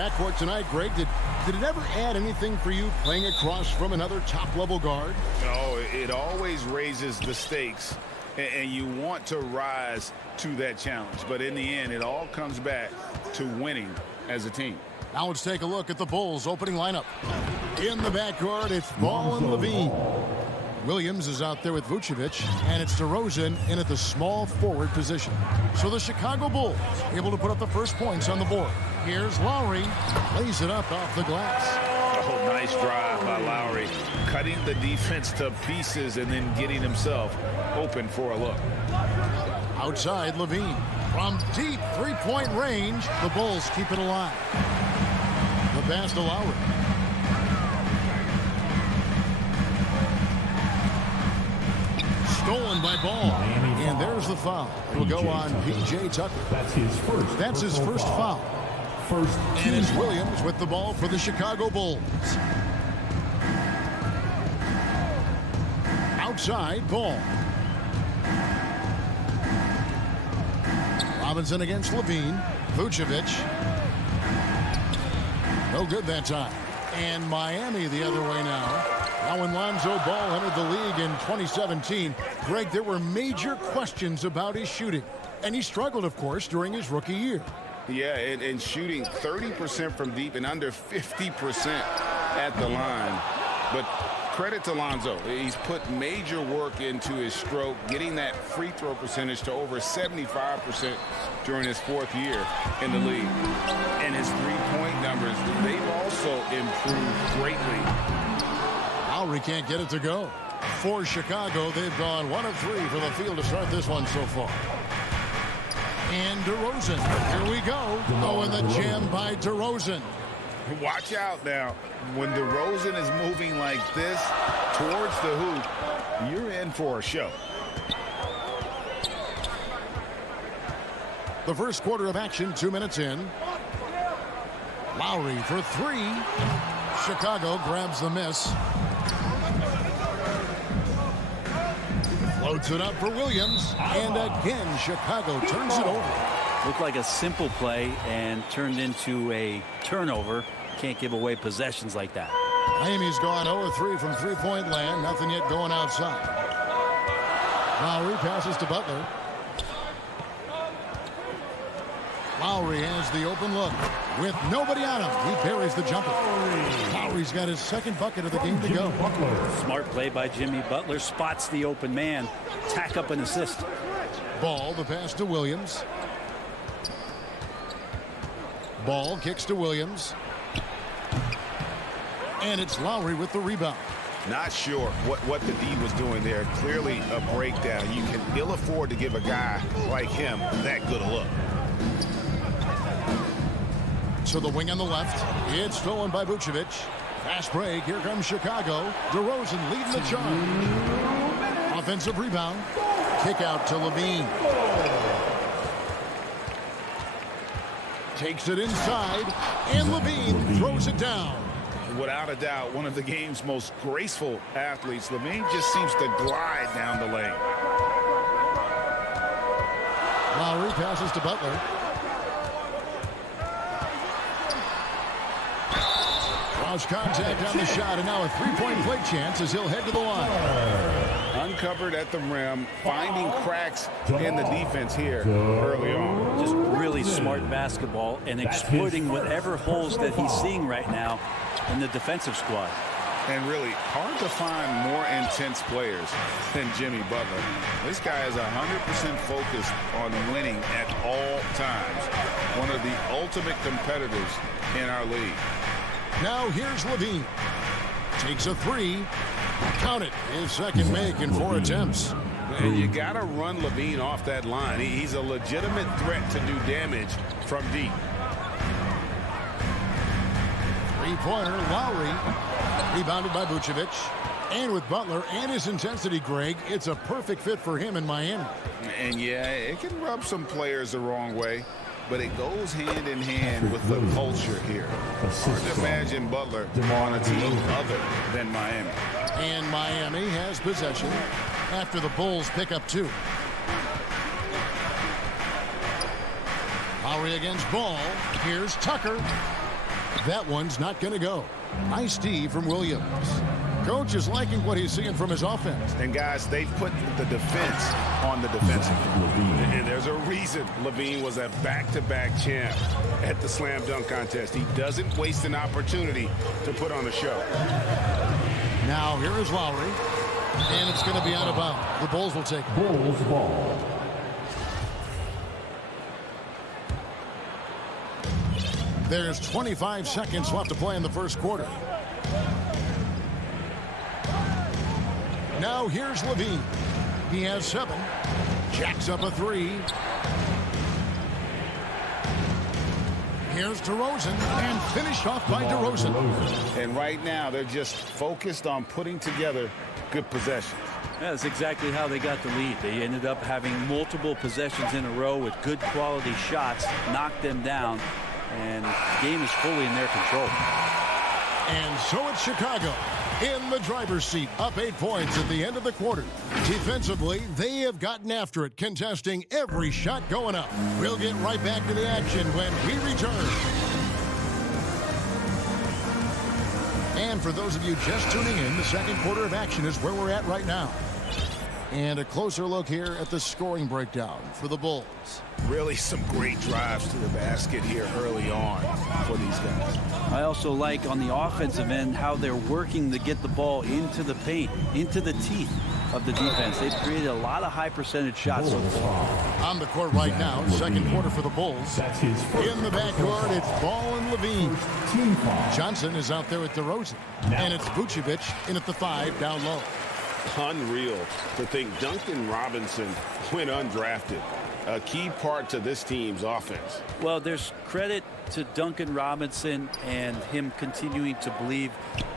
backcourt tonight, Greg. Did it ever add anything for you playing across from another top-level guard? No, it always raises the stakes, and you want to rise to that challenge. But in the end, it all comes back to winning as a team. Now let's take a look at the Bulls' opening lineup. In the backcourt, it's Ball and Levine. Williams is out there with Vucevic, and it's DeRozan in at the small forward position. So the Chicago Bulls able to put up the first points on the board. Here's Lowry, lays it up off the glass. Oh, nice drive by Lowry, cutting the defense to pieces and then getting himself open for a look. Outside, Levine. From deep three-point range, the Bulls keep it alive. The pass to Lowry. Stolen by Ball. And there's the foul. It'll go on P.J. Tucker. That's his first foul. And it's Williams with the ball for the Chicago Bulls. Outside, Ball. Robinson against Levine. Vucevic. No good that time. And Miami the other way now. Now when Lonzo Ball entered the league in 2017, Greg, there were major questions about his shooting. And he struggled, of course, during his rookie year. Yeah, and shooting 30% from deep and under 50% at the line. But credit to Lonzo. He's put major work into his stroke, getting that free throw percentage to over 75% during his fourth year in the league. And his three-point numbers, they've also improved greatly. Lowry can't get it to go. For Chicago, they've gone 1 of 3 from the field to start this one so far. And DeRozan, here we go. Oh, and the jam by DeRozan. Watch out now. When DeRozan is moving like this towards the hoop, you're in for a show. The first quarter of action, 2 minutes in. Lowry for 3. Chicago grabs the miss. Floats it up for Williams. And again, Chicago turns it over. Looked like a simple play and turned into a turnover. Can't give away possessions like that. Miami's gone 0-3 from three-point land. Nothing yet going outside. Lowry passes to Butler. Lowry has the open look. With nobody on him, he buries the jumper. Lowry's got his second bucket of the game to go. Smart play by Jimmy Butler. Spots the open man. Tack up an assist. Ball, the pass to Williams. Ball kicks to Williams. And it's Lowry with the rebound. Not sure what the D was doing there. Clearly a breakdown. You can ill afford to give a guy like him that good a look. So the wing on the left. It's stolen by Vucevic. Fast break. Here comes Chicago. DeRozan leading the charge. Offensive rebound. Kick out to Levine. Takes it inside. And Levine throws it down. Without a doubt, one of the game's most graceful athletes. Levine just seems to glide down the lane. Lowry passes to Butler. Cross contact on the shot, and now a three-point play chance as he'll head to the line. Uncovered at the rim, finding cracks in the defense here early on. Just really smart basketball and exploiting whatever holes that he's seeing right now in the defensive squad. And really hard to find more intense players than Jimmy Butler. This guy is 100% focused on winning at all times. One of the ultimate competitors in our league. Now here's Levine. Takes a 3. Count it. His second make in 4 attempts. And you got to run Levine off that line. He's a legitimate threat to do damage from deep. Three-pointer, Lowry. Rebounded by Vucevic. And with Butler and his intensity, Greg, it's a perfect fit for him in Miami. And yeah, it can rub some players the wrong way, but it goes hand in hand with the culture here. Hard to imagine Butler on a team other than Miami. And Miami has possession after the Bulls pick up 2. Lowry against Ball. Here's Tucker. That one's not going to go. Nice D from Williams. Coach is liking what he's seeing from his offense. And guys, they've put the defense on the defensive. And there's a reason Levine was a back-to-back champ at the slam dunk contest. He doesn't waste an opportunity to put on a show. Now here is Lowry. And it's going to be out of bounds. The Bulls will take it. Bulls ball. There's 25 seconds left to play in the first quarter. Now here's Levine. He has 7. Jacks up a 3. Here's DeRozan, and finished off by DeRozan. And right now, they're just focused on putting together good possessions. That's exactly how they got the lead. They ended up having multiple possessions in a row with good quality shots, knocked them down, and the game is fully in their control. And so it's Chicago in the driver's seat, up 8 points at the end of the quarter. Defensively, they have gotten after it, contesting every shot going up. We'll get right back to the action when we return. And for those of you just tuning in, the second quarter of action is where we're at right now. And a closer look here at the scoring breakdown for the Bulls. Really some great drives to the basket here early on for these guys. I also like on the offensive end how they're working to get the ball into the paint, into the teeth of the defense. They've created a lot of high percentage shots so far. On the court right now, second quarter for the Bulls. In the backcourt, it's Ball and Levine. Johnson is out there with DeRozan. And it's Vucevic in at the 5 down low. Unreal to think Duncan Robinson went undrafted. A key part to this team's offense. Well, there's credit to Duncan Robinson and him continuing to believe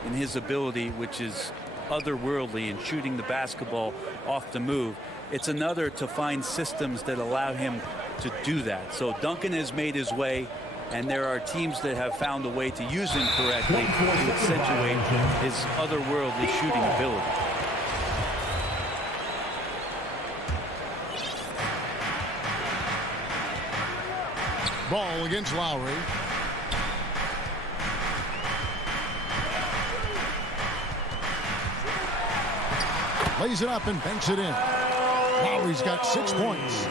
in his ability, which is otherworldly in shooting the basketball off the move. It's another to find systems that allow him to do that. So Duncan has made his way, and there are teams that have found a way to use him correctly to accentuate his otherworldly shooting ability. Ball against Lowry. Lays it up and banks it in. Lowry's got 6 points.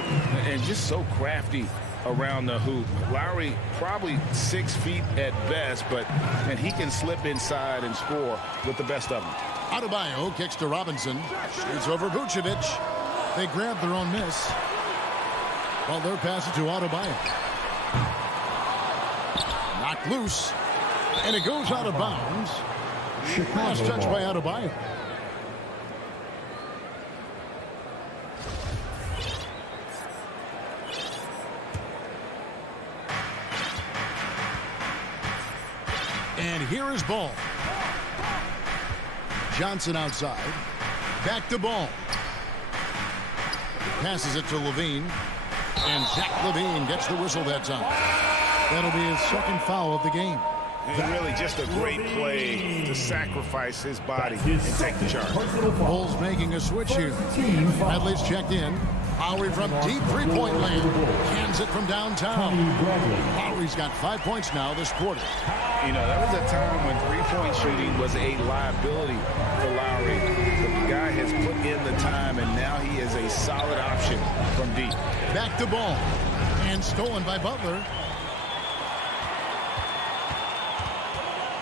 And just so crafty around the hoop. Lowry probably 6 feet at best, but and he can slip inside and score with the best of them. Adebayo kicks to Robinson. Shoots over Vucevic. They grab their own miss. Well, they're passing to Adebayo. Knocked loose. And it goes out of bounds. Last touch by Adebayo. And here is Ball. Johnson outside. Back to Ball. Passes it to Levine. And Zach Levine gets the whistle that time. That'll be his second foul of the game. And really just a great play to sacrifice his body and take the charge. Bulls making a switch here. Bradley's checked in. Lowry from deep three-point land. Cans it from downtown. Lowry's got 5 points now this quarter. You know, there was a time when three-point shooting was a liability for Lowry. But the guy has put in the time, and now he is a solid option from deep. Back to Ball. And stolen by Butler.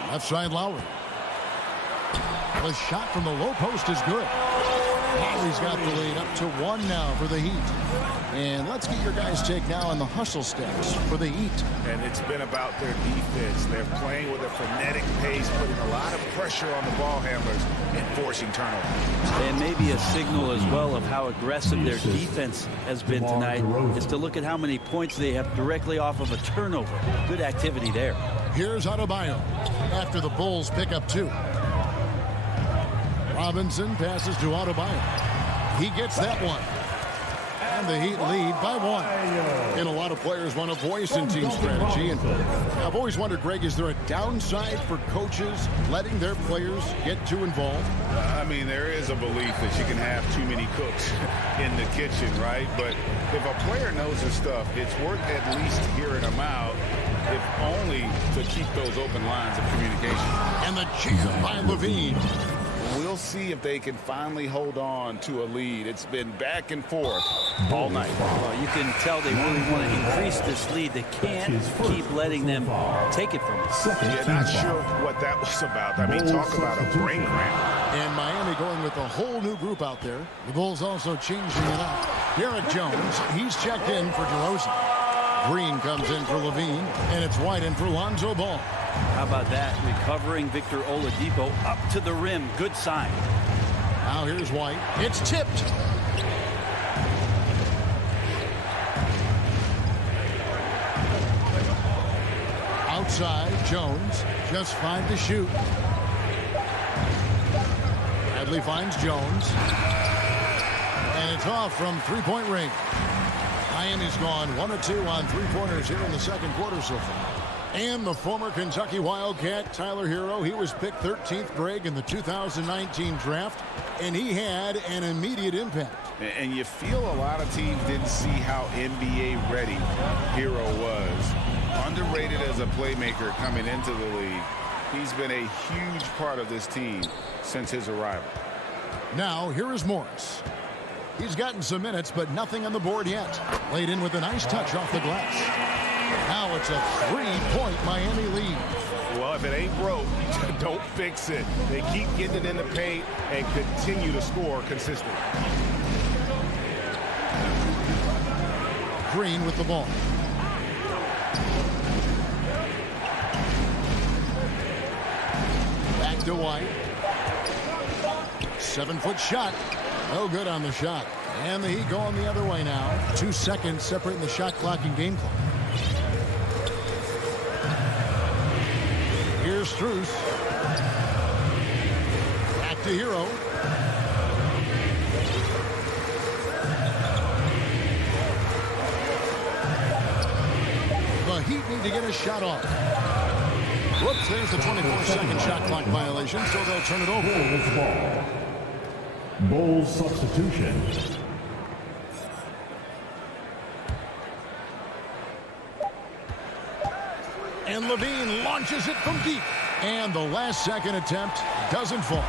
Left side Lowry. The shot from the low post is good. Lowry's got the lead up to 1 now for the Heat. And let's get your guys' take now on the hustle stats for the Heat. And it's been about their defense. They're playing with a frenetic pace, putting a lot of pressure on the ball handlers and forcing turnovers. And maybe a signal as well of how aggressive their defense has been tonight is to look at how many points they have directly off of a turnover. Good activity there. Here's Adebayo after the Bulls pick up 2. Robinson passes to Adebayo. He gets that one. And the Heat lead by 1. And a lot of players want a voice in team strategy. And I've always wondered, Greg, is there a downside for coaches letting their players get too involved? I mean, there is a belief that you can have too many cooks in the kitchen, right? But if a player knows his stuff, it's worth at least hearing them out. If only to keep those open lines of communication. And the jam by Levine. We'll see if they can finally hold on to a lead. It's been back and forth all night. Well, you can tell they really want to increase this lead. They can't keep letting them take it from us. Yeah, not sure what that was about. I mean, talk about a brain cramp. And Miami going with a whole new group out there. The Bulls also changing it up. Derek Jones, he's checked in for DeRozan. Green comes in for Levine, and it's White in for Lonzo Ball. How about that? Recovering Victor Oladipo up to the rim. Good sign. Now here's White. It's tipped. Outside, Jones. Just 5 to shoot. Bradley finds Jones. And it's off from three-point range. Miami's gone 1 of 2 on three-pointers here in the second quarter so far. And the former Kentucky Wildcat, Tyler Hero, he was picked 13th, Greg, in the 2019 draft, and he had an immediate impact. And you feel a lot of teams didn't see how NBA ready Hero was. Underrated as a playmaker coming into the league. He's been a huge part of this team since his arrival. Now, here is Morris. He's gotten some minutes, but nothing on the board yet. Laid in with a nice touch off the glass. Now it's a 3-point Miami lead. Well, if it ain't broke, don't fix it. They keep getting it in the paint and continue to score consistently. Green with the ball. Back to White. 7-foot shot. No good on the shot. And the Heat going the other way now. 2 seconds separating the shot clock and game clock. Here's Strus. Back to Hero. The Heat need to get a shot off. Whoops, there's the 24-second shot clock violation, so they'll turn it over. Bulls substitution. And Levine launches it from deep. And the last second attempt doesn't fall.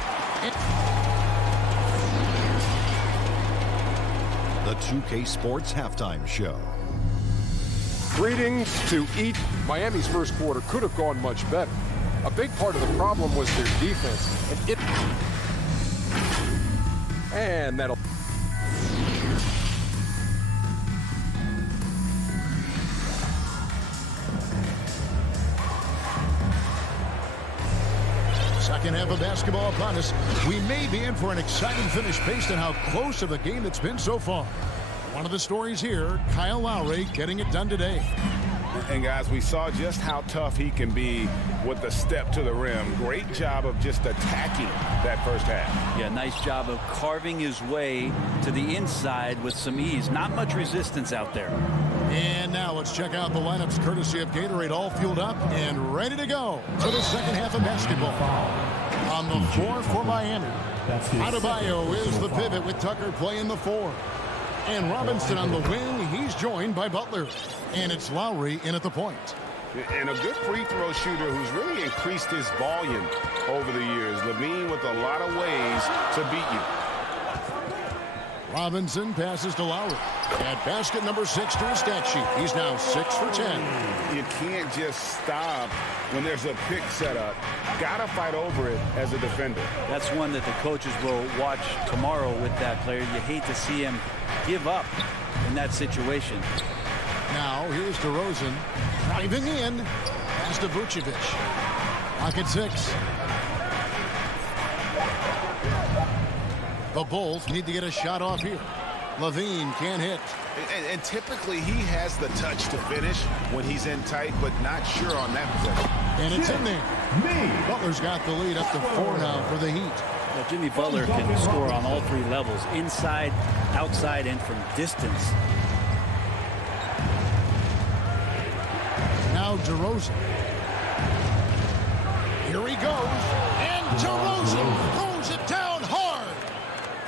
The 2K Sports Halftime Show. Greetings to each. Miami's first quarter could have gone much better. A big part of the problem was their defense, and that'll. Second half of basketball upon us. We may be in for an exciting finish based on how close of a game it's been so far. One of the stories here, Kyle Lowry getting it done today. And guys, we saw just how tough he can be with the step to the rim. Great job of just attacking that first half. Yeah, nice job of carving his way to the inside with some ease. Not much resistance out there. And now let's check out the lineups courtesy of Gatorade, all fueled up and ready to go for the second half of basketball. On the floor for Miami, Adebayo is the pivot with Tucker playing the 4. And Robinson on the wing, he's joined by Butler. And it's Lowry in at the point. And a good free throw shooter who's really increased his volume over the years. Levine with a lot of ways to beat you. Robinson passes to Lowry. At basket number 6 to his stat sheet. He's now 6 for 10. You can't just stop when there's a pick set up. Gotta fight over it as a defender. That's one that the coaches will watch tomorrow with that player. You hate to see him give up in that situation. Now here's DeRozan driving in. Pass to Vucevic. Clock at 6. The Bulls need to get a shot off here. Levine can't hit. And typically he has the touch to finish when he's in tight, but not sure on that possession. And it's in there. Butler's got the lead up to 4 now for the Heat. Well, Jimmy Butler can score on all 3 levels, inside, outside, and from distance. Now DeRozan. Here he goes. And DeRozan throws it down hard.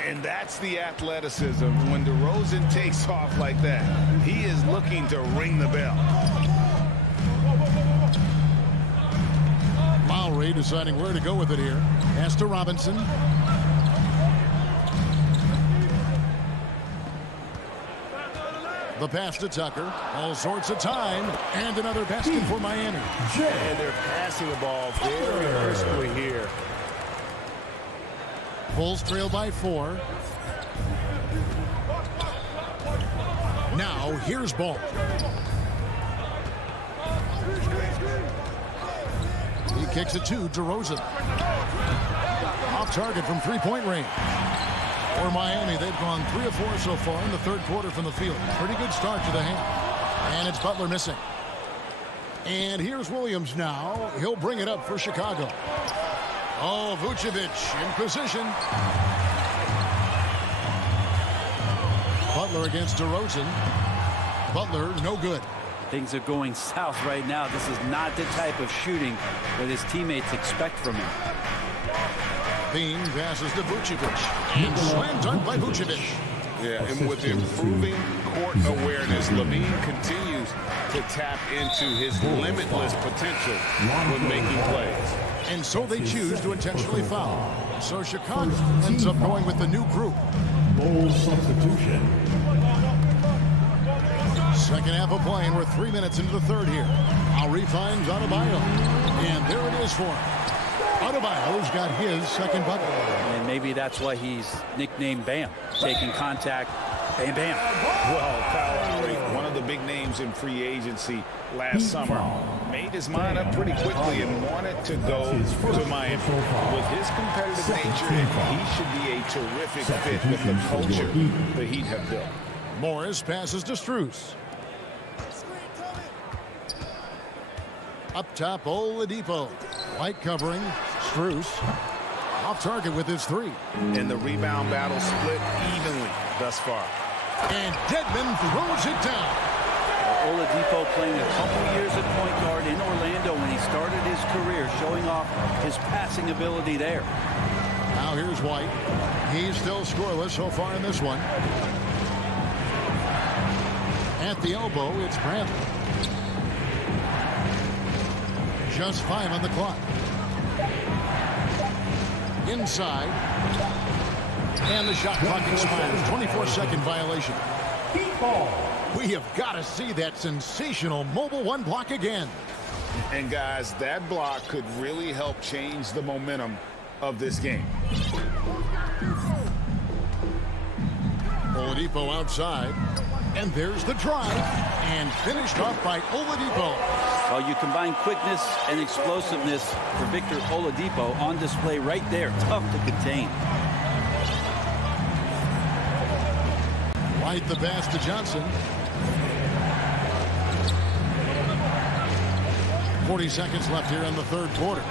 And that's the athleticism when DeRozan takes off like that. He is looking to ring the bell. deciding where to go with it here. Pass to Robinson. The pass to Tucker. All sorts of time. And another basket for Miami. And they're passing the ball very crisply here. Bulls trail by 4. Now, here's Ball. He kicks it to DeRozan. Off target from three-point range. For Miami, they've gone 3 of 4 so far in the third quarter from the field. Pretty good start to the half. And it's Butler missing. And here's Williams now. He'll bring it up for Chicago. Oh, Vucevic in position. Butler against DeRozan. Butler, no good. Things are going south right now. This is not the type of shooting that his teammates expect from him. Bean passes to Vucevic. And slam dunk by Vucevic. Yeah, and with improving court awareness, Levine continues to tap into his limitless potential when making plays. And so they choose to intentionally foul. So Chicago ends up going with the new group. Bulls substitution. Second half of play, and we're 3 minutes into the third here. Lowry finds Adebayo. And there it is for him. Adebayo's got his second bucket. And maybe that's why he's nicknamed Bam. Taking contact, bam, bam. Well, Kyle Lowry, one of the big names in free agency last summer, made his mind up pretty quickly and wanted to go to Miami. With his competitive nature, he should be a terrific fit with the culture the Heat have built. Morris passes to Strus. Up top, Oladipo. White covering. Strus. Off target with his 3. And the rebound battle split evenly thus far. And Dedmon throws it down. Oladipo playing a couple years at point guard in Orlando when he started his career, showing off his passing ability there. Now here's White. He's still scoreless so far in this one. At the elbow, it's Bradley. Just 5 on the clock. Inside. And the shot clock expires. 24-second violation. We have got to see that sensational mobile 1 block again. And guys, that block could really help change the momentum of this game. Oladipo outside. And there's the drive. And finished off by Oladipo. Well, you combine quickness and explosiveness for Victor Oladipo on display right there. Tough to contain. White the pass to Johnson. 40 seconds left here in the third quarter.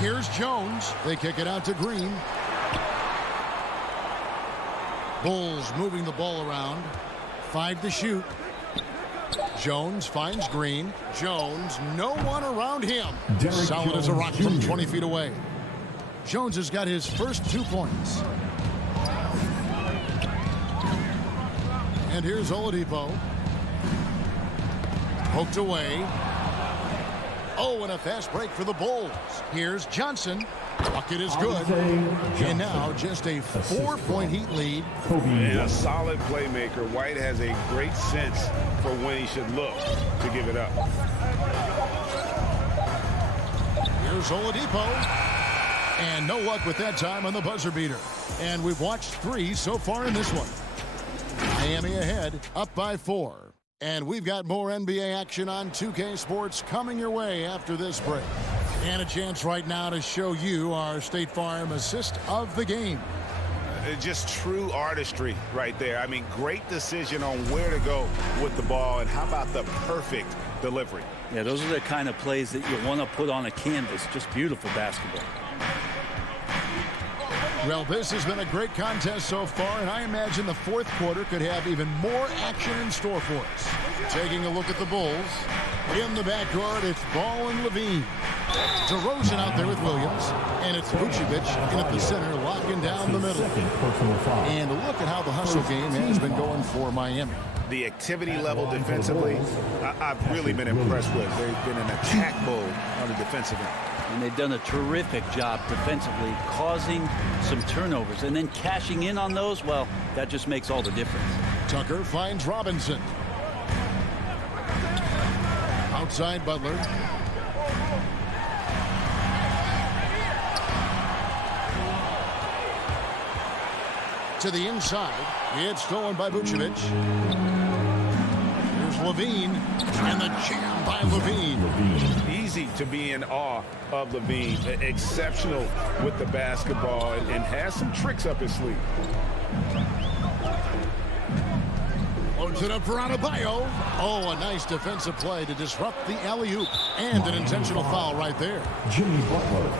Here's Jones. They kick it out to Green. Bulls moving the ball around. 5 to shoot. Jones finds Green. Jones, no one around him. Solid as a rock from 20 feet away. Jones has got his first 2 points. And here's Oladipo. Poked away. Oh, and a fast break for the Bulls. Here's Johnson. Bucket is good. And now just a 4-point Heat lead. And a solid playmaker. White has a great sense for when he should look to give it up. Here's Oladipo. And no luck with that time on the buzzer beater. And we've watched 3 so far in this one. Miami ahead, up by 4. And we've got more NBA action on 2K Sports coming your way after this break. And a chance right now to show you our State Farm assist of the game. Just true artistry right there. I mean, great decision on where to go with the ball, and how about the perfect delivery? Yeah, those are the kind of plays that you want to put on a canvas. Just beautiful basketball. Well, this has been a great contest so far, and I imagine the fourth quarter could have even more action in store for us. Taking a look at the Bulls. In the backcourt, it's Ball and Levine. DeRozan out there with Williams, and it's Vucevic in at the center, locking down the middle. And look at how the hustle game has been going for Miami. The activity level defensively, I've really been impressed with. They've been an attack mode on the defensive end. And they've done a terrific job defensively, causing some turnovers. And then cashing in on those, well, that just makes all the difference. Tucker finds Robinson. Outside Butler. To the inside. It's stolen by Vucevic. Here's Levine. And the jam by Levine. Easy to be in awe of Levine. Exceptional with the basketball and has some tricks up his sleeve. Loads it up for Adebayo. Oh, a nice defensive play to disrupt the alley-oop. And an intentional foul right there. Jimmy Butler.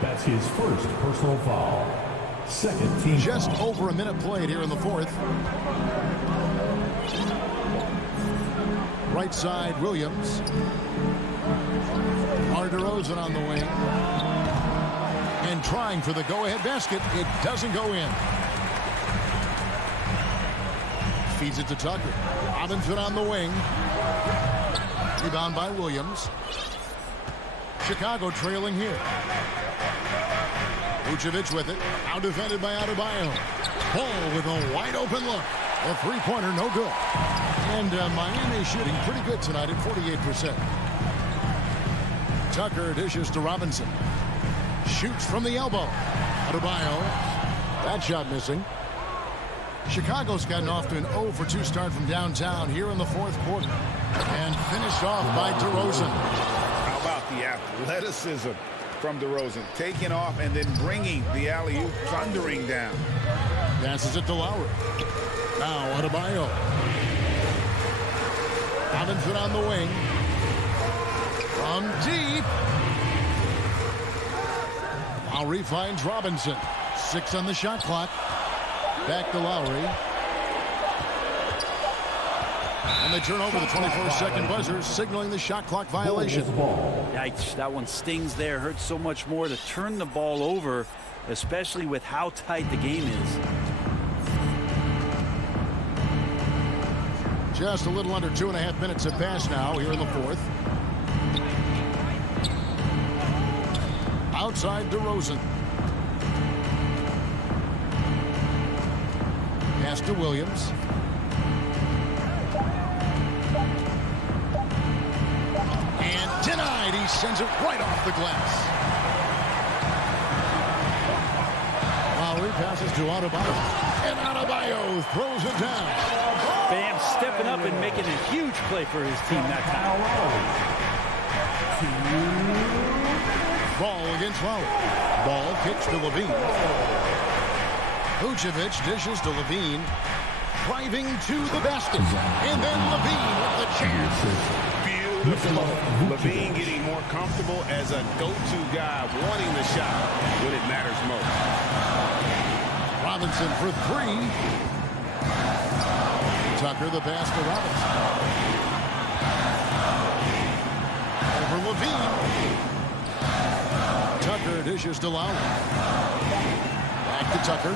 That's his first personal foul. Second team. Just over a minute played here in the fourth. Right side, Williams. DeRozan on the wing. And trying for the go-ahead basket. It doesn't go in. Feeds it to Tucker. Robinson on the wing. Rebound by Williams. Chicago trailing here. Vucevic with it. Now defended by Adebayo. Paul with a wide open look. A three-pointer, no good. And Miami shooting pretty good tonight at 48%. Tucker dishes to Robinson. Shoots from the elbow. Adebayo. That shot missing. Chicago's gotten off to an 0-for-2 start from downtown here in the fourth quarter. And finished off by DeRozan. How about the athleticism from DeRozan? Taking off and then bringing the alley-oop thundering down. Passes it to Lowry. Now Adebayo. Robinson on the wing. From deep. Lowry finds Robinson. 6 on the shot clock. Back to Lowry. And they turn over the 24-second buzzer, signaling the shot clock violation. Yikes, that one stings there. Hurts so much more to turn the ball over, especially with how tight the game is. Just a little under 2.5 minutes have passed now here in the fourth. Outside DeRozan. Pass to Williams. And denied. He sends it right off the glass. Lowry passes to Adebayo. And Adebayo throws it down. Bam stepping up and making a huge play for his team that time. Ball against Lowry. Ball kicks to Levine. Vucevic dishes to Levine. Driving to the basket. And then Levine with the chance. Beautiful. Levine getting more comfortable as a go-to guy, wanting the shot when it matters most. Robinson for 3. Tucker the pass to Robinson. Over Levine. Tucker dishes to Lowry. Back to Tucker.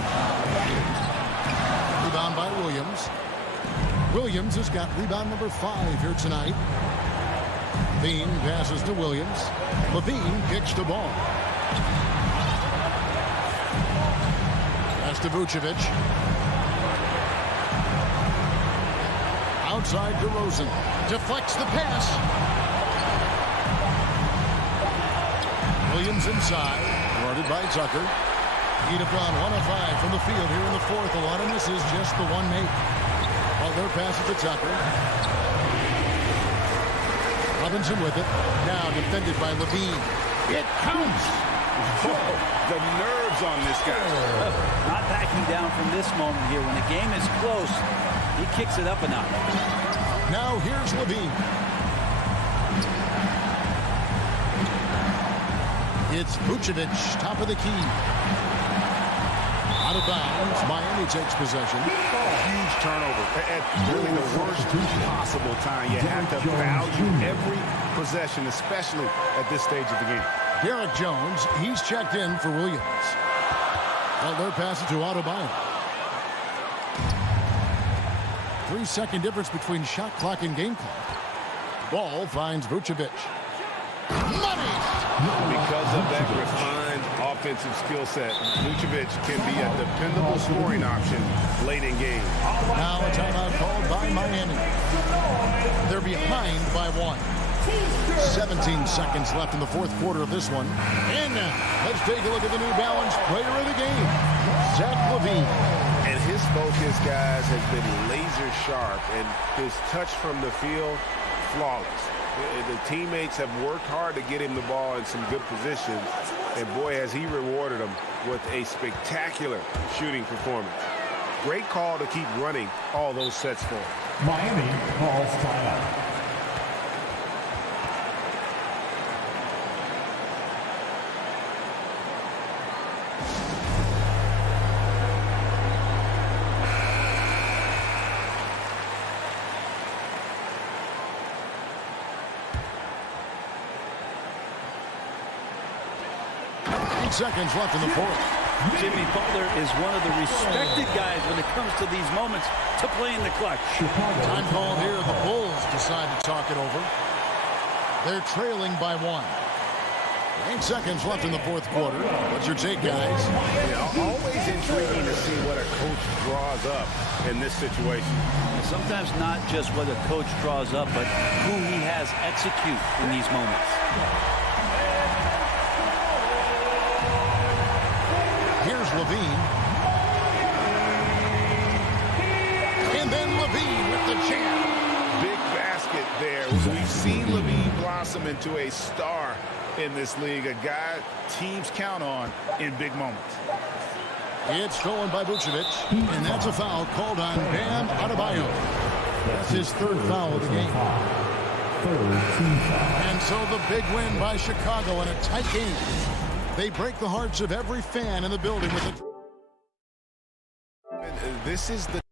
Rebound by Williams. Williams has got rebound number 5 here tonight. Levine passes to Williams. Levine kicks the ball. Pass to Vucevic. Outside DeRozan. Deflects the pass. Williams inside. Guarded by Tucker. Heat up on 1 of 5 from the field here in the fourth. A lot of misses, just the one make. Butler passes to Tucker. Robinson with it. Now defended by Levine. It counts. Whoa, the nerves on this guy. Not backing down from this moment here. When the game is close, he kicks it up a notch. Now here's Levine. It's Vucevic, top of the key. Out of bounds. Miami takes possession. Huge turnover. At really the worst possible time. You have to value every possession, especially at this stage of the game. Derek Jones, he's checked in for Williams. Butler passes to Adebayo. 3-second difference between shot clock and game clock. Ball finds Vucevic. Money! Because of that refined offensive skill set, Vucevic can be a dependable scoring option late in games. Now a timeout called by Miami. They're behind by 1. 17 seconds left in the fourth quarter of this one. And let's take a look at the New Balance player of the game, Zach LaVine. And his focus, guys, has been laser sharp, and his touch from the field, flawless. The teammates have worked hard to get him the ball in some good positions, and boy, has he rewarded them with a spectacular shooting performance. Great call to keep running all those sets for him. Miami calls timeout. Seconds left in the fourth. Jimmy Butler is one of the respected guys when it comes to these moments to play in the clutch. Time called here. The Bulls decide to talk it over. They're trailing by 1. 8 seconds left in the fourth quarter. What's your take, guys? Yeah, always intriguing to see what a coach draws up in this situation. Sometimes not just what a coach draws up, but who he has execute in these moments. Here's LaVine. And then LaVine with the jam. Big basket there. We've seen LaVine blossom into a star in this league, a guy teams count on in big moments. It's stolen by Vucevic, and that's a foul called on Bam Adebayo. That's his third foul of the game. And so the big win by Chicago in a tight game. They break the hearts of every fan in the building with it. This is the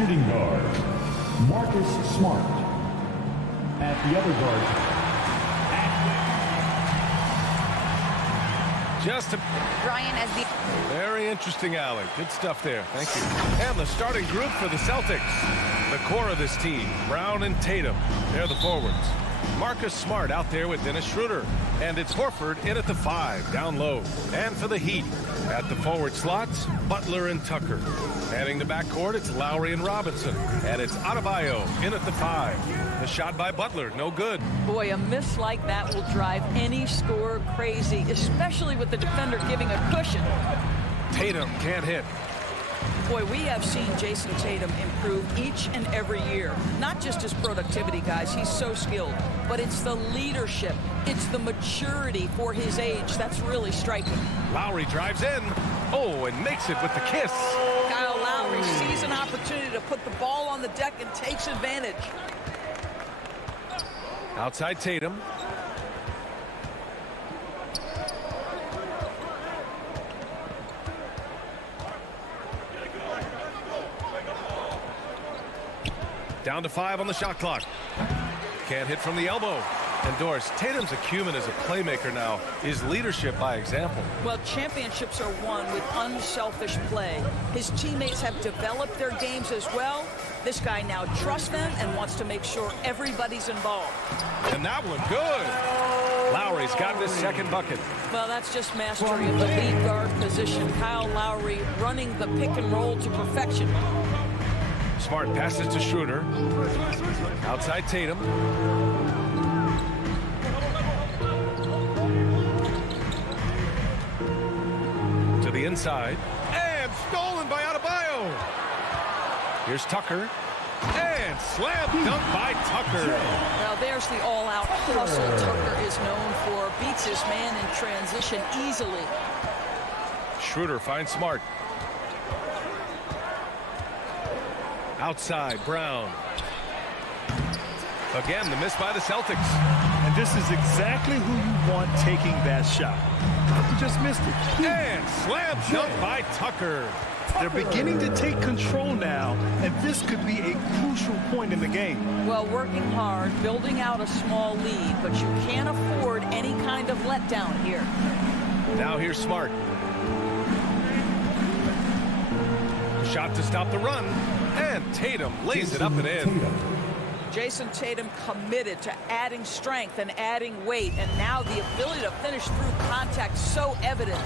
shooting guard, Marcus Smart. At the other guard, Just a Brian as the very interesting alley. Good stuff there. Thank you. And the starting group for the Celtics. The core of this team, Brown and Tatum. They're the forwards. Marcus Smart out there with Dennis Schroeder. And it's Horford in at the 5, down low. And for the Heat, at the forward slots, Butler and Tucker. Heading the backcourt, it's Lowry and Robinson. And it's Adebayo in at the 5. The shot by Butler, no good. Boy, a miss like that will drive any scorer crazy, especially with the defender giving a cushion. Tatum can't hit. Boy, we have seen Jason Tatum improve each and every year. Not just his productivity, guys. He's so skilled. But it's the leadership. It's the maturity for his age. That's really striking. Lowry drives in. Oh, and makes it with the kiss. Kyle Lowry sees an opportunity to put the ball on the deck and takes advantage. Outside Tatum. Down to 5 on the shot clock. Can't hit from the elbow. And Doris, Tatum's acumen as a playmaker now is leadership by example. Well, championships are won with unselfish play. His teammates have developed their games as well. This guy now trusts them and wants to make sure everybody's involved. And that one good. Lowry's got his second bucket. Well, that's just mastery of the lead guard position. Kyle Lowry running the pick and roll to perfection. Smart passes to Schroeder. Outside Tatum. To the inside. And stolen by Adebayo. Here's Tucker. And slam dunk by Tucker. Now there's the all-out hustle Tucker is known for. Beats his man in transition easily. Schroeder finds Smart. Outside, Brown. Again, the miss by the Celtics. And this is exactly who you want taking that shot. You just missed it. And slam dunk by Tucker. They're beginning to take control now, and this could be a crucial point in the game. Well, working hard, building out a small lead, but you can't afford any kind of letdown here. Now here's Smart. Shot to stop the run. And Tatum lays it up and in. Jason Tatum committed to adding strength and adding weight, and now the ability to finish through contact so evident.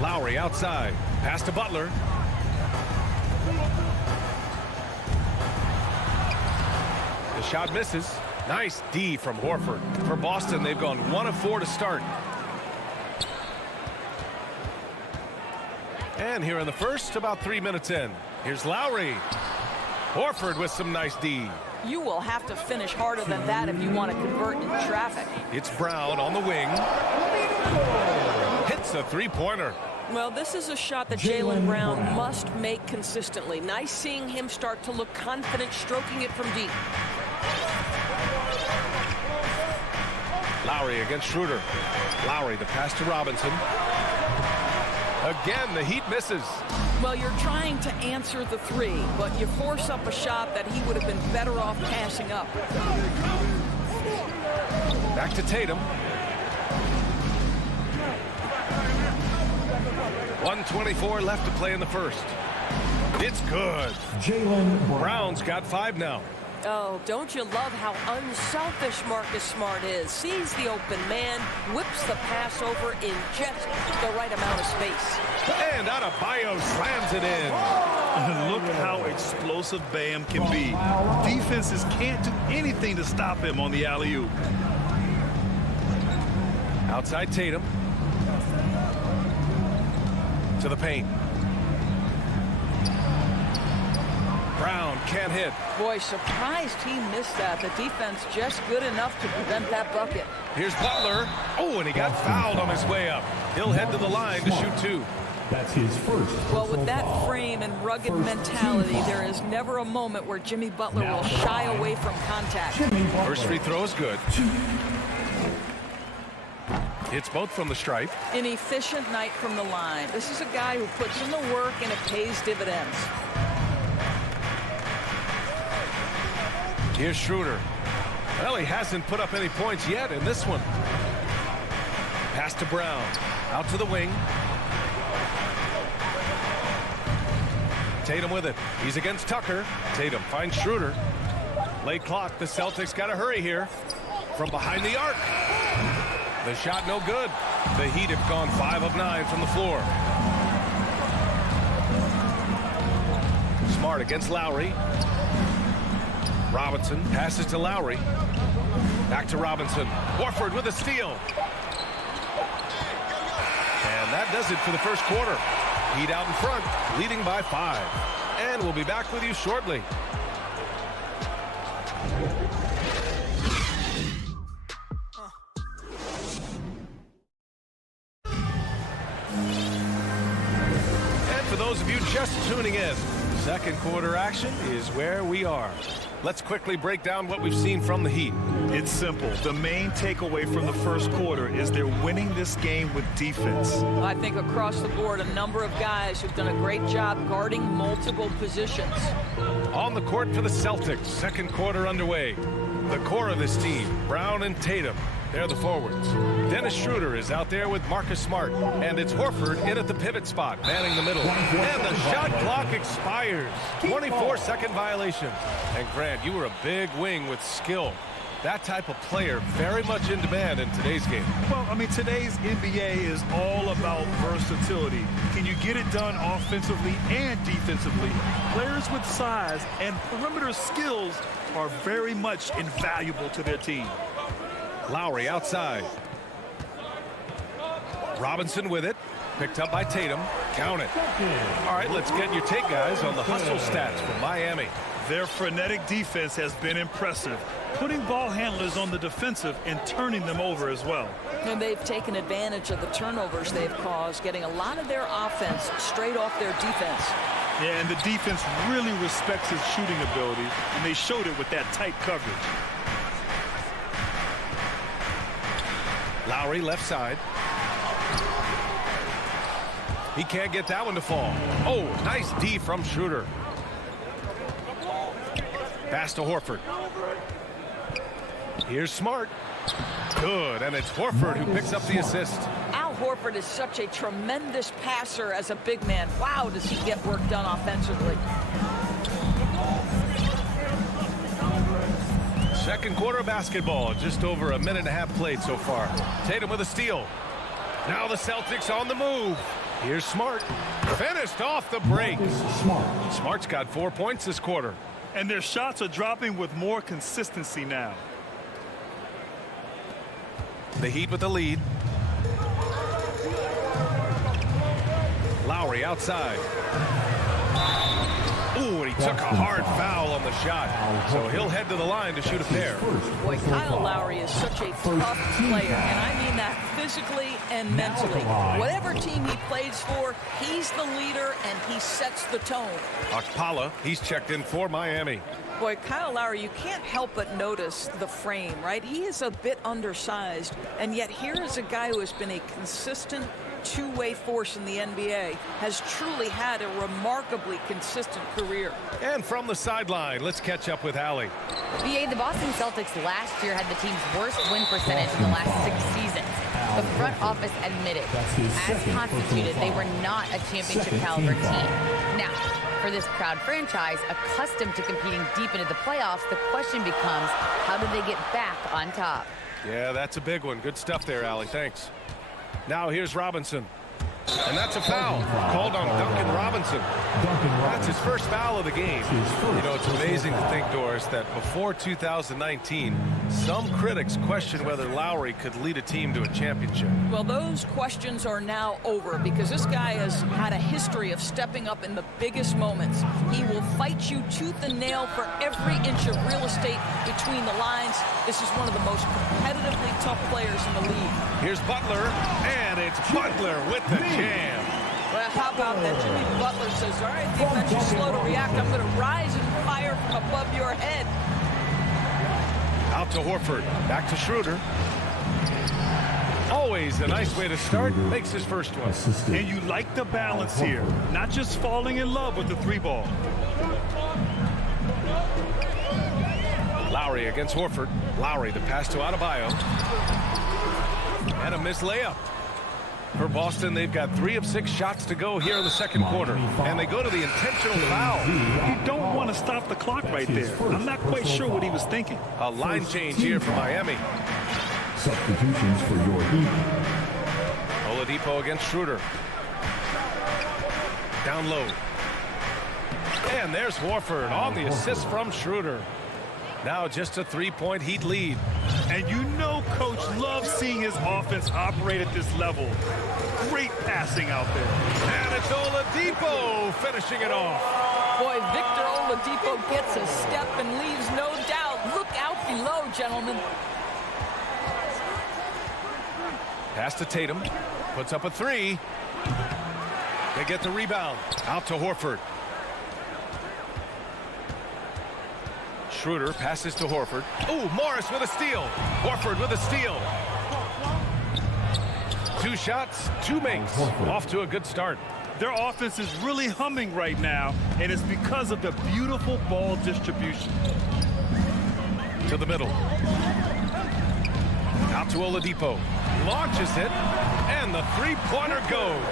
Lowry outside. Pass to Butler. The shot misses. Nice D from Horford. For Boston, they've gone 1 of 4 to start. And here in the first, about 3 minutes in. Here's Lowry. Horford with some nice D. You will have to finish harder than that if you want to convert in traffic. It's Brown on the wing. Hits a three-pointer. Well, this is a shot that Jaylen Brown must make consistently. Nice seeing him start to look confident stroking it from deep. Lowry against Schroeder. Lowry, the pass to Robinson. Again, the Heat misses. Well, you're trying to answer the three, but you force up a shot that he would have been better off passing up. Back to Tatum. 1:24 left to play in the first. It's good. Jaylen Brown's got 5 now. Oh, don't you love how unselfish Marcus Smart is? Sees the open man, whips the pass over in just the right amount of space. And Adebayo slams it in. Look how explosive Bam can be. Defenses can't do anything to stop him on the alley-oop. Outside Tatum. To the paint. Brown can't hit. Boy, surprised he missed that. The defense just good enough to prevent that bucket. Here's Butler. Oh, and he got fouled on his way up. He'll head to the line to shoot 2. That's his first. Well, with that frame and rugged mentality, there is never a moment where Jimmy Butler will shy away from contact. First free throw is good. Hits both from the stripe. An efficient night from the line. This is a guy who puts in the work and it pays dividends. Here's Schroeder. Well, he hasn't put up any points yet in this one. Pass to Brown. Out to the wing. Tatum with it. He's against Tucker. Tatum finds Schroeder. Late clock. The Celtics got to hurry here. From behind the arc. The shot no good. The Heat have gone 5 of 9 from the floor. Smart against Lowry. Robinson passes to Lowry. Back to Robinson. Horford with a steal. And that does it for the first quarter. Heat out in front, leading by 5. And we'll be back with you shortly. And for those of you just tuning in, second quarter action is where we are. Let's quickly break down what we've seen from the Heat. It's simple. The main takeaway from the first quarter is they're winning this game with defense. I think across the board, a number of guys who've done a great job guarding multiple positions. On the court for the Celtics, second quarter underway. The core of this team, Brown and Tatum, they're the forwards. Dennis Schroeder is out there with Marcus Smart, and it's Horford in at the pivot spot, manning the middle. And the shot clock expires. 24-second violation. And Grant, you were a big wing with skill. That type of player very much in demand in today's game. Well, I mean, today's NBA is all about versatility. Can you get it done offensively and defensively? Players with size and perimeter skills are very much invaluable to their team. Lowry outside. Robinson with it. Picked up by Tatum. Count it. All right, let's get your take, guys, on the hustle stats from Miami. Their frenetic defense has been impressive, putting ball handlers on the defensive and turning them over as well. And they've taken advantage of the turnovers they've caused, getting a lot of their offense straight off their defense. Yeah, and the defense really respects his shooting ability, and they showed it with that tight coverage. Lowry left side. He can't get that one to fall. Oh, nice D from Schroeder. Pass to Horford. Here's Smart. Good, and it's Horford who picks up the assist. Al Horford is such a tremendous passer as a big man. Wow, does he get work done offensively. Second quarter of basketball, just over a minute and a half played so far. Tatum with a steal. Now the Celtics on the move. Here's Smart. Finished off the break. Smart's got 4 points this quarter. And their shots are dropping with more consistency now. The Heat with the lead. Lowry outside. Ooh, and he took a hard foul on the shot. So he'll head to the line to shoot a pair. Boy, Kyle Lowry is such a tough player, and I mean that physically and mentally. Whatever team he plays for, he's the leader, and he sets the tone. Okpala, he's checked in for Miami. Boy, Kyle Lowry, you can't help but notice the frame, right? He is a bit undersized, and yet here is a guy who has been a consistent two-way force in the NBA, has truly had a remarkably consistent career. And from the sideline, let's catch up with Allie. BA, the Boston Celtics last year had the team's worst win percentage in the last 6 seasons. The front office admitted, as constituted, they were not a championship-caliber team. Now, for this proud franchise, accustomed to competing deep into the playoffs, the question becomes, how do they get back on top? Yeah, that's a big one. Good stuff there, Allie. Thanks. Now here's Robinson. And that's a foul called on Duncan Robinson. That's his first foul of the game. You know, it's amazing to think, Doris, that before 2019, some critics questioned whether Lowry could lead a team to a championship. Well, those questions are now over because this guy has had a history of stepping up in the biggest moments. He will fight you tooth and nail for every inch of real estate between the lines. This is one of the most competitively tough players in the league. Here's Butler, and it's Butler with the jam. Well, how about that? Jimmy Butler says, all right, defense is slow to react. I'm going to rise and fire from above your head. Out to Horford. Back to Schroeder. Always a nice way to start. Makes his first one. And you like the balance here. Not just falling in love with the 3-ball. Lowry against Horford. Lowry, the pass to Adebayo. And a missed layup. For Boston, they've got 3 of 6 shots to go here in the second quarter. And they go to the intentional foul. You don't want to stop the clock right there. I'm not quite sure what he was thinking. A line change here for Miami. Substitutions for your Heat. Oladipo against Schroeder. Down low. And there's Horford on the assist from Schroeder. Now just a 3-point Heat lead. And you know Coach loves seeing his offense operate at this level. Great passing out there. And it's Oladipo finishing it off. Boy, Victor Oladipo gets a step and leaves no doubt. Look out below, gentlemen. Pass to Tatum. Puts up a 3. They get the rebound. Out to Horford. Schroeder passes to Horford. Ooh, Morris with a steal. Horford with a steal. 2 shots, 2 makes. Off to a good start. Their offense is really humming right now, and it's because of the beautiful ball distribution. To the middle. Out to Oladipo. Launches it, and the 3-pointer goes.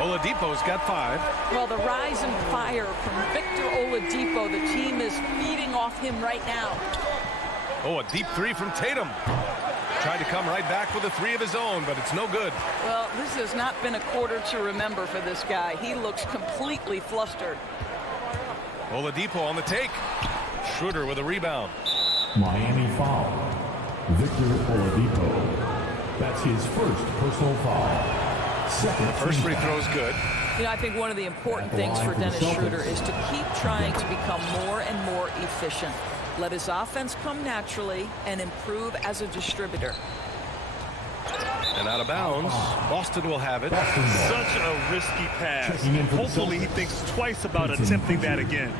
Oladipo's got 5. Well, the rise in fire from Victor Oladipo, the team is feeding off him right now. Oh, a deep 3 from Tatum. Tried to come right back with a 3 of his own, but it's no good. Well, this has not been a quarter to remember for this guy. He looks completely flustered. Oladipo on the take. Schroeder with a rebound. Miami foul. Victor Oladipo. That's his first personal foul. Second First free throw is good. You know, I think one of the important things for Dennis Schroeder is to keep trying to become more and more efficient. Let his offense come naturally and improve as a distributor. And out of bounds, Boston will have it. Such a risky pass. Hopefully he thinks twice about attempting that again.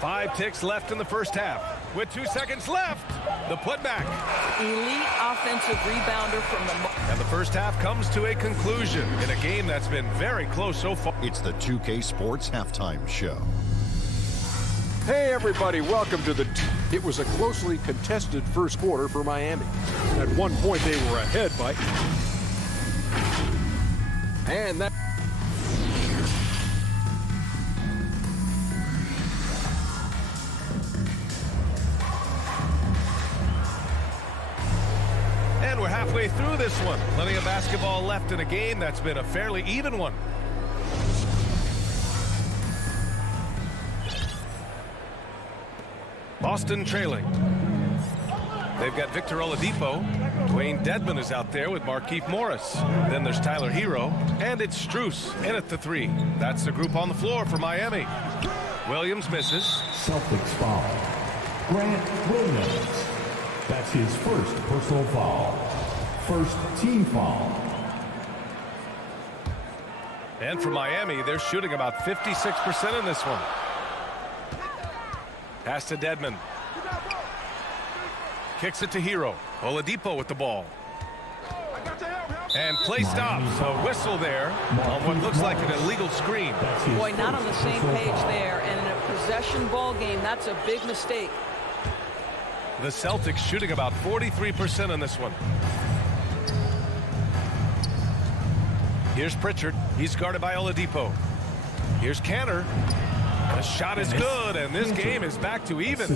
5 ticks left in the first half. With 2 seconds left, the putback. Elite offensive rebounder from the... And the first half comes to a conclusion in a game that's been very close so far. It's the 2K Sports Halftime Show. Hey, everybody, welcome to the... It was a closely contested first quarter for Miami. At one point, they were ahead by... And that... And we're halfway through this one. Plenty of basketball left in a game that's been a fairly even one. Boston trailing. They've got Victor Oladipo. Dwayne Dedmon is out there with Markieff Morris. Then there's Tyler Hero. And it's Strus in at the 3. That's the group on the floor for Miami. Williams misses. Celtics foul. Grant Williams. That's his first personal foul. First team foul. And for Miami, they're shooting about 56% in this one. Pass to Dedmon. Kicks it to Hero. Oladipo with the ball. And play stops. A whistle there on what looks like an illegal screen. Boy, not on the same page there. And in a possession ball game, that's a big mistake. The Celtics shooting about 43% in this one. Here's Pritchard. He's guarded by Oladipo. Here's Kanter. The shot is good, and this game is back to even.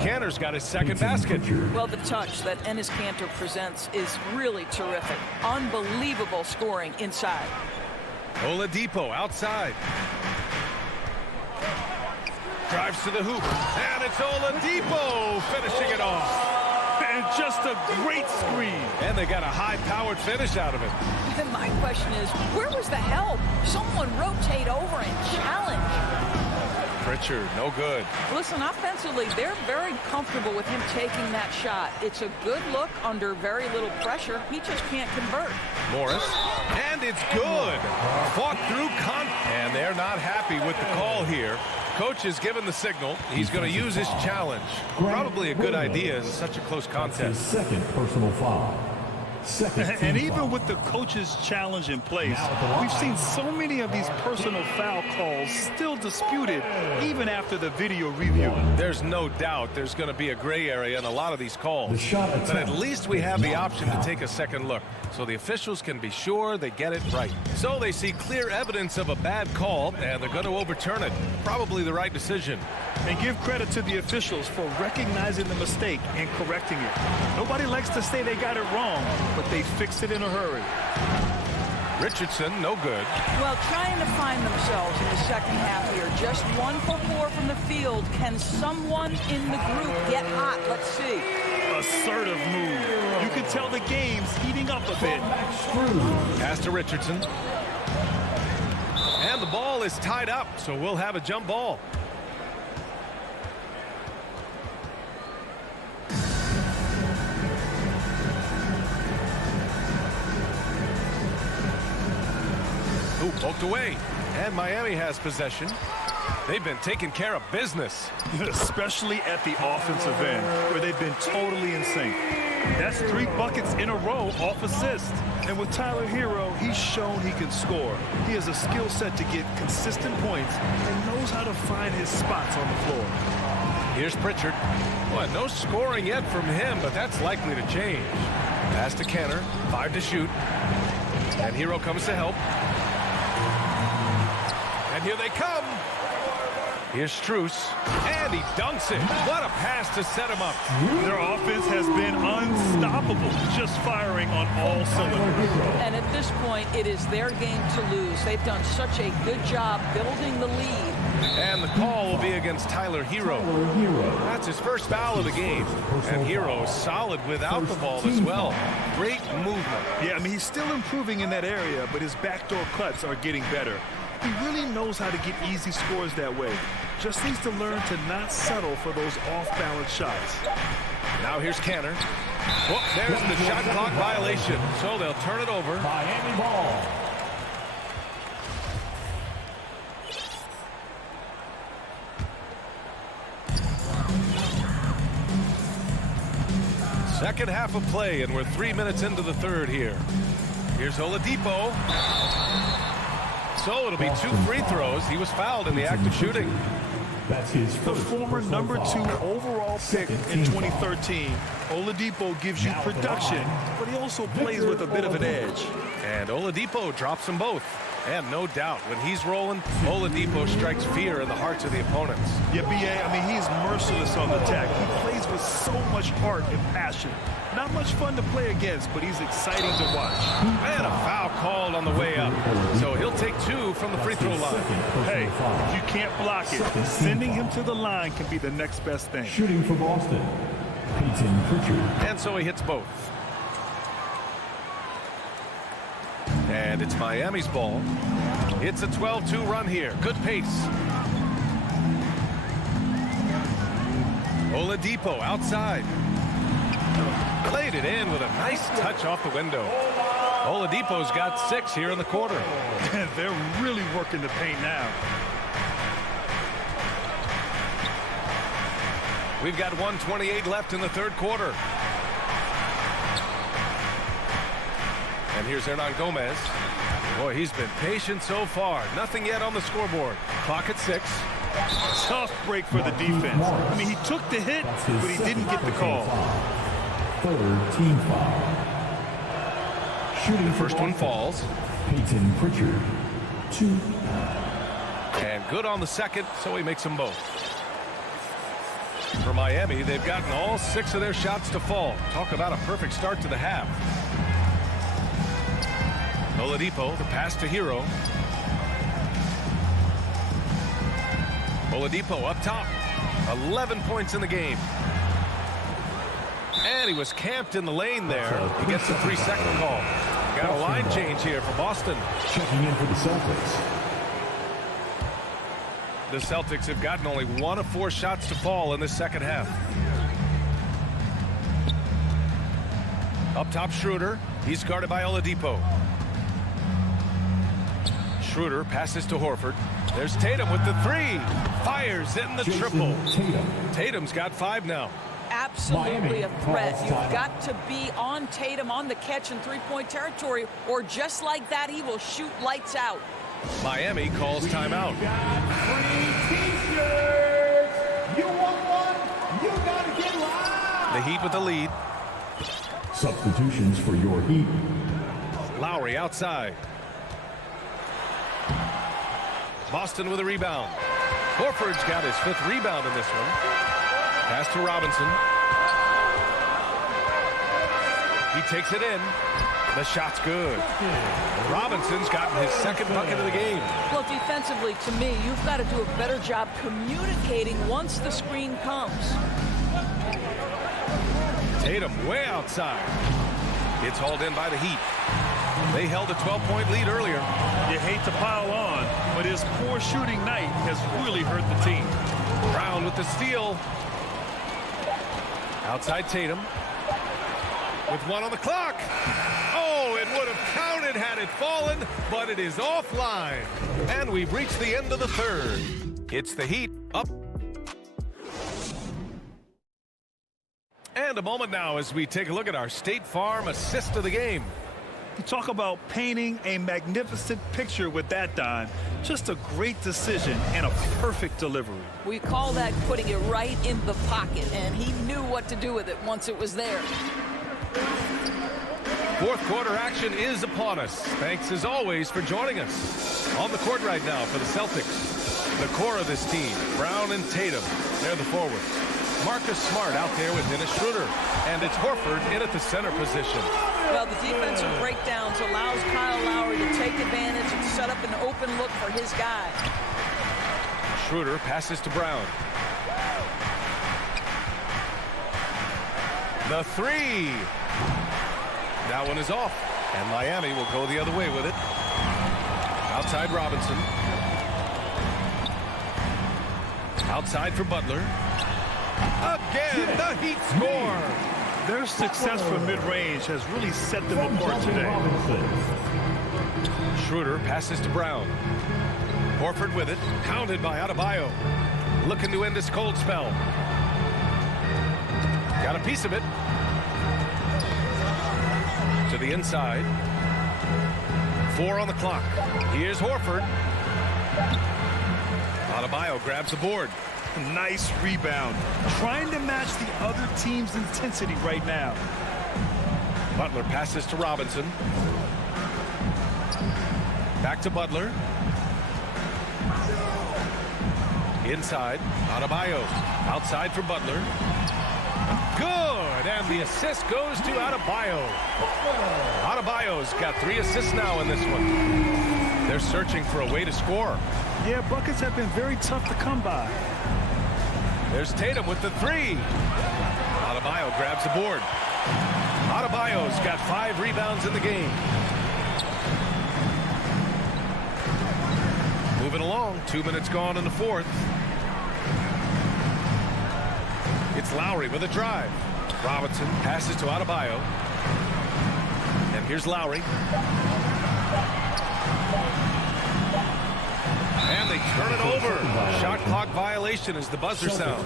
Kanter's got his second basket. Well, the touch that Enes Kanter presents is really terrific. Unbelievable scoring inside. Oladipo outside. Drives to the hoop, and it's Oladipo finishing it off. And just a great screen. And they got a high-powered finish out of it. And my question is, where was the help? Someone rotate over and challenge. Pritchard, no good. Listen, offensively, they're very comfortable with him taking that shot. It's a good look under very little pressure. He just can't convert. Morris, and it's good. Fought through and they're not happy with the call here. Coach is given the signal. He's going to use his challenge. Probably a good idea in such a close contest. Second personal foul. And even with the coach's challenge in place, we've seen so many of these personal foul calls still disputed even after the video review. There's no doubt there's going to be a gray area in a lot of these calls. But at least we have the option to take a second look, so the officials can be sure they get it right. So they see clear evidence of a bad call, and they're going to overturn it. Probably the right decision. And give credit to the officials for recognizing the mistake and correcting it. Nobody likes to say they got it wrong, but they fixed it in a hurry. Richardson, no good. Well, trying to find themselves in the second half here. Just 1 for 4 from the field. Can someone in the group get hot? Let's see. Assertive move. You can tell the game's heating up a bit. Pass to Richardson. And the ball is tied up, so we'll have a jump ball. Ooh, poked away. And Miami has possession. They've been taking care of business. Especially at the offensive end, where they've been totally in sync. That's 3 buckets in a row off assist. And with Tyler Hero, he's shown he can score. He has a skill set to get consistent points and knows how to find his spots on the floor. Here's Pritchard. Boy, no scoring yet from him, but that's likely to change. Pass to Kenner. 5 to shoot. And Hero comes to help. And here they come. Here's Strus, and he dunks it. What a pass to set him up. Their offense has been unstoppable, just firing on all cylinders. And at this point, it is their game to lose. They've done such a good job building the lead. And the call will be against Tyler Hero. That's his first foul of the game. And Hero is solid without the ball as well. Great movement. Yeah, I mean, he's still improving in that area, but his backdoor cuts are getting better. He really knows how to get easy scores that way. Just needs to learn to not settle for those off-balance shots. Now here's Kenner. Whoop, there's the shot clock violation. So they'll turn it over. Miami ball. Second half of play, and we're 3 minutes into the third here. Here's Oladipo. So it'll be 2 free throws. He was fouled in the act of shooting. That's his The former number 2 overall pick in 2013. Oladipo gives you production, but he also plays with a bit of an edge. And Oladipo drops them both. And no doubt, when he's rolling, Oladipo strikes fear in the hearts of the opponents. Yeah, B.A., I mean, he's merciless on the attack. He plays with so much heart and passion. Not much fun to play against, but he's exciting to watch. And a foul called on the way up. So he'll take 2 from the free throw line. Hey, if you can't block it, sending him to the line can be the next best thing. Shooting for Boston, Peyton Pritchard. And so he hits both. And it's Miami's ball. It's a 12-2 run here. Good pace. Oladipo outside. Played it in with a nice touch off the window. Oladipo's got 6 here in the quarter. They're really working the paint now. We've got 1:28 left in the third quarter. And here's Hernan Gomez. Boy, he's been patient so far. Nothing yet on the scoreboard. Clock at 6. Tough break for the defense. I mean, he took the hit, but he didn't get the call. Third team foul. Shooting First one falls. Peyton Pritchard. 2. And good on the second, so he makes them both. For Miami, they've gotten all 6 of their shots to fall. Talk about a perfect start to the half. Oladipo, the pass to Hero. Oladipo up top. 11 points in the game. And he was camped in the lane there. He gets a 3-second call. Got a line change here for Boston. Checking in for the Celtics. The Celtics have gotten only 1 of 4 shots to fall in this second half. Up top, Schroeder. He's guarded by Oladipo. Schroeder passes to Horford. There's Tatum with the three. Fires in the triple. Tatum. Tatum's got 5 now. Absolutely a threat. You've got to be on Tatum on the catch in three-point territory, or just like that, he will shoot lights out. Miami calls timeout. You want one? You gotta get live. The Heat with the lead. Substitutions for your Heat. Lowry outside. Boston with a rebound. Horford's got his 5th rebound in this one. Pass to Robinson. He takes it in. The shot's good. Robinson's gotten his 2nd bucket of the game. Well, defensively, to me, you've got to do a better job communicating once the screen comes. Tatum way outside. It's hauled in by the Heat. They held a 12-point lead earlier. You hate to pile on, but his poor shooting night has really hurt the team. Brown with the steal. Outside Tatum. With 1 on the clock. Oh, it would have counted had it fallen, but it is offline. And we've reached the end of the 3rd. It's the Heat up. And a moment now as we take a look at our State Farm assist of the game. You talk about painting a magnificent picture with that dime. Just a great decision and a perfect delivery. We call that putting it right in the pocket, and he knew what to do with it once it was there. 4th quarter action is upon us. Thanks as always for joining us. On the court right now for the Celtics. The core of this team, Brown and Tatum. They're the forwards. Marcus Smart out there with Dennis Schroeder. And it's Horford in at the center position. Well, the defensive breakdowns allows Kyle Lowry to take advantage and set up an open look for his guy. Schroeder passes to Brown. The 3. That one is off. And Miami will go the other way with it. Outside Robinson. Outside for Butler. Again, the Heat score. Their success from mid-range has really set them apart today. Schroeder passes to Brown. Horford with it. Pounded by Adebayo. Looking to end this cold spell. Got a piece of it. To the inside. 4 on the clock. Here's Horford. Adebayo grabs the board. Nice rebound. Trying to match the other team's intensity right now. Butler passes to Robinson. Back to Butler. Inside. Adebayo. Outside for Butler. Good. And the assist goes to Adebayo. Adebayo's got 3 assists now in this one. They're searching for a way to score. Yeah, buckets have been very tough to come by. There's Tatum with the 3. Adebayo grabs the board. Adebayo's got 5 rebounds in the game. Moving along. 2 minutes gone in the 4th. It's Lowry with a drive. Robinson passes to Adebayo. And here's Lowry. And they turn it over. Shot clock violation as the buzzer sounds.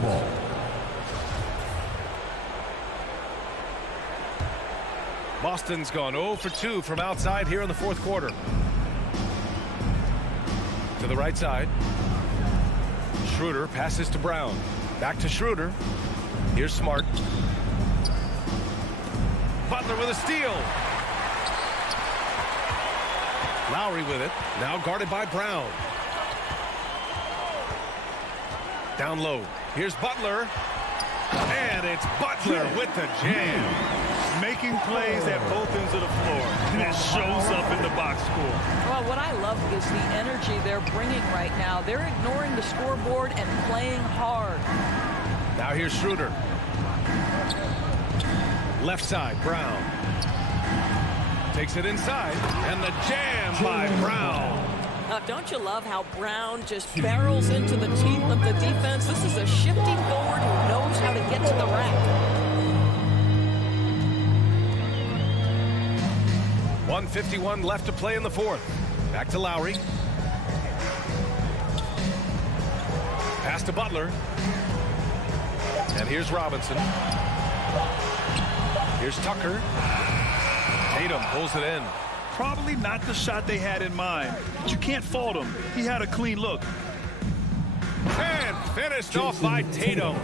Boston's gone 0 for 2 from outside here in the 4th quarter. To the right side. Schroeder passes to Brown. Back to Schroeder. Here's Smart. Butler with a steal. Lowry with it. Now guarded by Brown. Down low. Here's Butler. And it's Butler with the jam. Making plays at both ends of the floor. And it shows up in the box score. Well, what I love is the energy they're bringing right now. They're ignoring the scoreboard and playing hard. Now here's Schroeder. Left side, Brown. Takes it inside. And the jam by Brown. Don't you love how Brown just barrels into the teeth of the defense? This is a shifty forward who knows how to get to the rack. 1:51 left to play in the 4th. Back to Lowry. Pass to Butler. And here's Robinson. Here's Tucker. Tatum pulls it in. Probably not the shot they had in mind, but you can't fault him. He had a clean look. And finished off by Tatum.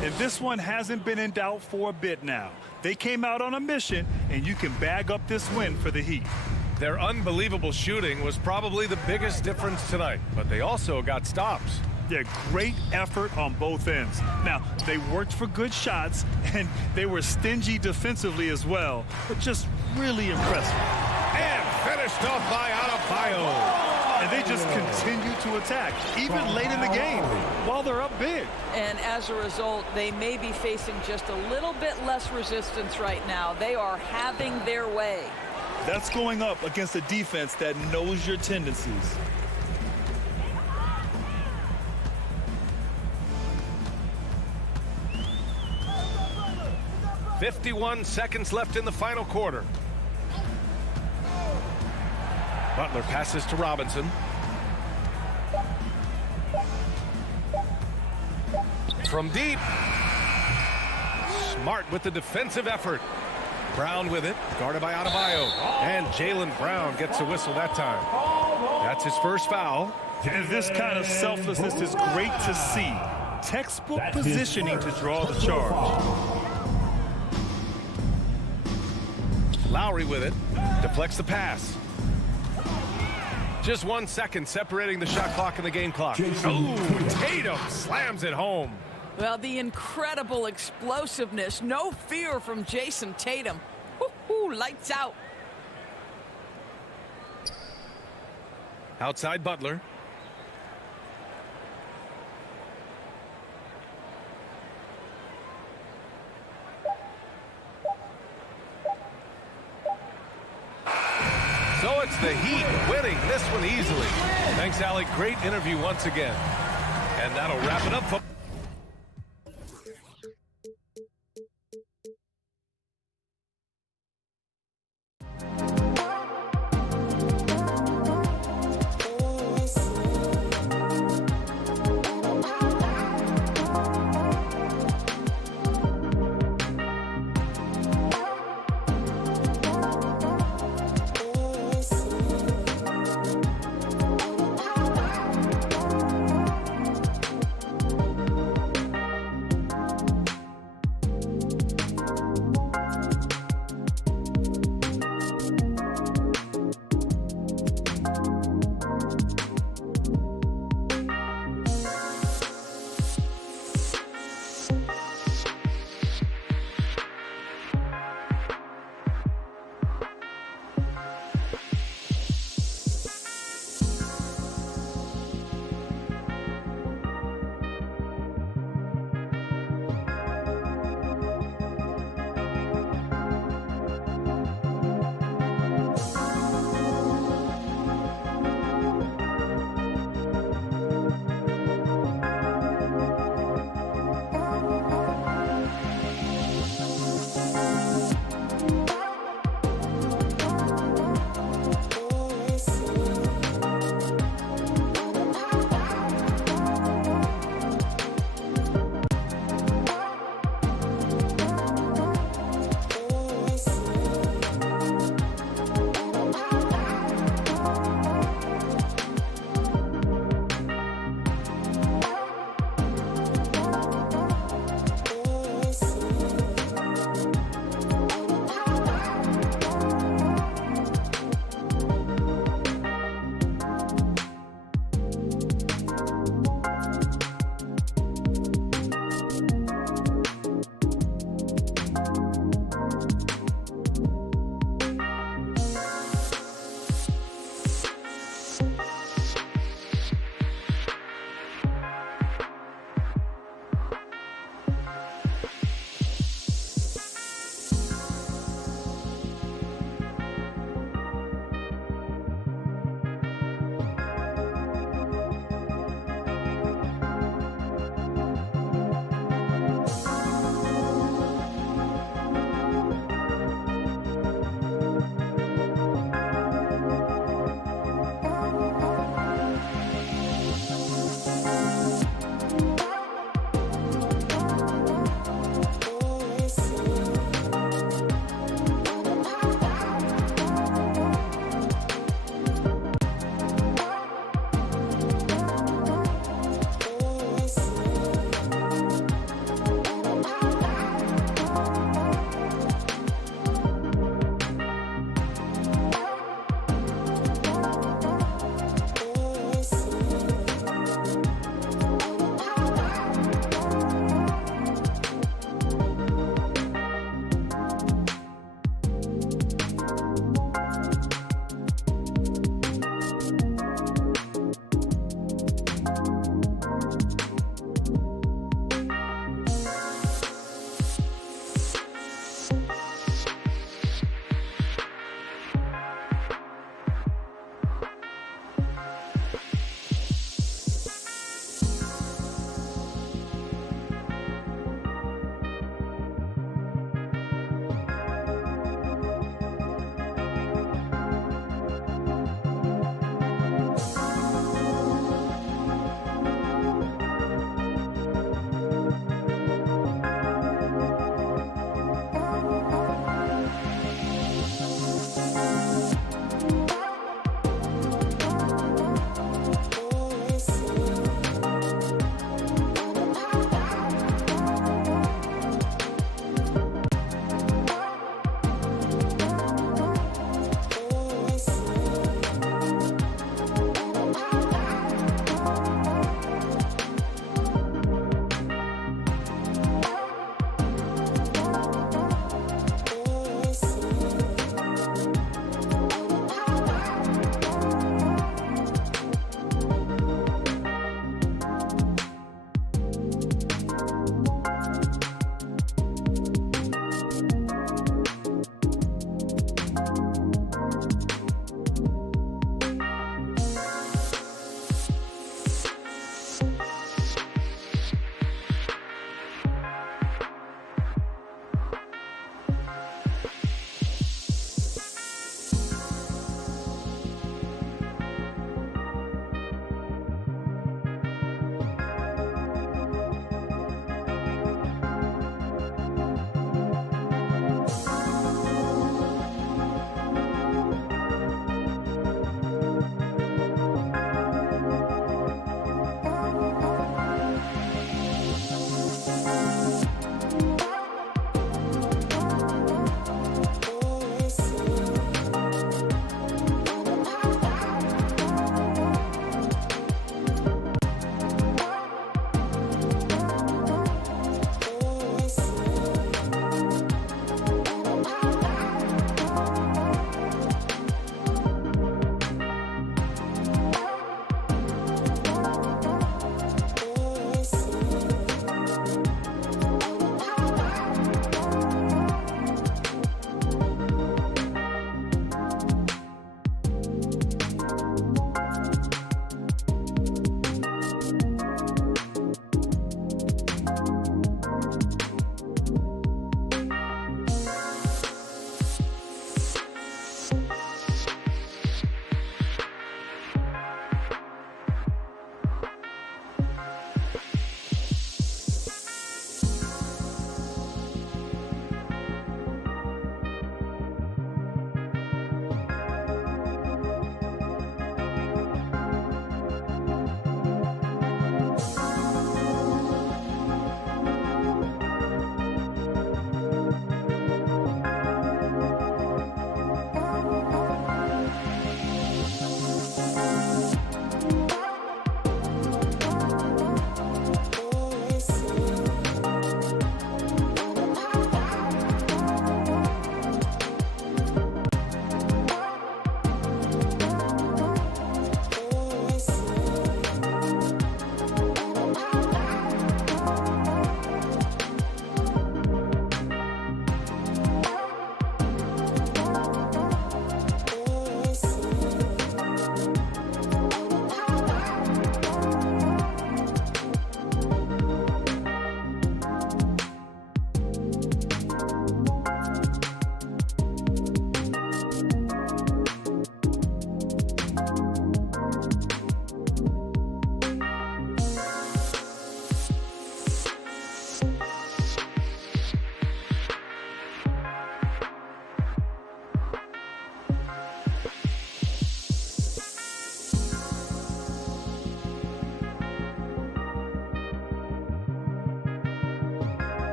And this one hasn't been in doubt for a bit now. They came out on a mission, and you can bag up this win for the Heat. Their unbelievable shooting was probably the biggest difference tonight, but they also got stops. Yeah, great effort on both ends. Now, they worked for good shots, and they were stingy defensively as well, but just really impressive. And finished off by Adebayo. And they just continue to attack, even late in the game, while they're up big. And as a result, they may be facing just a little bit less resistance right now. They are having their way. That's going up against a defense that knows your tendencies. .51 seconds left in the final quarter. Butler passes to Robinson. From deep. Smart with the defensive effort. Brown with it, guarded by Adebayo. And Jaylen Brown gets a whistle that time. That's his first foul. And this kind of selflessness is great to see. Textbook positioning to draw the charge. Lowry with it, deflects the pass. Just 1 second separating the shot clock and the game clock. Oh, Tatum slams it home. Well, the incredible explosiveness, no fear from Jason Tatum. Woo-hoo, lights out. Outside Butler. So it's the Heat winning this one easily. Thanks, Allie. Great interview once again. And that'll wrap it up for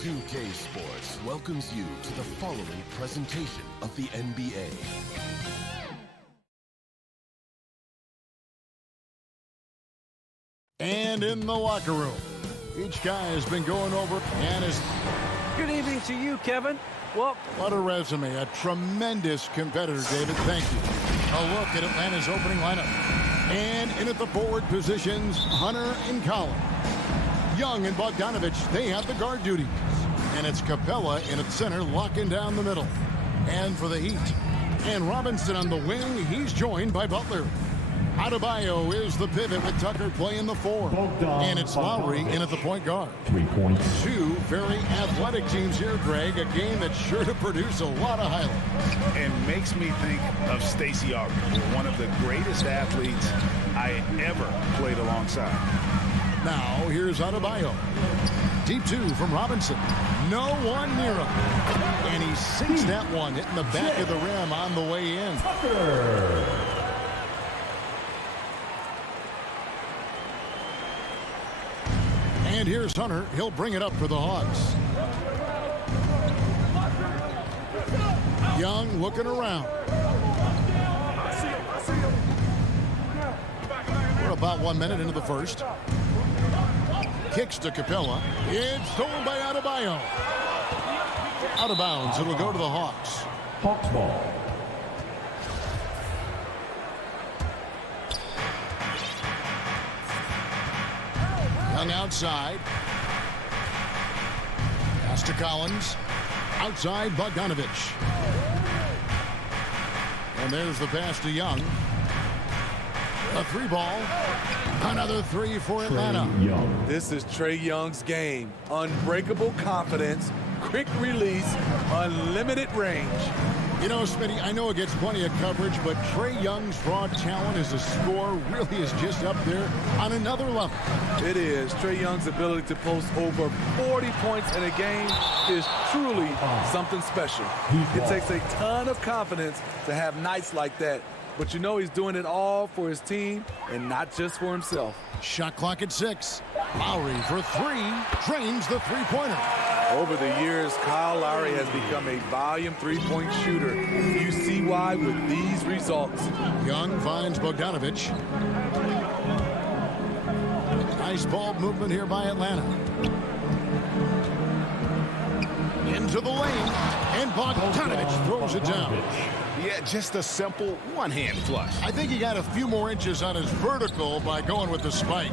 2K Sports welcomes you to the following presentation of the NBA. And in the locker room, each guy has been going over and is... Good evening to you, Kevin. Well, what a resume. A tremendous competitor, David. Thank you. A look at Atlanta's opening lineup. And in at the forward positions, Hunter and Collins. Young and Bogdanovich, they have the guard duties. And it's Capella in at center, locking down the middle. And for the Heat. And Robinson on the wing, he's joined by Butler. Adebayo is the pivot with Tucker playing the 4. And it's Lowry in at the point guard. 3 points. Two very athletic teams here, Greg. A game that's sure to produce a lot of highlights. And makes me think of Stacey Augmon, one of the greatest athletes I ever played alongside. Now, here's Adebayo. Deep 2 from Robinson. No one near him. And he sinks that one, hitting the back of the rim on the way in. And here's Hunter. He'll bring it up for the Hawks. Young looking around. We're about 1 minute into the first. Kicks to Capella. It's stolen by Adebayo. Out of bounds. It'll go to the Hawks. Hawks ball. Young outside. Pass to Collins. Outside Bogdanovich. And there's the pass to Young. A 3 ball. Another 3 for Atlanta. This is Trae Young's game. Unbreakable confidence, quick release, unlimited range. You know, Smitty, I know it gets plenty of coverage, but Trae Young's raw talent as a scorer really is just up there on another level. It is. Trae Young's ability to post over 40 points in a game is truly something special. It takes a ton of confidence to have nights like that. But you know he's doing it all for his team and not just for himself. Shot clock at 6. Lowry for 3. Drains the three-pointer. Over the years, Kyle Lowry has become a volume three-point shooter. You see why with these results. Young finds Bogdanovich. Nice ball movement here by Atlanta. Into the lane. And Bogdanovich throws it down. Yeah, just a simple one-hand flush. I think he got a few more inches on his vertical by going with the spike.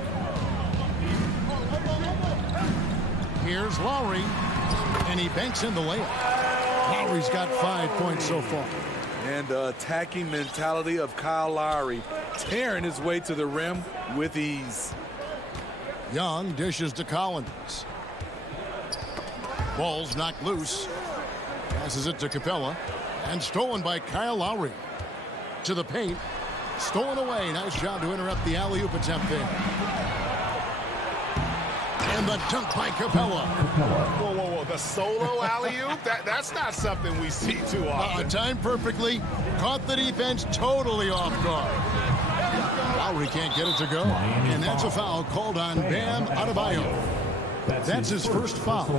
Here's Lowry, and he banks in the layup. Lowry's got 5 points so far. And the attacking mentality of Kyle Lowry, tearing his way to the rim with ease. Young dishes to Collins. Ball's knocked loose. Passes it to Capella. And stolen by Kyle Lowry. To the paint. Stolen away. Nice job to interrupt the alley-oop attempt there. And the dunk by Capella. Whoa, whoa, whoa. The solo alley-oop? That's not something we see too often. Timed perfectly. Caught the defense totally off guard. Lowry can't get it to go. And that's a foul called on Bam Adebayo. That's his first foul.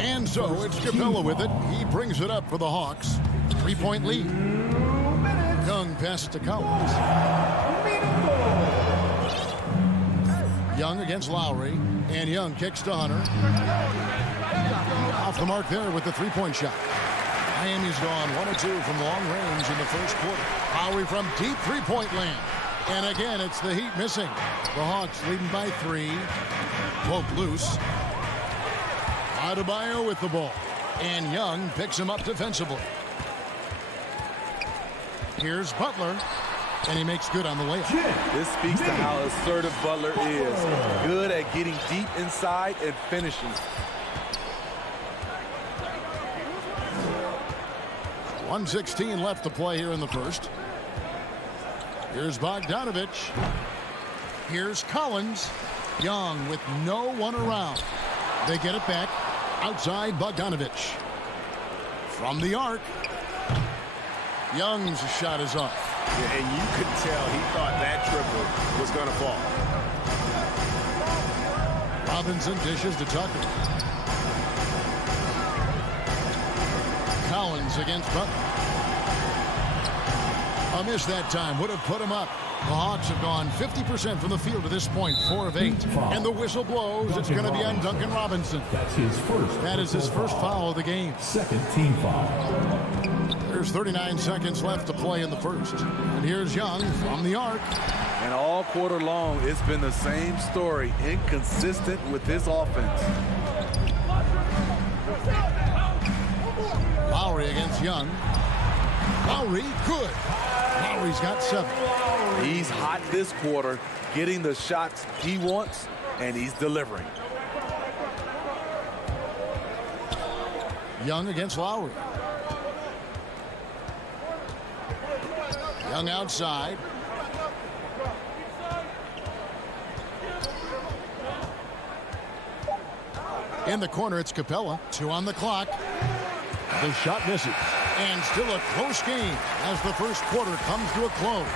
And so it's Capella with it. He brings it up for the Hawks. 3-point lead. Young passes to Collins. Young against Lowry. And Young kicks to Hunter. Off the mark there with the 3-point shot. Miami's gone 1 of 2 from long range in the first quarter. Lowry from deep 3-point land. And again, it's the Heat missing. The Hawks leading by 3. Poke loose. Adebayo with the ball. And Young picks him up defensively. Here's Butler, and he makes good on the layup. This speaks to how assertive Butler is. Good at getting deep inside and finishing. 1:16 left to play here in the first. Here's Bogdanovich. Here's Collins. Young with no one around. They get it back outside Bogdanovich. From the arc. Young's shot is off. Yeah, and you could tell he thought that triple was going to fall. Robinson dishes to Tucker. Collins against Butler. A miss that time would have put him up. The Hawks have gone 50% from the field to this point, 4 of 8. And the whistle blows. It's going to be on Duncan Robinson. That's his first. That is his first foul of the game. Second team foul. There's 39 seconds left to play in the first. And here's Young from the arc. And all quarter long, it's been the same story. Inconsistent with his offense. Lowry against Young. Lowry, good. Lowry's got 7. He's hot this quarter, getting the shots he wants, and he's delivering. Young against Lowry. Young outside. In the corner, it's Capella. 2 on the clock. The shot misses. And still a close game as the first quarter comes to a close.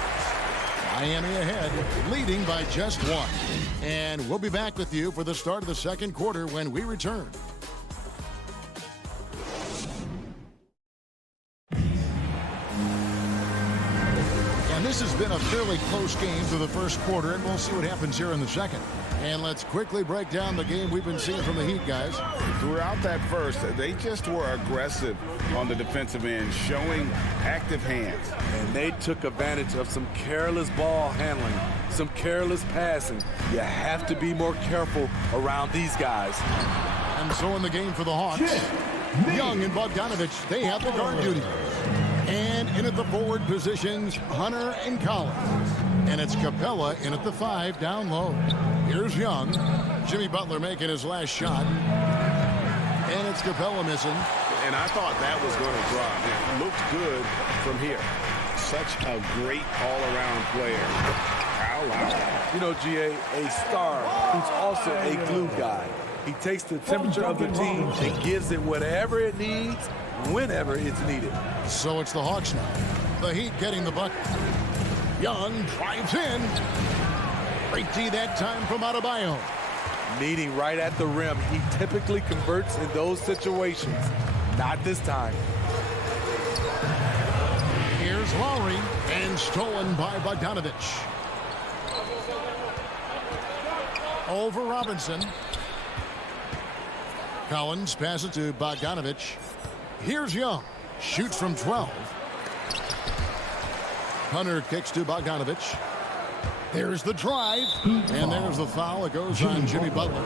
Miami ahead, leading by just 1. And we'll be back with you for the start of the second quarter when we return. And this has been a fairly close game through the first quarter, and we'll see what happens here in the second. And let's quickly break down the game we've been seeing from the Heat, guys. Throughout that first, they just were aggressive on the defensive end, showing active hands. And they took advantage of some careless ball handling, some careless passing. You have to be more careful around these guys. And so in the game for the Hawks, Young and Bogdanovich, they have the guard duty. And in at the forward positions, Hunter and Collins. And it's Capella in at the 5 down low. Here's Young. Jimmy Butler making his last shot. And it's Capella missing. And I thought that was going to drop. It looked good from here. Such a great all-around player. Kyle Lowry. You know, GA, a star who's also a glue guy. He takes the temperature of the team and gives it whatever it needs, whenever it's needed. So it's the Hawks now. The Heat getting the bucket. Young drives in. Great D that time from Adebayo. Meeting right at the rim. He typically converts in those situations. Not this time. Here's Lowry, and stolen by Bogdanovich. Over Robinson. Collins passes to Bogdanovich. Here's Young. Shoots from 12. Hunter kicks to Bogdanovich. There's the drive. And there's the foul. It goes on Jimmy Butler.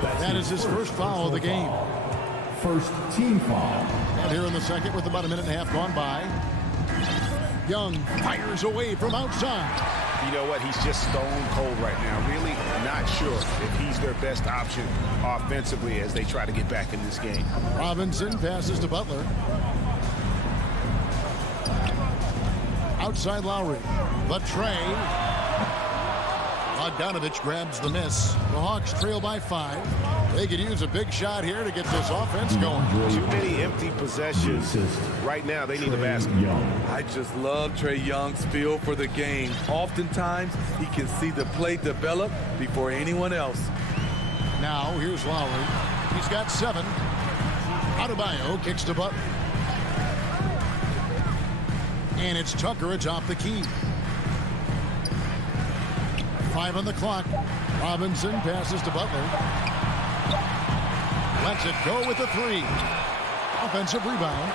That is his first foul of the game. First team foul. And here in the second with about a minute and a half gone by. Young fires away from outside. You know what? He's just stone cold right now. Really not sure if he's their best option offensively as they try to get back in this game. Robinson passes to Butler. Outside Lowry. The tray. Bogdanovich grabs the miss. The Hawks trail by 5. They could use a big shot here to get this offense going. Too many empty possessions. Right now, they need a basket. I just love Trae Young's feel for the game. Oftentimes, he can see the play develop before anyone else. Now, here's Lowry. He's got 7. Adebayo kicks to Butler. And it's Tucker atop the key. 5 on the clock. Robinson passes to Butler. Lets it go with the 3. Offensive rebound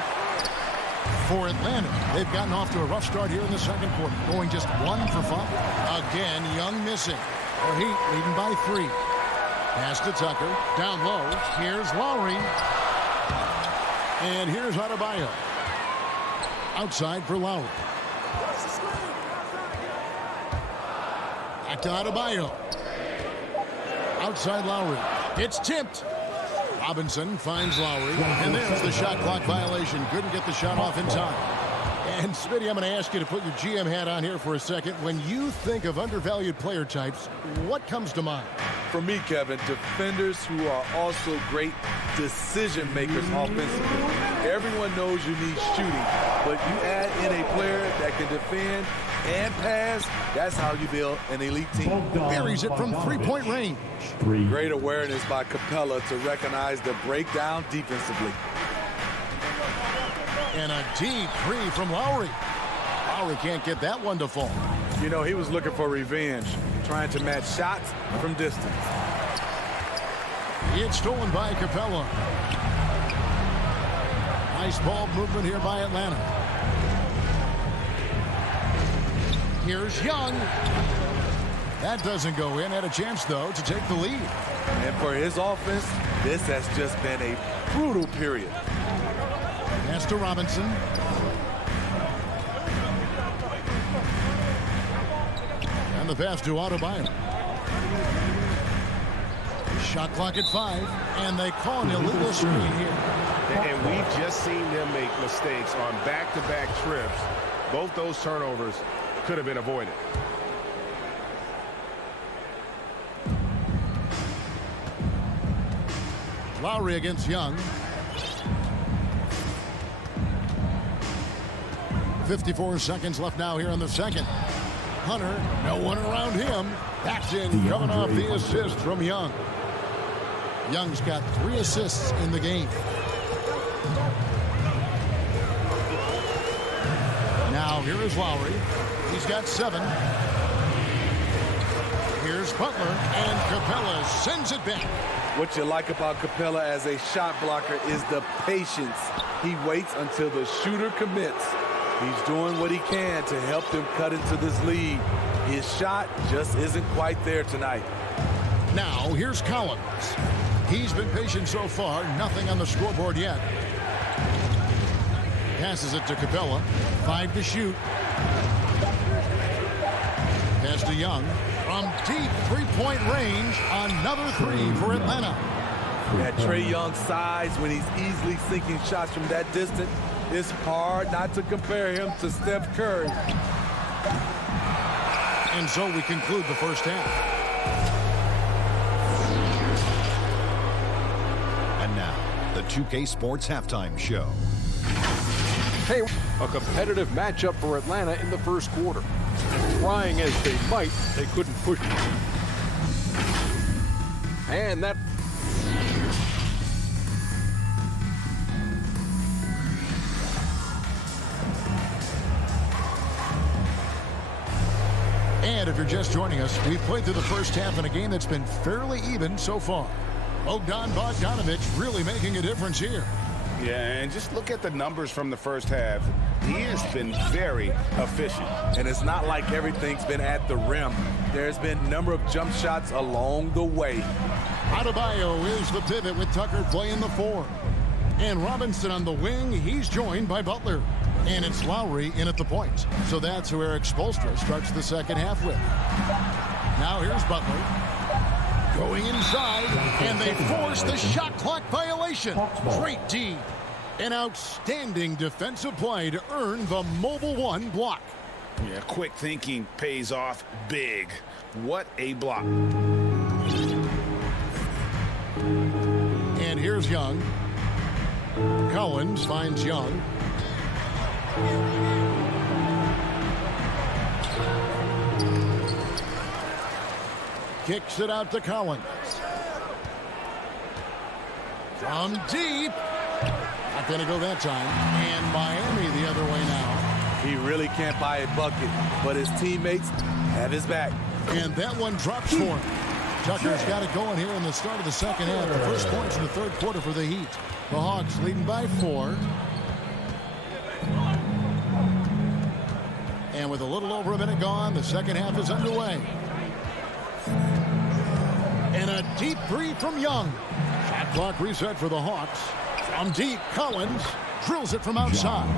for Atlanta. They've gotten off to a rough start here in the second quarter, going just 1 for 5. Again, Young missing. The Heat leading by 3. Pass to Tucker. Down low. Here's Lowry. And here's Adebayo. Outside for Lowry. Back to Adebayo. Outside Lowry. It's tipped. Robinson finds Lowry. And there's the shot clock violation. Couldn't get the shot off in time. And Smitty, I'm going to ask you to put your GM hat on here for a second. When you think of undervalued player types, what comes to mind? For me, Kevin, defenders who are also great decision makers offensively. Everyone knows you need shooting, but you add in a player that can defend and pass, that's how you build an elite team. Buries it from three-point range. Great awareness by Capella to recognize the breakdown defensively. And a deep three from Lowry. Lowry can't get that one to fall. You know, he was looking for revenge, trying to match shots from distance. It's stolen by Capella. Nice ball movement here by Atlanta. Here's Young. That doesn't go in. Had a chance, though, to take the lead. And for his offense, this has just been a brutal period. Pass to Robinson. And the pass to Adebayo. Shot clock at 5, and they call an illegal screen here. And we've just seen them make mistakes on back-to-back trips. Both those turnovers could have been avoided. Lowry against Young. 54 seconds left now here in the second. Hunter, no one around him. That's in, coming off the assist from Young. Young's got 3 assists in the game. Now here is Lowry. He's got 7. Here's Butler, and Capella sends it back. What you like about Capella as a shot blocker is the patience. He waits until the shooter commits. He's doing what he can to help them cut into this lead. His shot just isn't quite there tonight. Now here's Collins. He's been patient so far. Nothing on the scoreboard yet. Passes it to Capella. 5 to shoot. Pass to Young. From deep three-point range, another 3 for Atlanta. At Trae Young's size, when he's easily sinking shots from that distance, it's hard not to compare him to Steph Curry. And so we conclude the first half. And now, the 2K Sports Halftime Show. Hey, a competitive matchup for Atlanta in the first quarter. Trying as they might, they couldn't push it. And that... And if you're just joining us, we've played through the first half in a game that's been fairly even so far. Bogdanovich really making a difference here. Yeah, and just look at the numbers from the first half. He has been very efficient. And it's not like everything's been at the rim. There's been a number of jump shots along the way. Adebayo is the pivot with Tucker playing the 4. And Robinson on the wing. He's joined by Butler. And it's Lowry in at the point. So that's who Eric Spoelstra starts the second half with. Now here's Butler. Going inside, and they force the shot clock violation. Great D. An outstanding defensive play to earn the mobile 1 block. Yeah, quick thinking pays off big. What a block. And here's Young. Collins finds Young. Kicks it out to Collins. From deep. Not going to go that time. And Miami the other way now. He really can't buy a bucket, but his teammates have his back. And that one drops for him. Tucker's got it going here in the start of the second half. The first points in the third quarter for the Heat. The Hawks leading by 4. And with a little over a minute gone, the second half is underway. And a deep 3 from Young. Shot clock reset for the Hawks. From deep, Collins drills it from outside.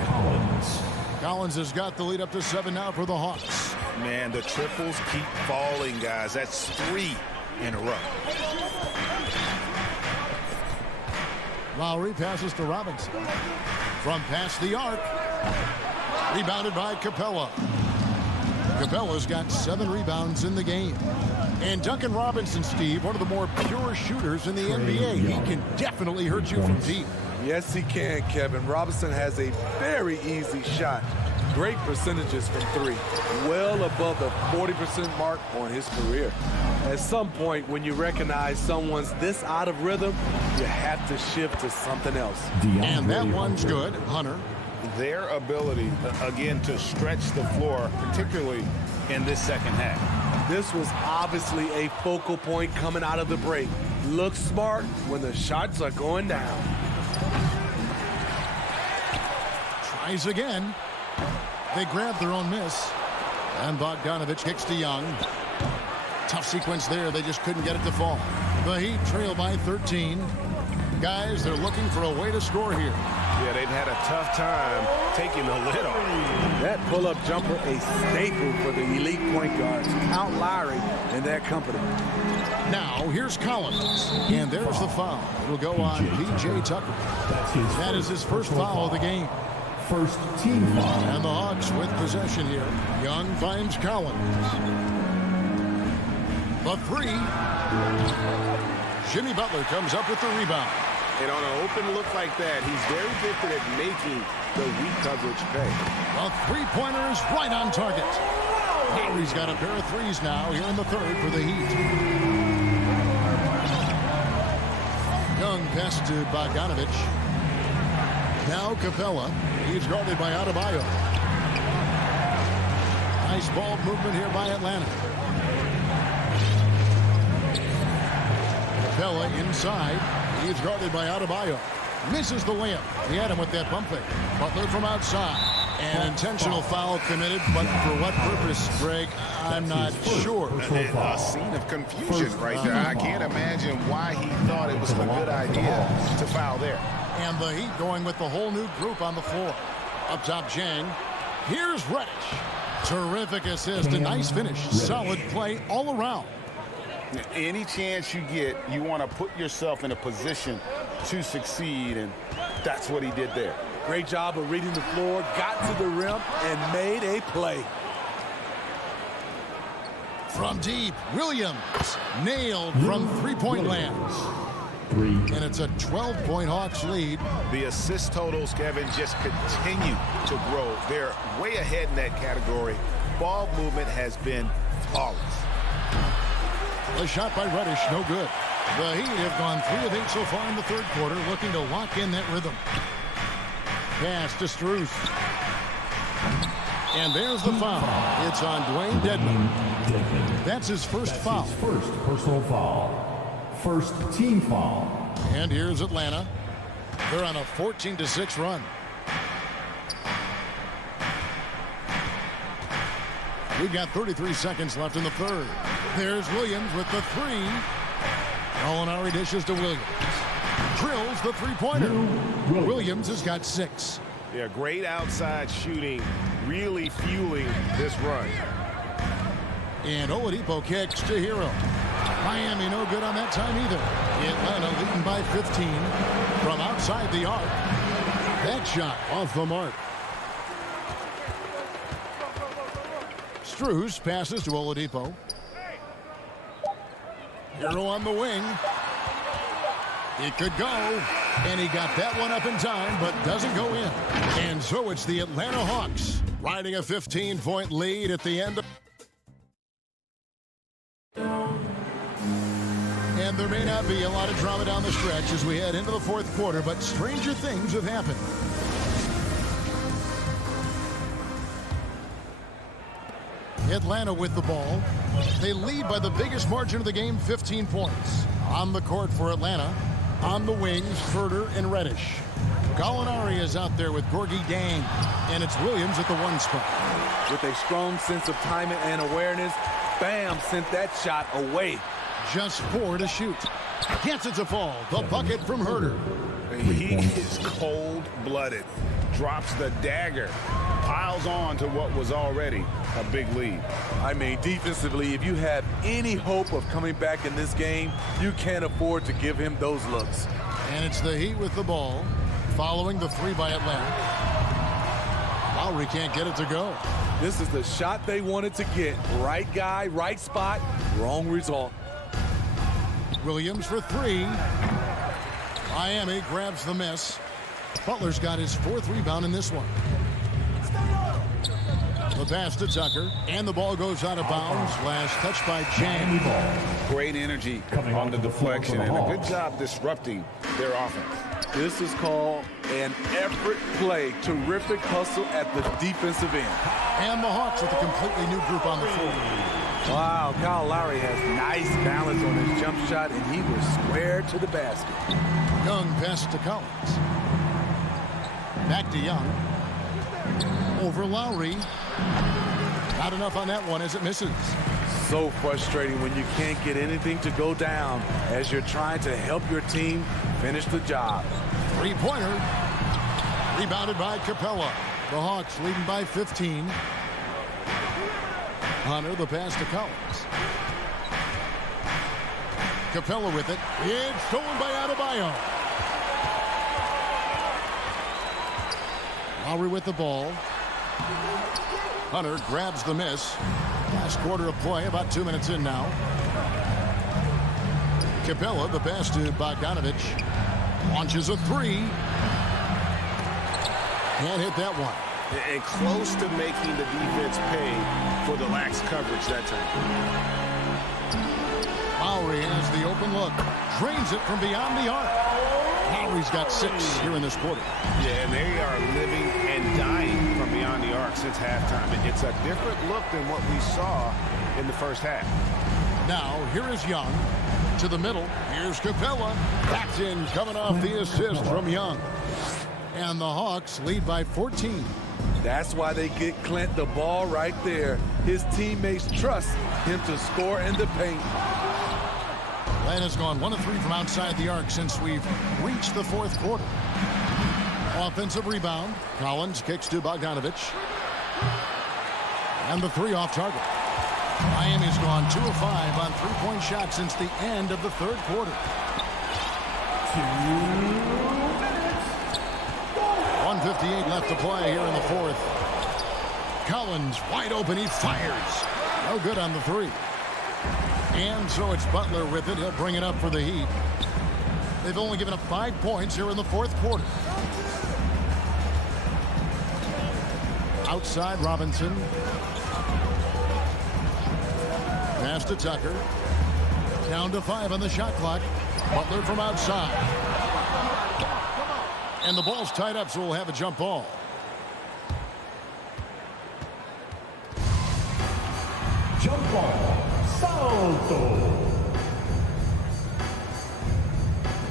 Collins has got the lead up to 7 now for the Hawks. Man, the triples keep falling, guys. That's 3 in a row. Lowry passes to Robinson. From past the arc. Rebounded by Capella. Capella's got 7 rebounds in the game. And Duncan Robinson, Steve, one of the more pure shooters in the NBA. He can definitely hurt you from deep. Yes, he can, Kevin. Robinson has a very easy shot. Great percentages from 3. Well above the 40% mark on his career. At some point, when you recognize someone's this out of rhythm, you have to shift to something else. And that one's good. Hunter. Their ability, again, to stretch the floor, particularly in this second half. This was obviously a focal point coming out of the break. Look smart when the shots are going down. Tries again. They grab their own miss. And Bogdanovich kicks to Young. Tough sequence there. They just couldn't get it to fall. The Heat trail by 13. Guys, they're looking for a way to score here. Yeah, they've had a tough time taking the lid off. That pull-up jumper, a staple for the elite point guards. Count Lowry and their company. Now, here's Collins. And there's the foul. It'll go on P.J. Tucker. That is his first foul of the game. First team foul. And the Hawks with possession here. Young finds Collins. The 3. Jimmy Butler comes up with the rebound. And on an open look like that, he's very gifted at making the weak coverage pay. A 3-pointer is right on target. Lowry's got a pair of 3s now here in the 3rd for the Heat. Young pass to Bogdanovich. Now Capella. He's guarded by Adebayo. Nice ball movement here by Atlanta. Capella inside. He's guarded by Adebayo. Misses the layup. He had him with that bump fake. Butler from outside. An intentional foul committed, but for what purpose, Greg? I'm not sure. A scene of confusion right there. I can't imagine why he thought it was a good idea to foul there. And the Heat going with the whole new group on the floor. Up top, Jang. Here's Reddish. Terrific assist. A nice finish. Solid play all around. Any chance you get, you want to put yourself in a position to succeed, and that's what he did there. Great job of reading the floor, got to the rim, and made a play. From deep, Williams nailed from three-point land. And it's a 12-point Hawks lead. The assist totals, Kevin, just continue to grow. They're way ahead in that category. Ball movement has been flawless. A shot by Reddish, no good. The Heat have gone 3 of 8 so far in the 3rd quarter, looking to lock in that rhythm. Pass to Strus. And there's the foul. It's on Dwayne Dedmon. That's his first foul. His first personal foul. First team foul. And here's Atlanta. They're on a 14-6 run. We've got 33 seconds left in the 3rd. There's Williams with the 3. Gallinari dishes to Williams. Drills the 3-pointer. Williams has got 6. Yeah, great outside shooting, really fueling this run. And Oladipo kicks to Hero. Miami no good on that time either. Atlanta leading by 15 from outside the arc. That shot off the mark. Strus passes to Oladipo. Hero on the wing. It could go. And he got that one up in time, but doesn't go in. And so it's the Atlanta Hawks riding a 15-point lead at the end. And there may not be a lot of drama down the stretch as we head into the 4th quarter, but stranger things have happened. Atlanta with the ball. They lead by the biggest margin of the game, 15 points. On the court for Atlanta. On the wings, Furter and Reddish. Gallinari is out there with Gorgie Dang. And it's Williams at the 1 spot. With a strong sense of timing and awareness, Bam sent that shot away. Just 4 to shoot. Gets it to fall. The bucket from Herter. He is cold-blooded. Drops the dagger. piles on to what was already a big lead. I mean, defensively, if you have any hope of coming back in this game, you can't afford to give him those looks. And it's the Heat with the ball, following the three by Atlanta. Lowry can't get it to go. This is the shot they wanted to get. Right guy, right spot, wrong result. Williams for three. Miami grabs the miss. Butler's got his fourth rebound in this one. The pass to Tucker, and the ball goes out of bounds. Last touch by James. Great energy on the deflection, and a good job disrupting their offense. This is called an effort play. Terrific hustle at the defensive end. And the Hawks with a completely new group on the floor. Wow, Kyle Lowry has nice balance on his jump shot, and he was square to the basket. Young pass to Collins. Back to Young. Over Lowry. Not enough on that one as it misses. So frustrating when you can't get anything to go down as you're trying to help your team finish the job. Three-pointer. Rebounded by Capella. The Hawks leading by 15. Hunter, the pass to Collins. Capella with it. It's stolen by Adebayo. Lowry with the ball. Hunter grabs the miss. Last quarter of play, about 2 minutes in now. Capella, the pass to Bogdanovich. Launches a three. Can't hit that one. And close to making the defense pay for the lax coverage that time. Lowry has the open look. Drains it from beyond the arc. Lowry's got 6 here in this quarter. Yeah, and they are living and dying from beyond the arc since halftime. It's a different look than what we saw in the first half. Now, here is Young. To the middle. Here's Capella. Backed in, coming off the assist from Young. And the Hawks lead by 14. That's why they get Clint the ball right there. His teammates trust him to score in the paint. Atlanta's gone 1 of 3 from outside the arc since we've reached the fourth quarter. Offensive rebound. Collins kicks to Bogdanovich. And the three off target. Miami's gone 2 of 5 on three-point shots since the end of the third quarter. 1:58 left to play here in the fourth. Collins wide open. He fires. No good on the three. And so it's Butler with it. He'll bring it up for the Heat. They've only given up 5 points here in the fourth quarter. Outside Robinson. Pass to Tucker. Down to 5 on the shot clock. Butler from outside. And the ball's tied up, so we'll have a jump ball. Jump ball. Salto.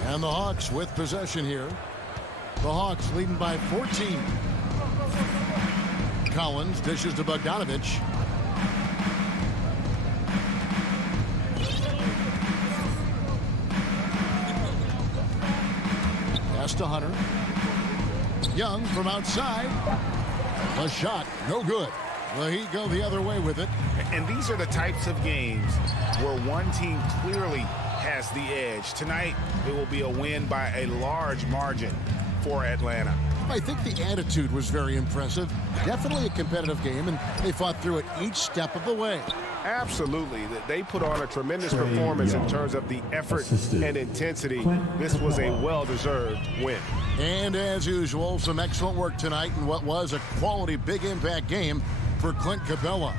And the Hawks with possession here. The Hawks leading by 14. Collins dishes to Bogdanovich. Pass to Hunter. Young from outside. A shot, no good. The Heat go the other way with it. And these are the types of games where one team clearly has the edge. Tonight, it will be a win by a large margin for Atlanta. I think the attitude was very impressive. Definitely a competitive game, and they fought through it each step of the way. Absolutely. They put on a tremendous performance in terms of the effort and intensity. This was a well-deserved win. And as usual, some excellent work tonight in what was a quality big impact game for Clint Capella.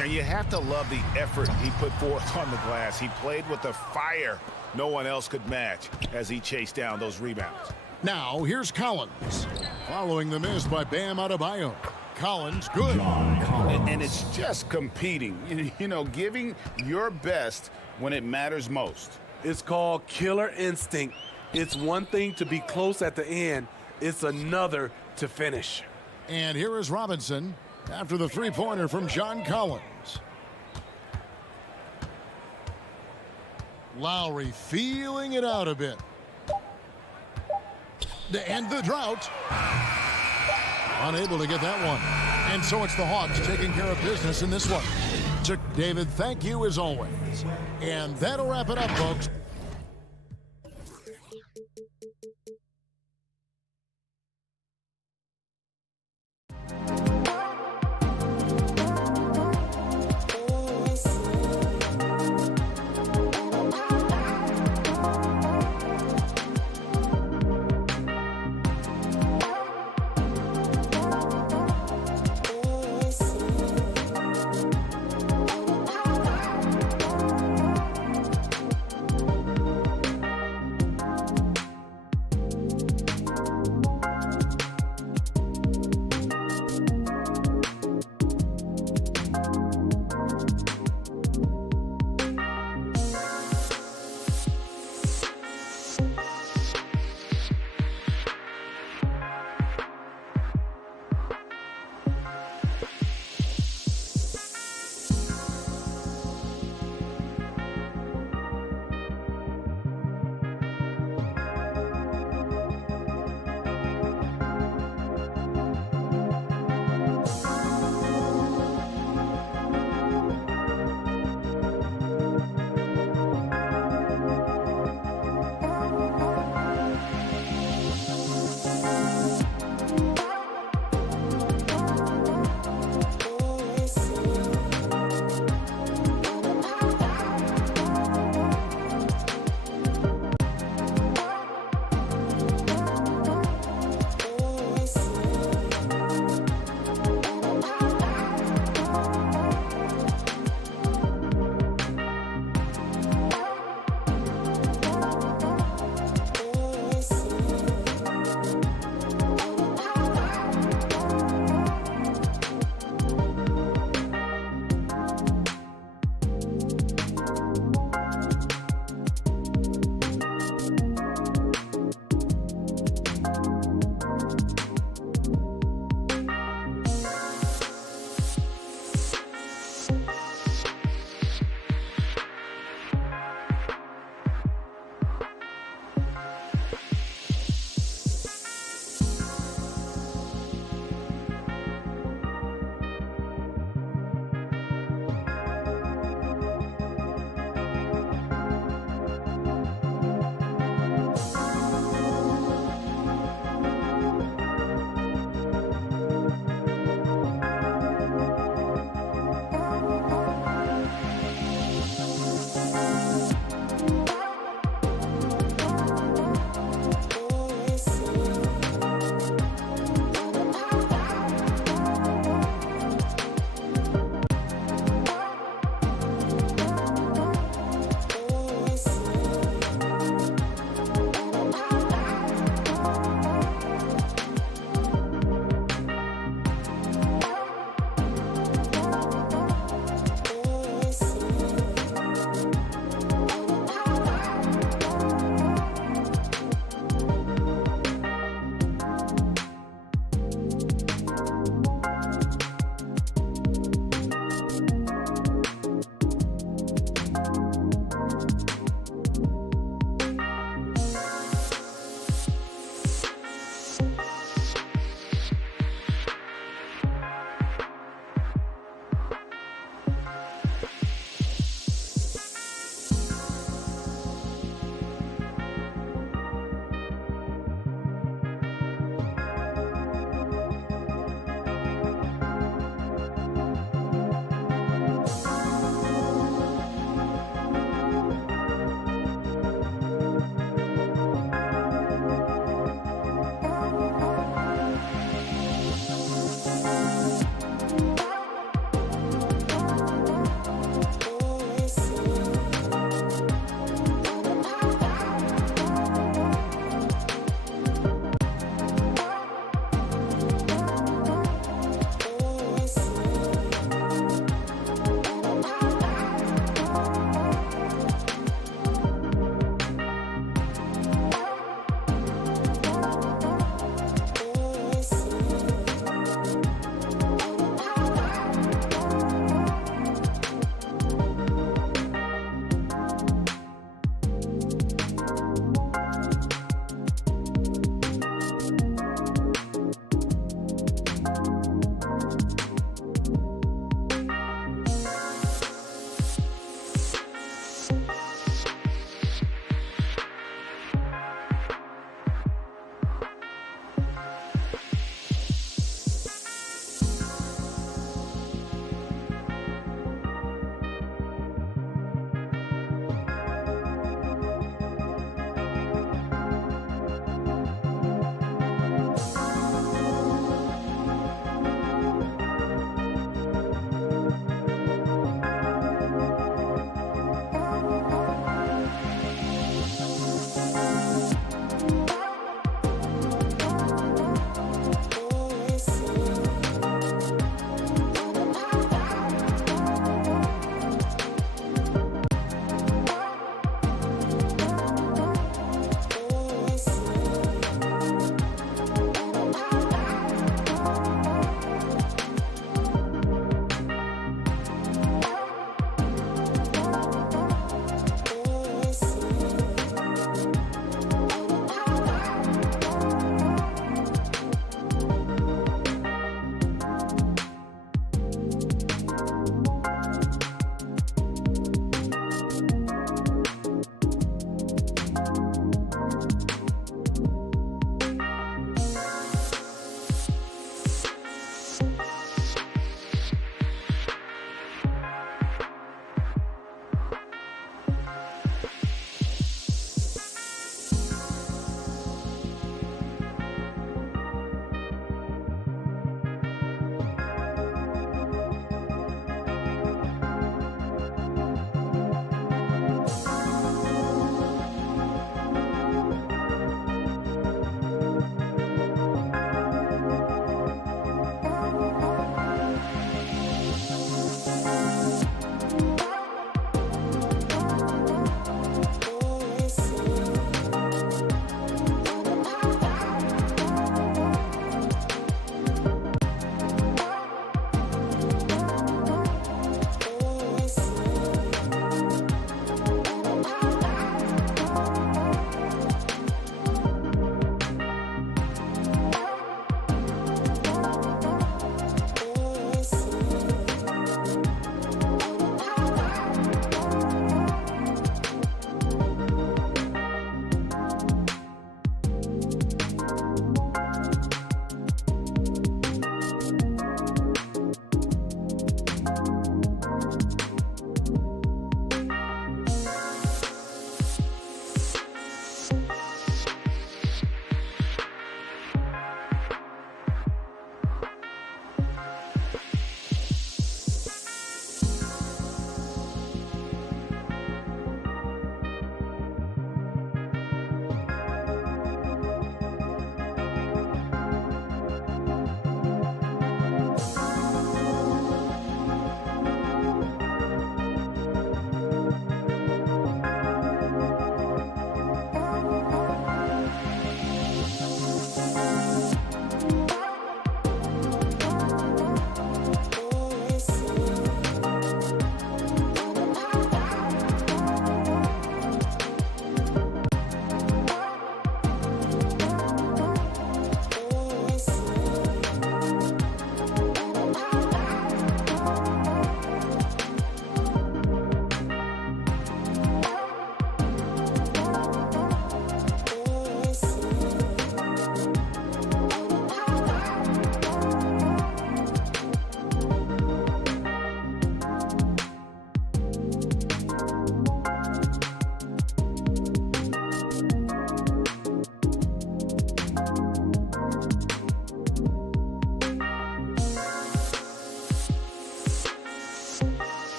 And you have to love the effort he put forth on the glass. He played with the fire no one else could match as he chased down those rebounds. Now, here's Collins. Following the miss by Bam Adebayo. Collins, good. And it's just competing, you know, giving your best when it matters most. It's called killer instinct. It's one thing to be close at the end. It's another to finish. And here is Robinson after the three-pointer from John Collins. Lowry feeling it out a bit. To end the drought. Unable to get that one. And so it's the Hawks taking care of business in this one. David, thank you as always. And that'll wrap it up, folks.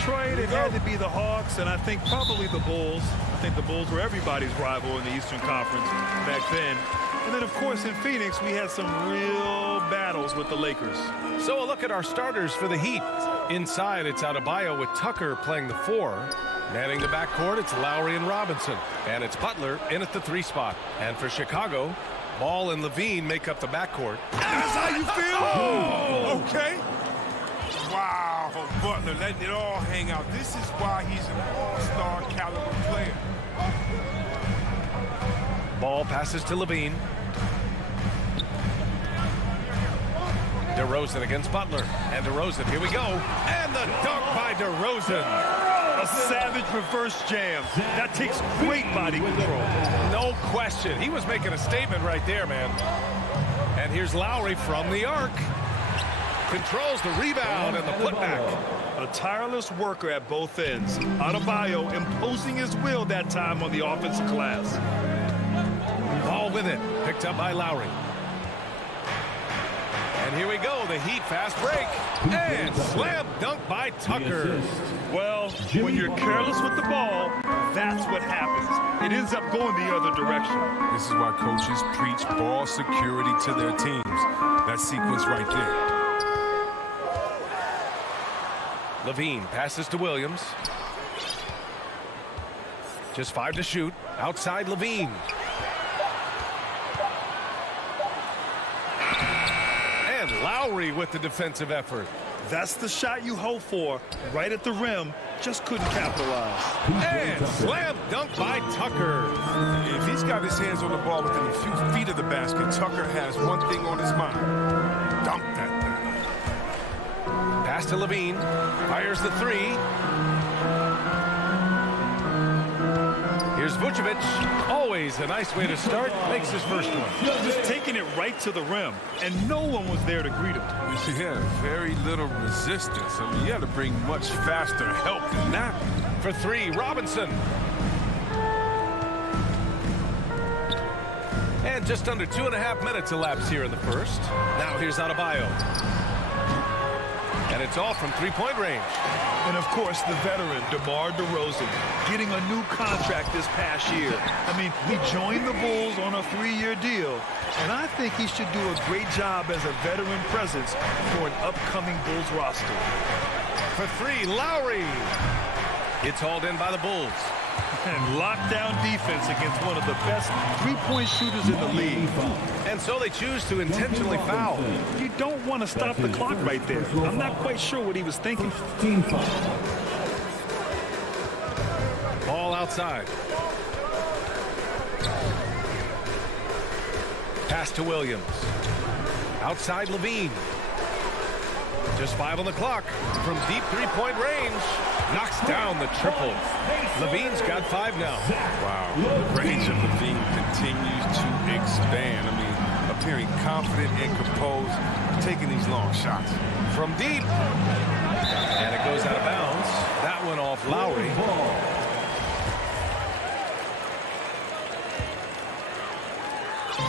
Detroit, it had to be the Hawks, and I think probably the Bulls. I think the Bulls were everybody's rival in the Eastern Conference back then. And then, of course, in Phoenix, we had some real battles with the Lakers. So a look at our starters for the Heat. Inside, it's Adebayo with Tucker playing the 4. Manning the backcourt, it's Lowry and Robinson. And it's Butler in at the 3 spot. And for Chicago, Ball and Levine make up the backcourt. That's how you feel? Oh, okay. Wow, Butler letting it all hang out. This is why he's an all-star caliber player. Ball passes to Levine. DeRozan against Butler. And DeRozan, here we go. And the dunk by DeRozan. A savage reverse jam. That takes great body control. No question. He was making a statement right there, man. And here's Lowry from the arc. Controls the rebound and the putback. A tireless worker at both ends. Adebayo imposing his will that time on the offensive glass. Ball with it. Picked up by Lowry. And here we go. The Heat fast break. And slam dunk by Tucker. Well, when you're careless with the ball, that's what happens. It ends up going the other direction. This is why coaches preach ball security to their teams. That sequence right there. Levine passes to Williams. Just 5 to shoot. Outside Levine. And Lowry with the defensive effort. That's the shot you hope for. Right at the rim. Just couldn't capitalize. And slam dunk by Tucker. If he's got his hands on the ball within a few feet of the basket, Tucker has one thing on his mind. Dunk that thing. Pass to Levine. Fires the 3. Here's Vucevic. Always a nice way to start. Makes his first one. Just taking it right to the rim. And no one was there to greet him. Yeah, very little resistance. I mean, you had to bring much faster help than that. For 3, Robinson. And just under 2.5 minutes elapsed here in the first. Now here's Adebayo. And it's all from 3-point range. And, of course, the veteran, DeMar DeRozan, getting a new contract this past year. I mean, he joined the Bulls on a 3-year deal, and I think he should do a great job as a veteran presence for an upcoming Bulls roster. For 3, Lowry. It's hauled in by the Bulls. And lockdown defense against one of the best 3-point shooters in the league. And so they choose to intentionally foul. You don't want to stop the clock right there. I'm not quite sure what he was thinking. Ball outside. Pass to Williams. Outside Levine. Just 5 on the clock. From deep 3-point range. Knocks down the triple. Levine's got 5 now. Wow. The range of Levine continues to expand. I mean, appearing confident and composed, taking these long shots. From deep. And it goes out of bounds. That one off Lowry.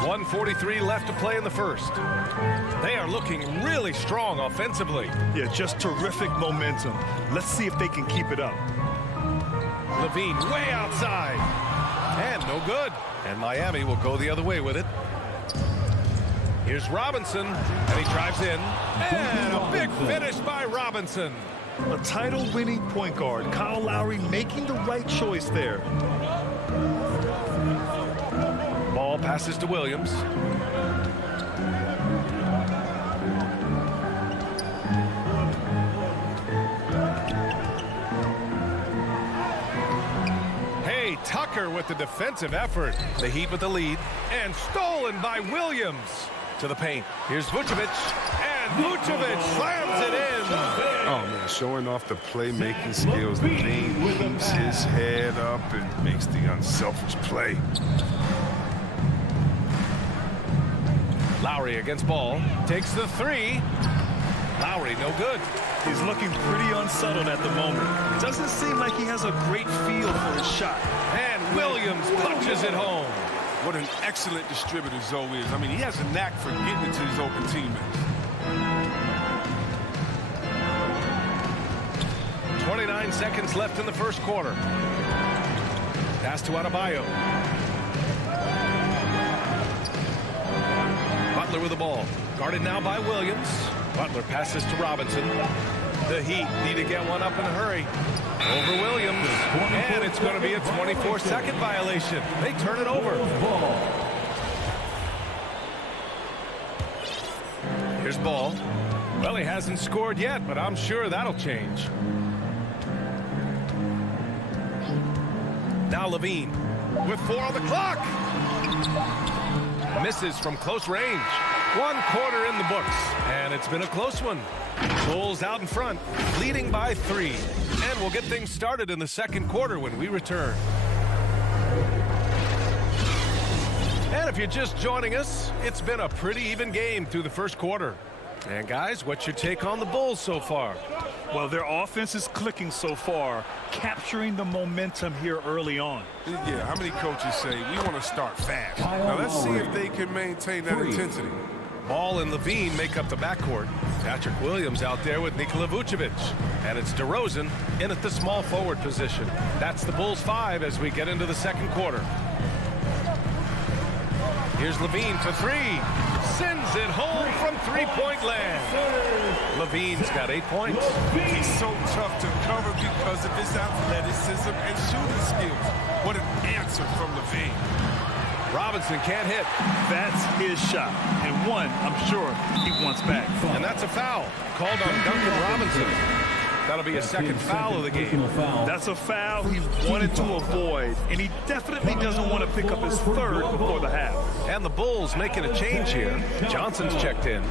1:43 left to play in the first. They are looking really strong offensively. Yeah, just terrific momentum. Let's see if they can keep it up. Levine way outside. And no good. And Miami will go the other way with it. Here's Robinson. And he drives in. And a big finish by Robinson. A title-winning point guard. Kyle Lowry making the right choice there. Ball passes to Williams. Hey, Tucker with the defensive effort. The Heat with the lead. And stolen by Williams. To the paint. Here's Vucevic. And Vucevic slams it in. Oh, man, showing off the playmaking skills. The Levine keeps his head up and makes the unselfish play. Lowry against Ball. Takes the 3. Lowry, no good. He's looking pretty unsettled at the moment. Doesn't seem like he has a great feel for his shot. And Williams punches it home. What an excellent distributor Zoe is. I mean, he has a knack for getting it to his open teammates. 29 9 seconds left in the first quarter. Pass to Adebayo. Butler with the ball. Guarded now by Williams. Butler passes to Robinson. The Heat need to get one up in a hurry. Over Williams. And it's going to be a 24-second violation. They turn it over. Here's Ball. Well, he hasn't scored yet, but I'm sure that'll change. Now Levine with 4 on the clock. Misses from close range. 1 quarter in the books, and it's been a close one. Bulls out in front, leading by 3. And we'll get things started in the second quarter when we return. And if you're just joining us, it's been a pretty even game through the first quarter. And guys, what's your take on the Bulls so far? Well, their offense is clicking so far, capturing the momentum here early on. Yeah, how many coaches say we want to start fast? Now let's see if they can maintain that intensity. Ball and Levine make up the backcourt. Patrick Williams out there with Nikola Vucevic. And it's DeRozan in at the small forward position. That's the Bulls 5 as we get into the second quarter. Here's Levine for 3. Sends it home from three-point land. Levine's got 8 points. He's so tough to cover because of his athleticism and shooting skills. What an answer from Levine. Robinson can't hit. That's his shot. And one, I'm sure, he wants back. And that's a foul called on Duncan Robinson. That'll be a second foul of the game. That's a foul he wanted to avoid, and he definitely doesn't want to pick up his third before the half. And the Bulls making a change here. Johnson's checked in.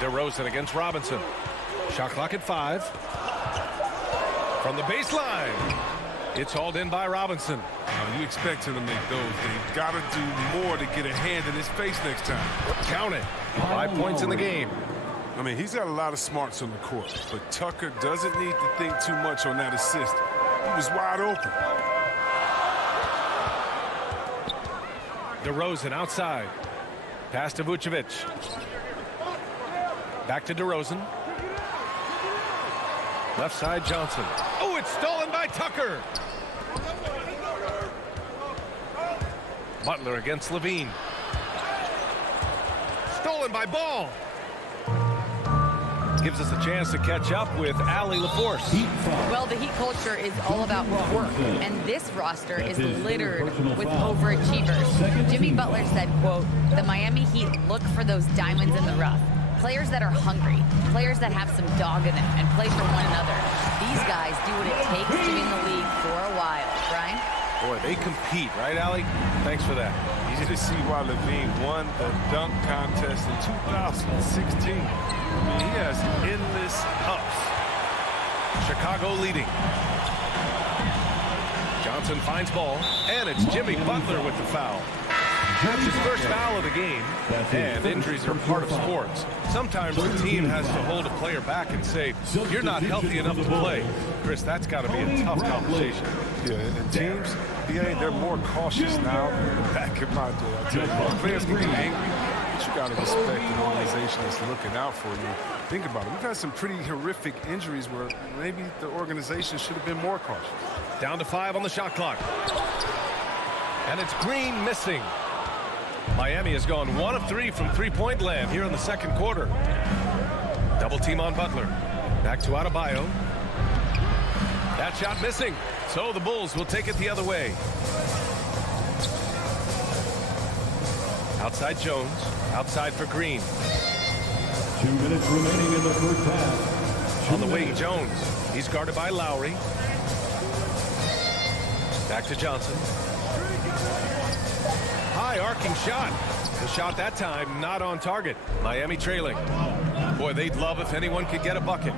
DeRozan against Robinson. Shot clock at 5. From the baseline. It's hauled in by Robinson. You expect him to make those. They've got to do more to get a hand in his face next time. Count it. 5 points in the game. I mean, he's got a lot of smarts on the court, but Tucker doesn't need to think too much on that assist. He was wide open. DeRozan outside. Pass to Vucevic. Back to DeRozan. Left side, Johnson. Oh, it's stolen by Tucker. Butler against Levine. Stolen by Ball. Gives us a chance to catch up with Allie LaForce. Well, the Heat culture is all about work, and this roster is littered with overachievers. Jimmy Butler said, quote, "The Miami Heat look for those diamonds in the rough. Players that are hungry, players that have some dog in them and play for one another. These guys do what it takes to be in the league for a while." Brian? Boy, they compete, right, Allie? Thanks for that. Easy to see why Levine won the dunk contest in 2016. I mean, he has endless ups. Chicago leading. Johnson finds Ball, and it's Jimmy Butler with the foul. That's his first foul of the game, and injuries are part of sports. Sometimes the team has to hold a player back and say, "You're not healthy enough to play." Chris, that's got to be a tough conversation. Yeah, and teams, they're more cautious now than back in my day. I tell you, players can get angry, but you got to respect an organization that's looking out for you. Think about it. We've had some pretty horrific injuries where maybe the organization should have been more cautious. Down to 5 on the shot clock. And it's Green missing. Miami has gone 1 of 3 from three-point land here in the second quarter. Double team on Butler. Back to Adebayo. That shot missing. So the Bulls will take it the other way. Outside Jones. Outside for Green. 2 minutes remaining in the first half. On the wing, Jones. He's guarded by Lowry. Back to Johnson. High arcing shot. The shot that time not on target. Miami trailing. Boy, they'd love if anyone could get a bucket.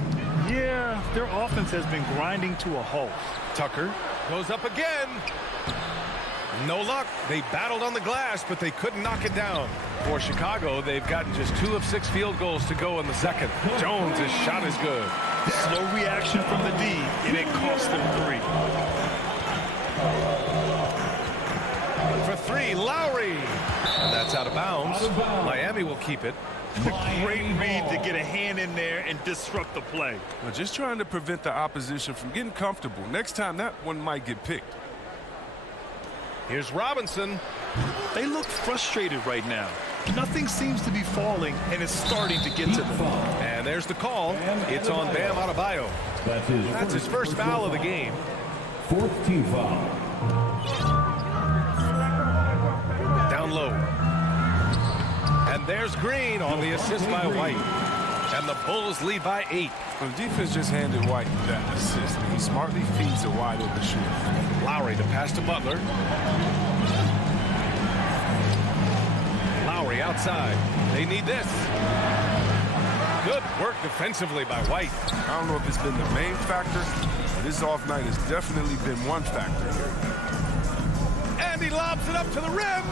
Yeah, their offense has been grinding to a halt. Tucker goes up again. No luck. They battled on the glass, but they couldn't knock it down. For Chicago, they've gotten just 2 of 6 field goals to go in the second. Jones' shot is good. Slow reaction from the D, and it cost them 3. For 3, Lowry. And that's out of bounds. Miami will keep it. Great read to get a hand in there and disrupt the play. Well, just trying to prevent the opposition from getting comfortable. Next time, that one might get picked. Here's Robinson. They look frustrated right now. Nothing seems to be falling, and it's starting to get to them. And there's the call. It's on Bam Adebayo. That's his first foul of the game. Fourth team foul. Down low. And there's Green on the assist by White. And the Bulls lead by 8. Well, the defense just handed White that assist. He smartly feeds a wide open shooter. Lowry to pass to Butler. Lowry outside. They need this. Good work defensively by White. I don't know if it's been the main factor, but this off night has definitely been one factor here. And he lobs it up to the rim.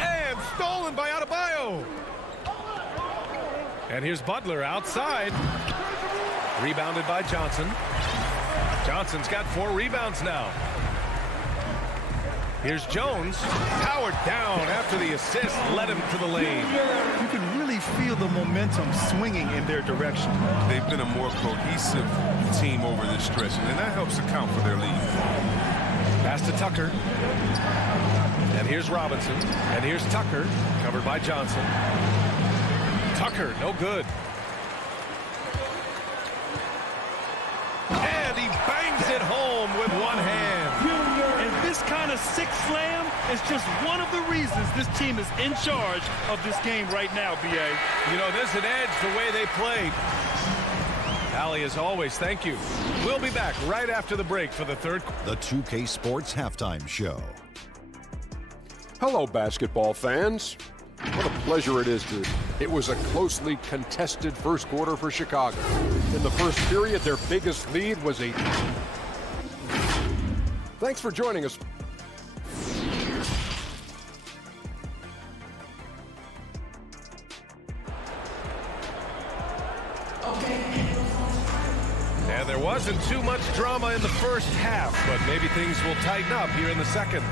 And stolen by Adebayo. And here's Butler outside. Rebounded by Johnson. Johnson's got 4 rebounds now. Here's Jones. Powered down after the assist led him to the lane. You can really feel the momentum swinging in their direction. They've been a more cohesive team over this stretch, and that helps account for their lead. Pass to Tucker. And here's Robinson. And here's Tucker, covered by Johnson. Tucker, no good. And he bangs it home with one hand. And this kind of six slam is just one of the reasons this team is in charge of this game right now, B.A. You know, there's an edge the way they played. Allie, as always, thank you. We'll be back right after the break for the third. The 2K Sports Halftime Show. Hello, basketball fans. What a pleasure it is to. It was a closely contested first quarter for Chicago. In the first period, their biggest lead was a. Thanks for joining us. And there wasn't too much drama in the first half, but maybe things will tighten up here in the second.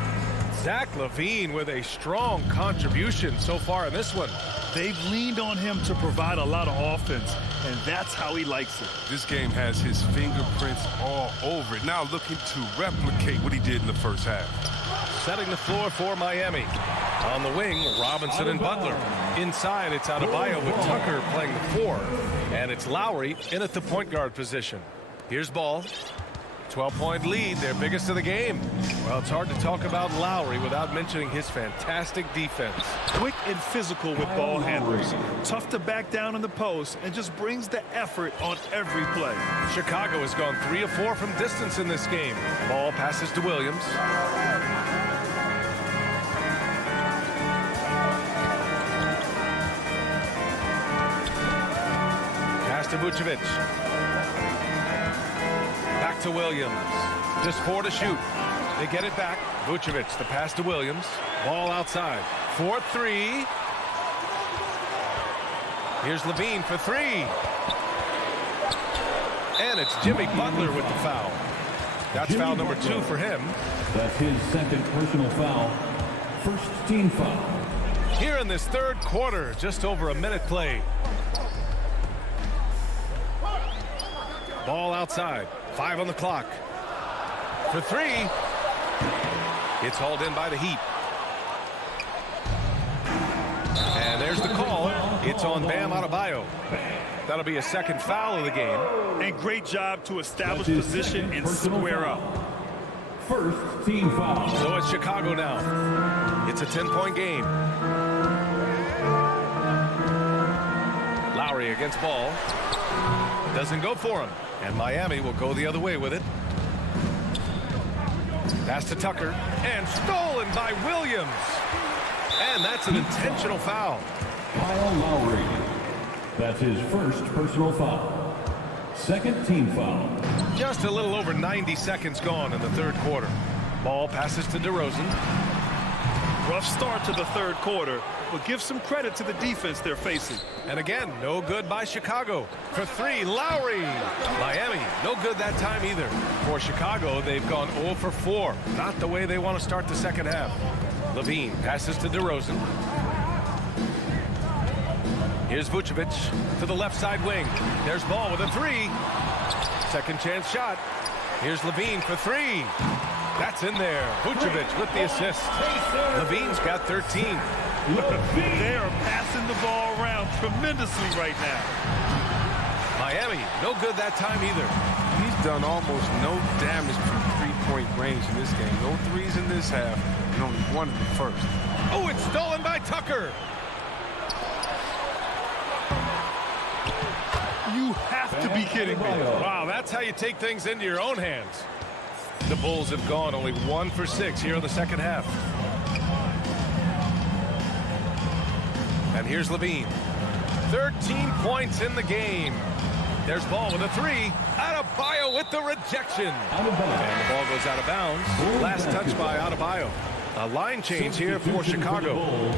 Zach LaVine with a strong contribution so far in this one. They've leaned on him to provide a lot of offense, and that's how he likes it. This game has his fingerprints all over it. Now looking to replicate what he did in the first half. Setting the floor for Miami. On the wing, Robinson and Butler. Inside, it's Adebayo with Tucker playing the 4. And it's Lowry in at the point guard position. Here's Ball. 12-point lead, their biggest of the game. Well, it's hard to talk about Lowry without mentioning his fantastic defense. Quick and physical with ball handlers. Tough to back down in the post and just brings the effort on every play. Chicago has gone 3 of 4 from distance in this game. Ball passes to Williams. Pass to Vucevic. Back to Williams. Just 4 to shoot. They get it back. Vucevic, the pass to Williams. Ball outside. 4-3. Here's LaVine for 3. And it's Jimmy Butler with the foul. That's foul number 2 for him. That's his second personal foul. First team foul. Here in this third quarter, just over a minute played. Ball outside. 5 on the clock. For 3. It's hauled in by the Heat. And there's the call. It's on Bam Adebayo. That'll be a second foul of the game. And great job to establish position and square up. First team foul. So it's Chicago now. It's a 10-point game. Lowry against Ball. Doesn't go for him. And Miami will go the other way with it. Pass to Tucker. And stolen by Williams. And that's an intentional foul. Kyle Lowry. That's his first personal foul. Second team foul. Just a little over 90 seconds gone in the third quarter. Ball passes to DeRozan. Rough start to the third quarter, but give some credit to the defense they're facing. And again, no good by Chicago. For 3, Lowry. Miami, no good that time either. For Chicago, they've gone 0 for 4. Not the way they want to start the second half. LaVine passes to DeRozan. Here's Vucevic to the left side wing. There's Ball with a three. Second chance shot. Here's Levine for three. That's in there. Vucevic with the assist. Levine's got 13. They are passing the ball around tremendously right now. Miami, no good that time either. He's done almost no damage from three-point range in this game. No threes in this half, and only one in the first. Oh, it's stolen by Tucker. You have to be kidding me. Wow, that's how you take things into your own hands. The Bulls have gone only 1 for 6 here in the second half. And here's Levine. 13 points in the game. There's Ball with a three. Adebayo with the rejection. And the ball goes out of bounds. Last touch by Adebayo. A line change here for Chicago.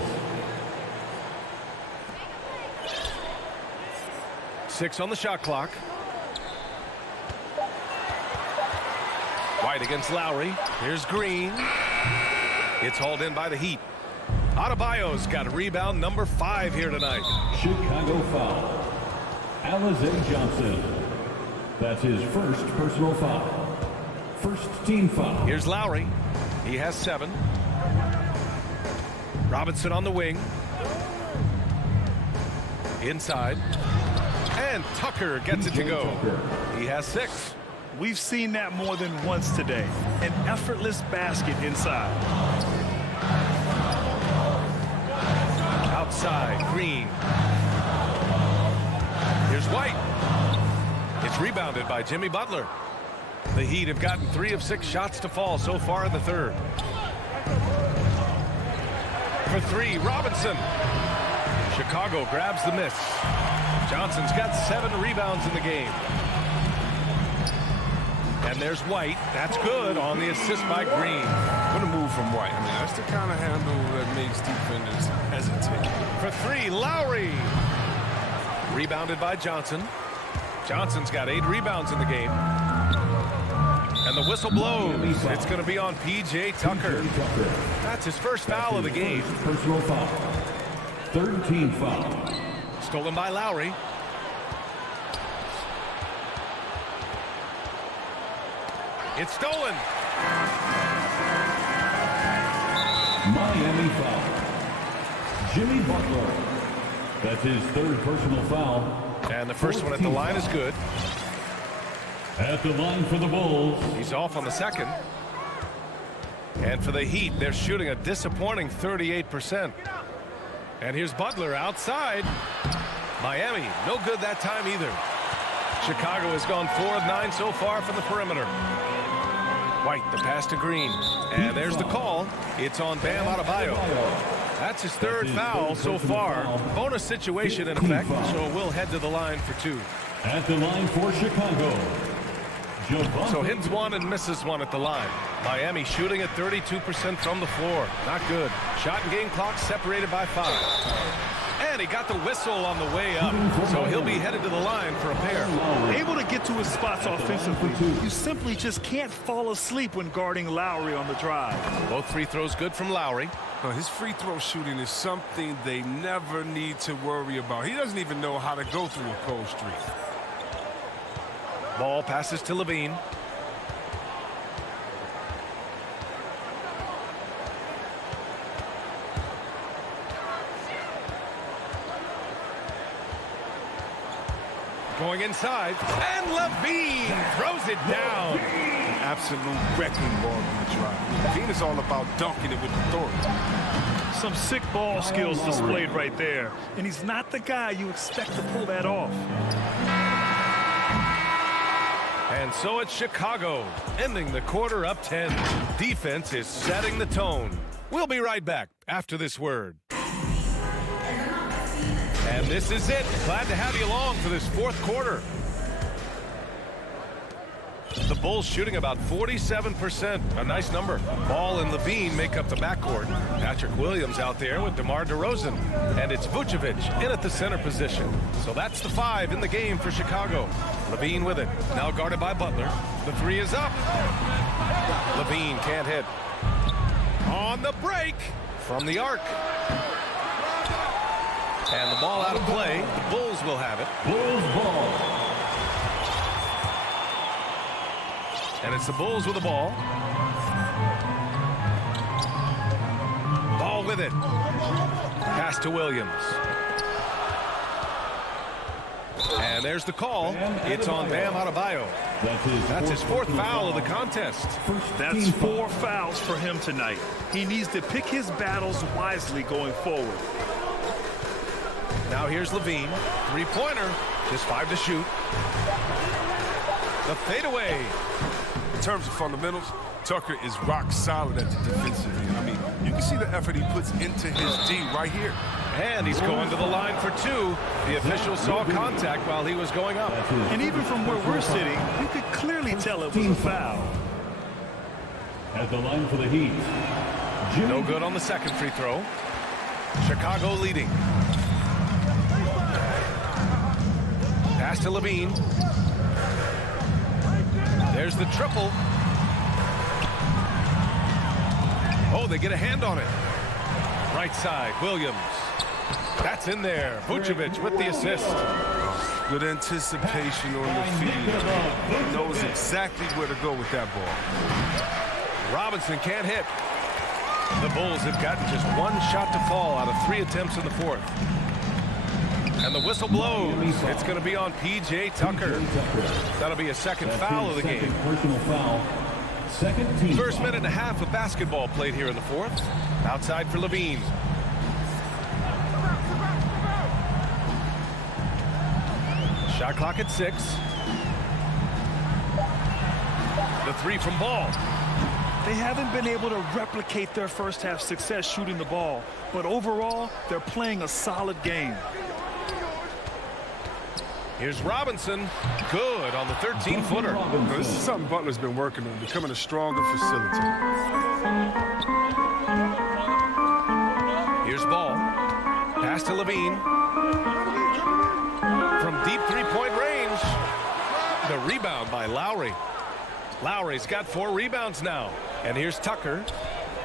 6 on the shot clock. White against Lowry. Here's Green. It's hauled in by the Heat. Adebayo's got a rebound number 5 here tonight. Chicago foul. Alizé Johnson. That's his first personal foul. First team foul. Here's Lowry. He has 7. Robinson on the wing. Inside. And Tucker gets it to go. He has 6. We've seen that more than once today. An effortless basket inside. Outside, Green. Here's White. It's rebounded by Jimmy Butler. The Heat have gotten 3 of 6 shots to fall so far in the third. For 3, Robinson. Chicago grabs the miss. Johnson's got 7 rebounds in the game. And there's White. That's good on the assist by Green. What a move from White. I mean, that's the kind of handle that makes defenders hesitate. For 3, Lowry. Rebounded by Johnson. Johnson's got 8 rebounds in the game. And the whistle blows. It's going to be on P.J. Tucker. That's his first foul of the game. Personal foul. Third team foul. Stolen by Lowry. It's stolen. Miami foul. Jimmy Butler. That's his third personal foul. And the first one at the line is good. At the line for the Bulls. He's off on the second. And for the Heat, they're shooting a disappointing 38%. And here's Butler outside. Miami, no good that time either. Chicago has gone 4 of 9 so far from the perimeter. White, the pass to Green. And there's the call. It's on Bam Adebayo. That's his third foul so far. Bonus situation in effect, so we'll head to the line for 2. At the line for Chicago. So hits 1 and misses 1 at the line. Miami shooting at 32% from the floor. Not good. Shot and game clock separated by 5. And he got the whistle on the way up. So he'll be headed to the line for a pair. Able to get to his spots offensively. You simply just can't fall asleep when guarding Lowry on the drive. Both free throws good from Lowry. Well, his free throw shooting is something they never need to worry about. He doesn't even know how to go through a cold streak. Ball passes to Levine. Going inside, and Levine throws it down. An absolute wrecking ball on the drive. Levine is all about dunking it with authority. Some sick ball skills displayed right there. And he's not the guy you expect to pull that off. And so it's Chicago, ending the quarter up 10. Defense is setting the tone. We'll be right back after this word. And this is it. Glad to have you along for this fourth quarter. The Bulls shooting about 47%. A nice number. Ball and Levine make up the backcourt. Patrick Williams out there with DeMar DeRozan. And it's Vucevic in at the center position. So that's the 5 in the game for Chicago. Levine with it. Now guarded by Butler. The 3 is up. Levine can't hit. On the break from the arc. And the ball out of play. The Bulls will have it. Bulls ball. And it's the Bulls with the ball. Ball with it. Pass to Williams. And there's the call. It's on Bam Adebayo. That's his fourth foul of the contest. That's 4 fouls for him tonight. He needs to pick his battles wisely going forward. Now here's Levine. Three-pointer. Just 5 to shoot. The fadeaway. In terms of fundamentals, Tucker is rock solid at the defensive end. I mean, you can see the effort he puts into his D right here. And he's going to the line for 2. The official saw contact while he was going up. And even from where we're sitting, you could clearly tell it was a foul. At the line for the Heat. No good on the second free throw. Chicago leading. Pass to Levine. There's the triple. Oh, they get a hand on it. Right side, Williams. That's in there. Vucevic with the assist. Good anticipation on the field. He knows exactly where to go with that ball. Robinson can't hit. The Bulls have gotten just 1 shot to fall out of 3 attempts in the fourth. And the whistle blows. It's going to be on P.J. Tucker. That'll be a second foul of the game. Personal foul. Second team. First minute and a half of basketball played here in the fourth. Outside for Levine. Shot clock at 6. The 3 from Ball. They haven't been able to replicate their first half success shooting the ball, but overall, they're playing a solid game. Here's Robinson. Good on the 13-footer. This is something Butler's been working on, becoming a stronger facilitator. Here's Ball. Pass to Levine. From deep three-point range. The rebound by Lowry. Lowry's got 4 rebounds now. And here's Tucker.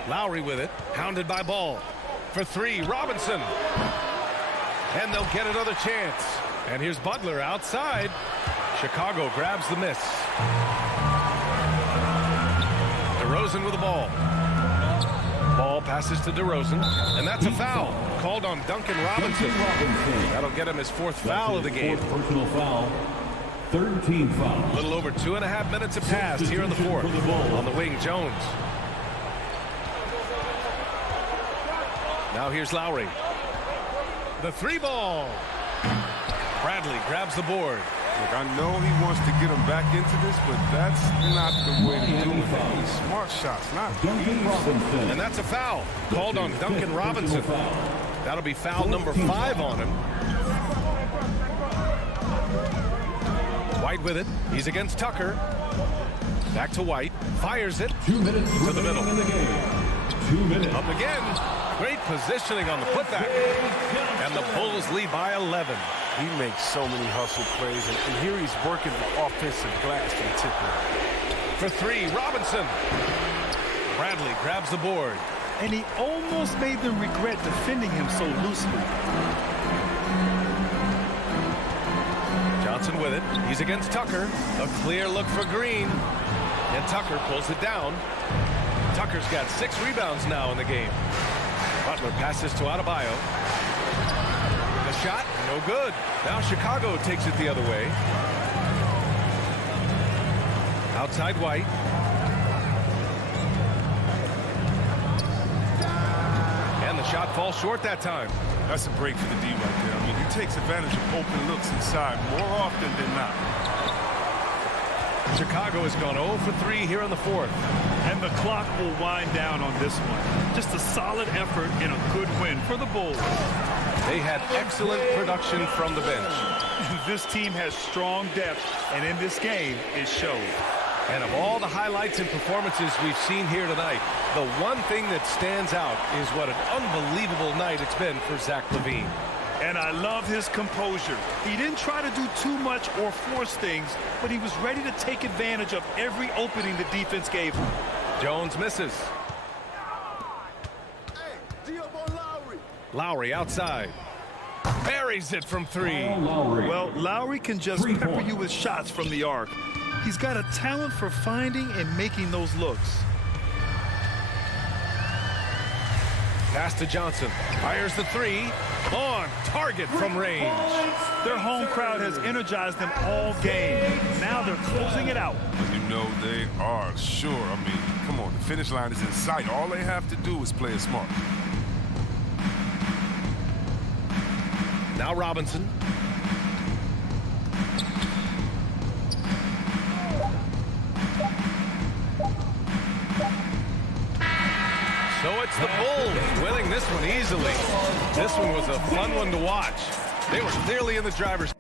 Lowry with it. Hounded by Ball. For 3, Robinson. And they'll get another chance. And here's Butler outside. Chicago grabs the miss. DeRozan with the ball. Ball passes to DeRozan. And that's a foul called on Duncan Robinson. That'll get him his 4th foul of the game. Personal foul. 3rd team foul. A little over 2.5 minutes have passed here in the fourth. On the wing, Jones. Now here's Lowry. The 3 ball. Bradley grabs the board. Look, I know he wants to get him back into this, but that's not the way to do it. Smart shots, not easy. And that's a foul called on Duncan Robinson. That'll be foul number 5 on him. White with it. He's against Tucker. Back to White. Fires it 2 minutes to the middle. In the game. 2 minutes. Up again. Great positioning on the putback. And the Bulls lead by 11. He makes so many hustle plays, and here he's working the offensive glass from tip. For 3, Robinson. Bradley grabs the board. And he almost made them regret defending him so loosely. Johnson with it. He's against Tucker. A clear look for Green. And Tucker pulls it down. Tucker's got 6 rebounds now in the game. Butler passes to Adebayo. The shot, no good. Now Chicago takes it the other way. Outside White. And the shot falls short that time. That's a break for the D right there. I mean, he takes advantage of open looks inside more often than not. Chicago has gone 0 for 3 here in the fourth. And the clock will wind down on this one. Just a solid effort and a good win for the Bulls. They had excellent production from the bench. This team has strong depth, and in this game, it showed. And of all the highlights and performances we've seen here tonight, the one thing that stands out is what an unbelievable night it's been for Zach LaVine. And I love his composure. He didn't try to do too much or force things, but he was ready to take advantage of every opening the defense gave him. Jones misses. Lowry outside. buries it from three. Well, Lowry can just pepper you with shots from the arc. He's got a talent for finding and making those looks. Pass to Johnson. Fires the three. On target from range. Their home crowd has energized them all game. Now they're closing it out. You know they are sure. I mean, come on. The finish line is in sight. All they have to do is play it smart. Now Robinson. So it's the Bulls winning this one easily. This one was a fun one to watch. They were clearly in the driver's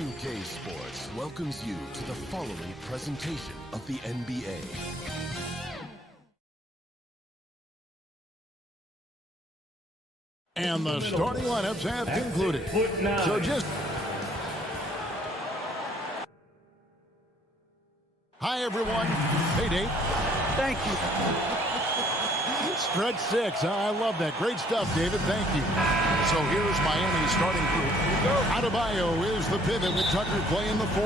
2K Sports welcomes you to the following presentation of the NBA. And the starting lineups have concluded. So just... Hi, everyone. Payday. Thank you. Stretch 6. I love that. Great stuff, David. Thank you. So here's Miami's starting group. Adebayo is the pivot with Tucker playing the 4.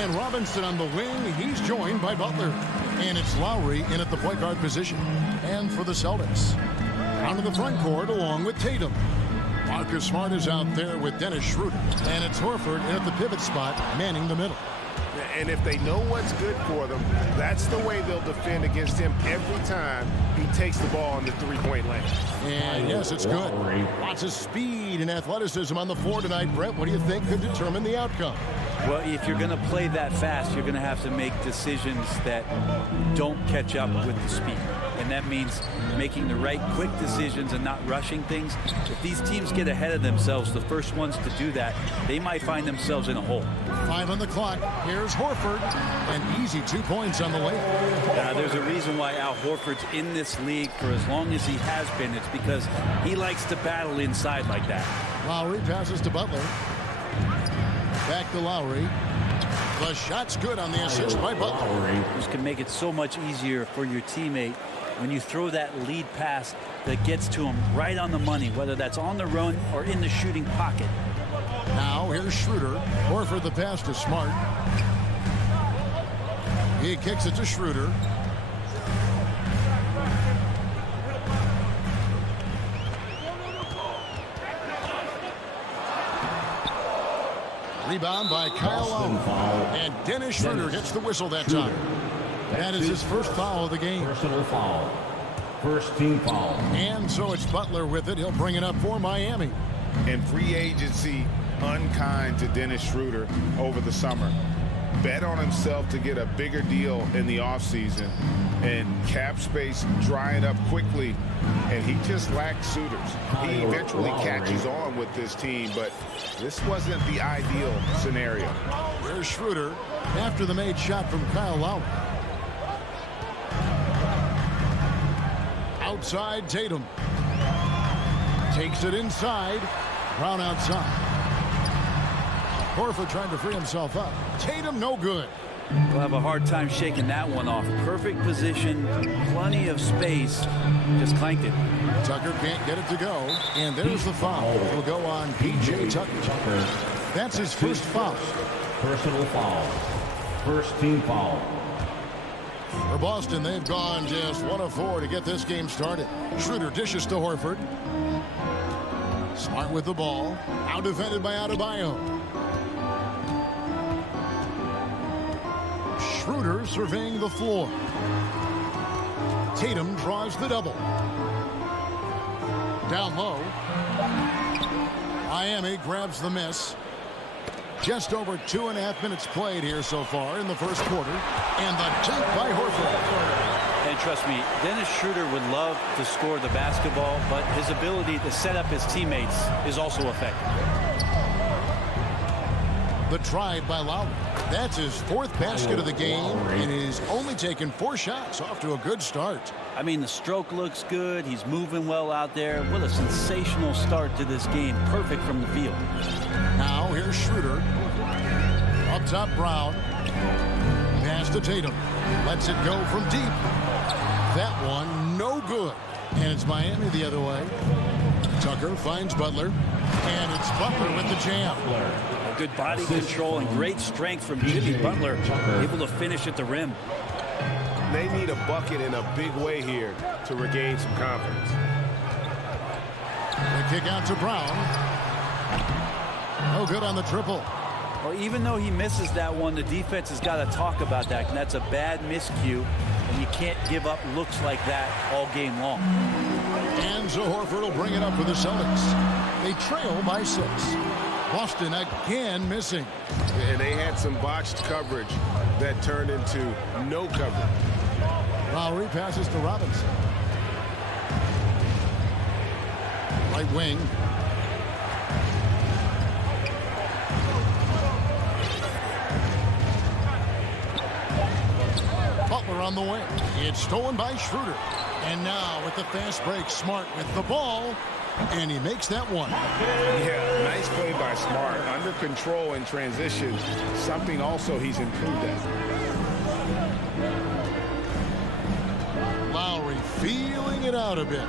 And Robinson on the wing. He's joined by Butler. And it's Lowry in at the point guard position. And for the Celtics, out of the front court along with Tatum. Marcus Smart is out there with Dennis Schroeder. And it's Horford in at the pivot spot, manning the middle. And if they know what's good for them, that's the way they'll defend against him every time he takes the ball in the three-point lane. And yes, it's good. Lots of speed and athleticism on the floor tonight. Brett, what do you think could determine the outcome? Well, if you're going to play that fast, you're going to have to make decisions that don't catch up with the speed. And that means making the right quick decisions and not rushing things. If these teams get ahead of themselves, the first ones to do that, they might find themselves in a hole. 5 on the clock. Here's Horford. An easy 2 points on the way. There's a reason why Al Horford's in this league for as long as he has been. It's because he likes to battle inside like that. Lowry passes to Butler. Back to Lowry. The shot's good on the assist by Butler. This can make it so much easier for your teammate when you throw that lead pass that gets to him right on the money, whether that's on the run or in the shooting pocket. Now here's Schroeder. Horford the pass to Smart. He kicks it to Schroeder. Rebound by Kyle Lowry. And Dennis Schroeder hits the whistle that time. That is his first foul of the game. Personal foul. First team foul. And so it's Butler with it. He'll bring it up for Miami. And free agency unkind to Dennis Schroeder over the summer. Bet on himself to get a bigger deal in the offseason. And cap space drying up quickly. And he just lacked suitors. He eventually catches on with this team, but this wasn't the ideal scenario. There's Schroeder after the made shot from Kyle Lowry. Outside Tatum. Takes it inside. Brown outside. Horford trying to free himself up. Tatum no good. We'll have a hard time shaking that one off. Perfect position, plenty of space. Just clanked it. Tucker can't get it to go. And there's the foul. It'll go on P.J. Tucker. That's his first foul. Personal foul. First team foul. For Boston, they've gone just 1 of 4 to get this game started. Schroeder dishes to Horford. Smart with the ball. Out defended by Adebayo. Schroeder surveying the floor. Tatum draws the double. Down low. Miami grabs the miss. Just over 2.5 minutes played here so far in the first quarter. And the dunk by Horford. And trust me, Dennis Schroeder would love to score the basketball, but his ability to set up his teammates is also effective. The drive by Lowry. That's his 4th basket of the game, and he's only taken 4 shots. Off to a good start. I mean, the stroke looks good. He's moving well out there. What a sensational start to this game. Perfect from the field. Now here's Schroeder. Up top, Brown. Pass to Tatum. Lets it go from deep. That one, no good. And it's Miami the other way. Tucker finds Butler. And it's Butler with the jam. Good body control and great strength from Jimmy Butler. Able to finish at the rim. They need a bucket in a big way here to regain some confidence. The kick out to Brown. No good on the triple. Well, even though he misses that one, the defense has got to talk about that. And that's a bad miscue. And you can't give up looks like that all game long. And so Horford will bring it up for the Celtics. They trail by 6. Boston again missing. And they had some botched coverage that turned into no coverage. Lowry passes to Robinson. Right wing. on the wing. It's stolen by Schroeder. And now with the fast break, Smart with the ball. And he makes that one. Yeah, nice play by Smart. Under control in transition, something also he's improved at. Lowry feeling it out a bit.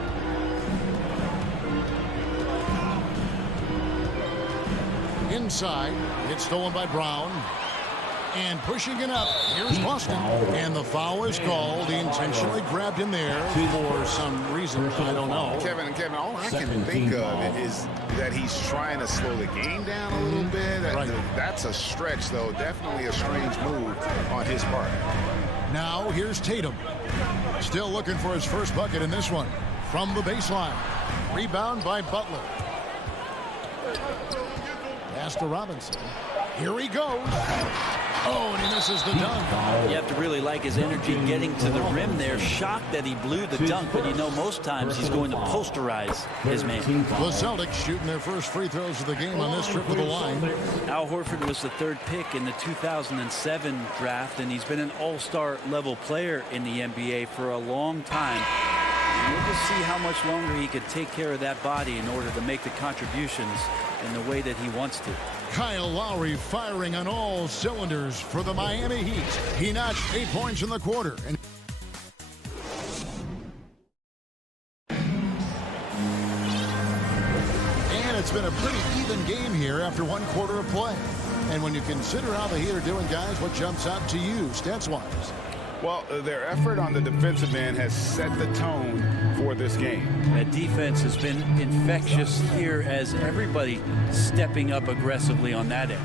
Inside, it's stolen by Brown. And pushing it up, here's Boston. And the foul is called. He intentionally grabbed him there for some reason. I don't know. Kevin, all I can think of is that he's trying to slow the game down a little bit. That's a stretch, though. Definitely a strange move on his part. Now here's Tatum. Still looking for his first bucket in this one. From the baseline. Rebound by Butler. Pass to Robinson. Here he goes. Oh, and he misses the dunk. You have to really like his energy getting to the rim there. Shocked that he blew the dunk, but you know most times he's going to posterize his man. The Celtics shooting their first free throws of the game on this trip to the line. Al Horford was the third pick in the 2007 draft, and he's been an all-star level player in the NBA for a long time. And we'll just see how much longer he could take care of that body in order to make the contributions in the way that he wants to. Kyle Lowry firing on all cylinders for the Miami Heat. He notched 8 points in the quarter. And it's been a pretty even game here after one quarter of play. And when you consider how the Heat are doing, guys, what jumps out to you stats-wise? Well, their effort on the defensive end has set the tone for this game. That defense has been infectious here as everybody stepping up aggressively on that end.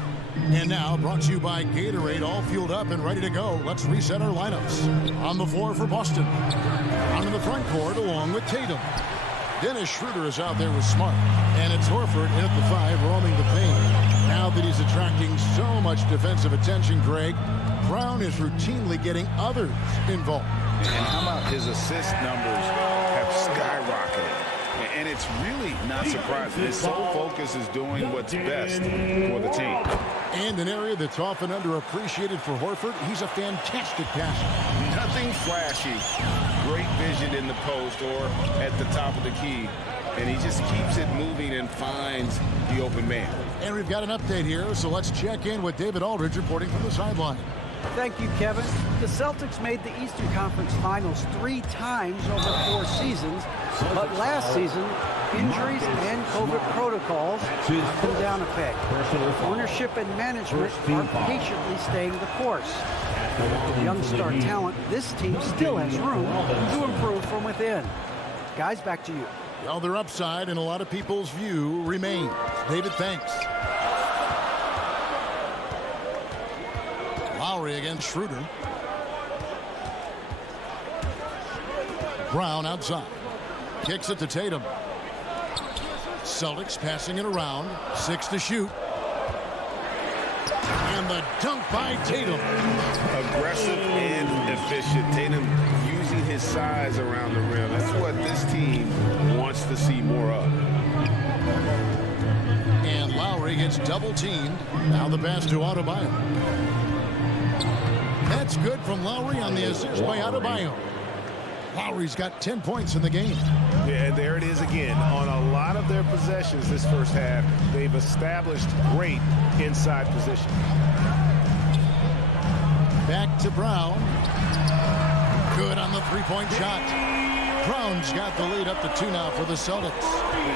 And now brought to you by Gatorade, all fueled up and ready to go. Let's reset our lineups. On the floor for Boston. Onto the front court along with Tatum. Dennis Schroeder is out there with Smart. And it's Horford in at the 5, roaming the paint. Now that he's attracting so much defensive attention, Greg, Brown is routinely getting others involved. And how about his assist numbers have skyrocketed? And it's really not surprising. His sole focus is doing what's best for the team. And an area that's often underappreciated for Horford, he's a fantastic passer. Nothing flashy. Great vision in the post or at the top of the key. And he just keeps it moving and finds the open man. And we've got an update here, so let's check in with David Aldridge reporting from the sideline. Thank you, Kevin. The Celtics made the Eastern Conference Finals 3 times over 4 seasons, but last season, injuries and COVID protocols knocked them down a peg. Ownership and management are patiently staying the course. With young star talent, this team still has room to improve from within. Guys, back to you. Well, their upside in a lot of people's view remains. David, thanks. Lowry against Schroeder. Brown outside. Kicks it to Tatum. Celtics passing it around. 6 to shoot. And the dunk by Tatum. Aggressive and efficient. Tatum using his size around the rim. That's what this team wants to see more of. And Lowry gets double teamed. Now the pass to Adebayo. That's good from Lowry on the assist by Adebayo. Lowry's got 10 points in the game. Yeah, and there it is again. On a lot of their possessions this first half, they've established great inside position. Back to Brown. Good on the three-point shot. Brown's got the lead up to 2 now for the Celtics.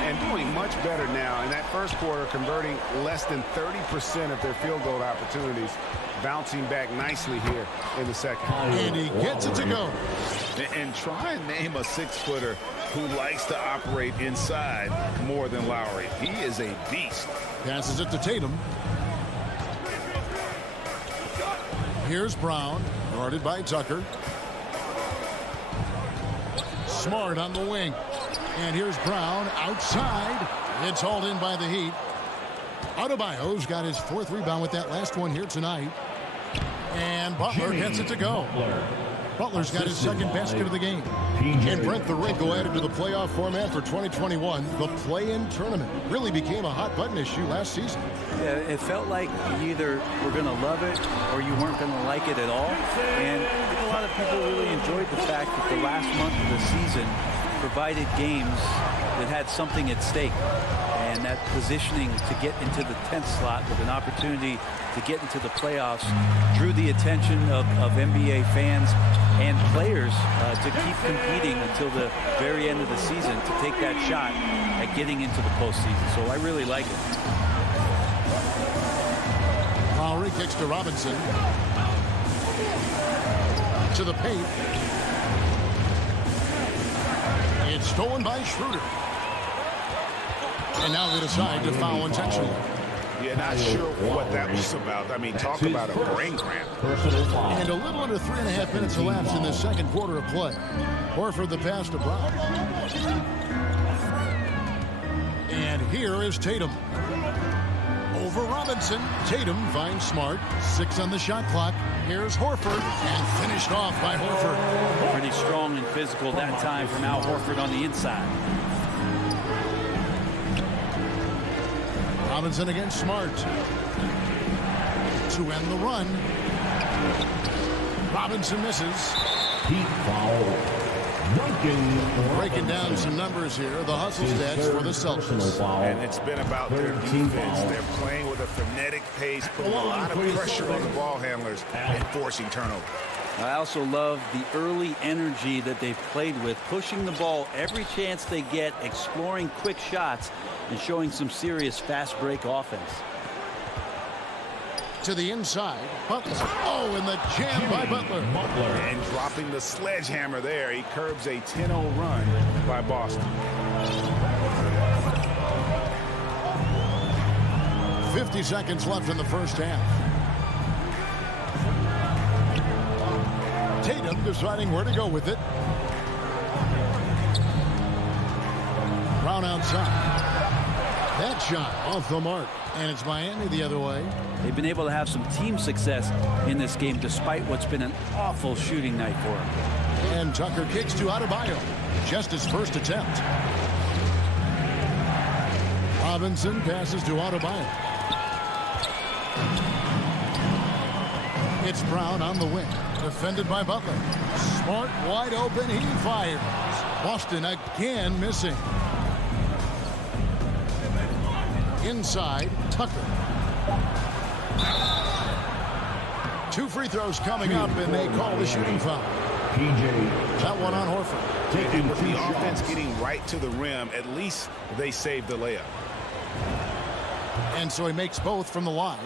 And doing much better now in that first quarter, converting less than 30% of their field goal opportunities, bouncing back nicely here in the second. And he gets it to go. And try and name a 6-footer who likes to operate inside more than Lowry. He is a beast. Passes it to Tatum. Here's Brown, guarded by Tucker. Smart on the wing. And here's Brown outside. It's hauled in by the Heat. Adebayo's got his 4th rebound with that last one here tonight. And Butler gets it to go. Butler's got his second basket of the game. And Brent, the wrinkle added to the playoff format for 2021, the play-in tournament really became a hot-button issue last season. Yeah, it felt like you either were going to love it or you weren't going to like it at all. And I think a lot of people really enjoyed the fact that the last month of the season provided games that had something at stake. And that positioning to get into the 10th slot with an opportunity to get into the playoffs drew the attention of NBA fans and players to keep competing until the very end of the season to take that shot at getting into the postseason. So I really like it. Lowry kicks to Robinson. To the paint. It's stolen by Schroeder. And now they decide to foul intentionally. Yeah, not sure what that was about. I mean, talk about a brain cramp. And a little under 3.5 minutes elapsed in the second quarter of play. Horford the pass to Brown. And here is Tatum. Over Robinson. Tatum finds Smart. 6 on the shot clock. Here's Horford. And finished off by Horford. Pretty strong and physical that time from Al Horford on the inside. Robinson against Smart. To end the run. Robinson misses. Heat foul. Breaking down some numbers here. The hustle stats for the Celtics. And it's been about their defense. They're playing with a frenetic pace, putting a lot of pressure on the ball handlers and forcing turnovers. I also love the early energy that they've played with, pushing the ball every chance they get, exploring quick shots, and showing some serious fast break offense. To the inside, Butler. Oh, and the jam by Butler. And dropping the sledgehammer there. He curbs a 10-0 run by Boston. 50 seconds left in the first half. Tatum deciding where to go with it. Brown outside. That shot off the mark. And it's Miami the other way. They've been able to have some team success in this game despite what's been an awful shooting night for them. And Tucker kicks to Adebayo. Just his first attempt. Robinson passes to Adebayo. It's Brown on the wing. Defended by Butler. Smart wide open. He fires. Boston again missing. Inside, Tucker. 2 free throws coming up, and they call the shooting foul. That one on Horford. And with the offense getting right to the rim, at least they saved the layup. And so he makes both from the line.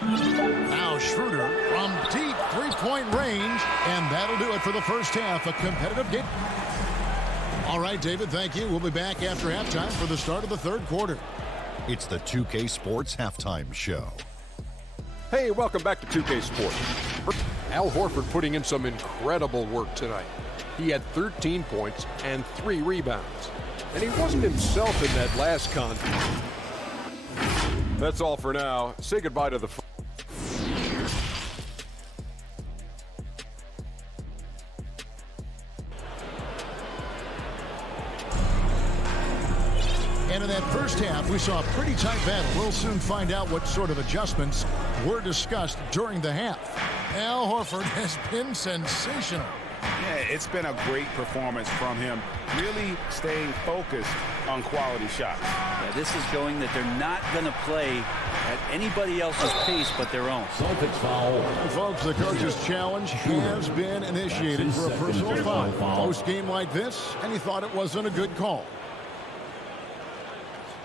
Now Schroeder from deep three-point range, and that'll do it for the first half. A competitive game. All right, David, thank you. We'll be back after halftime for the start of the third quarter. It's the 2K Sports Halftime Show. Hey, welcome back to 2K Sports. Al Horford putting in some incredible work tonight. He had 13 points and 3 rebounds. And he wasn't himself in that last contest. That's all for now. Say goodbye to the... And in that first half, we saw a pretty tight battle. We'll soon find out what sort of adjustments were discussed during the half. Al Horford has been sensational. Yeah, it's been a great performance from him, really staying focused on quality shots. Yeah, this is showing that they're not going to play at anybody else's pace but their own. Celtics foul. And folks, the coach's challenge has been initiated for a personal foul. Post-game like this, and he thought it wasn't a good call.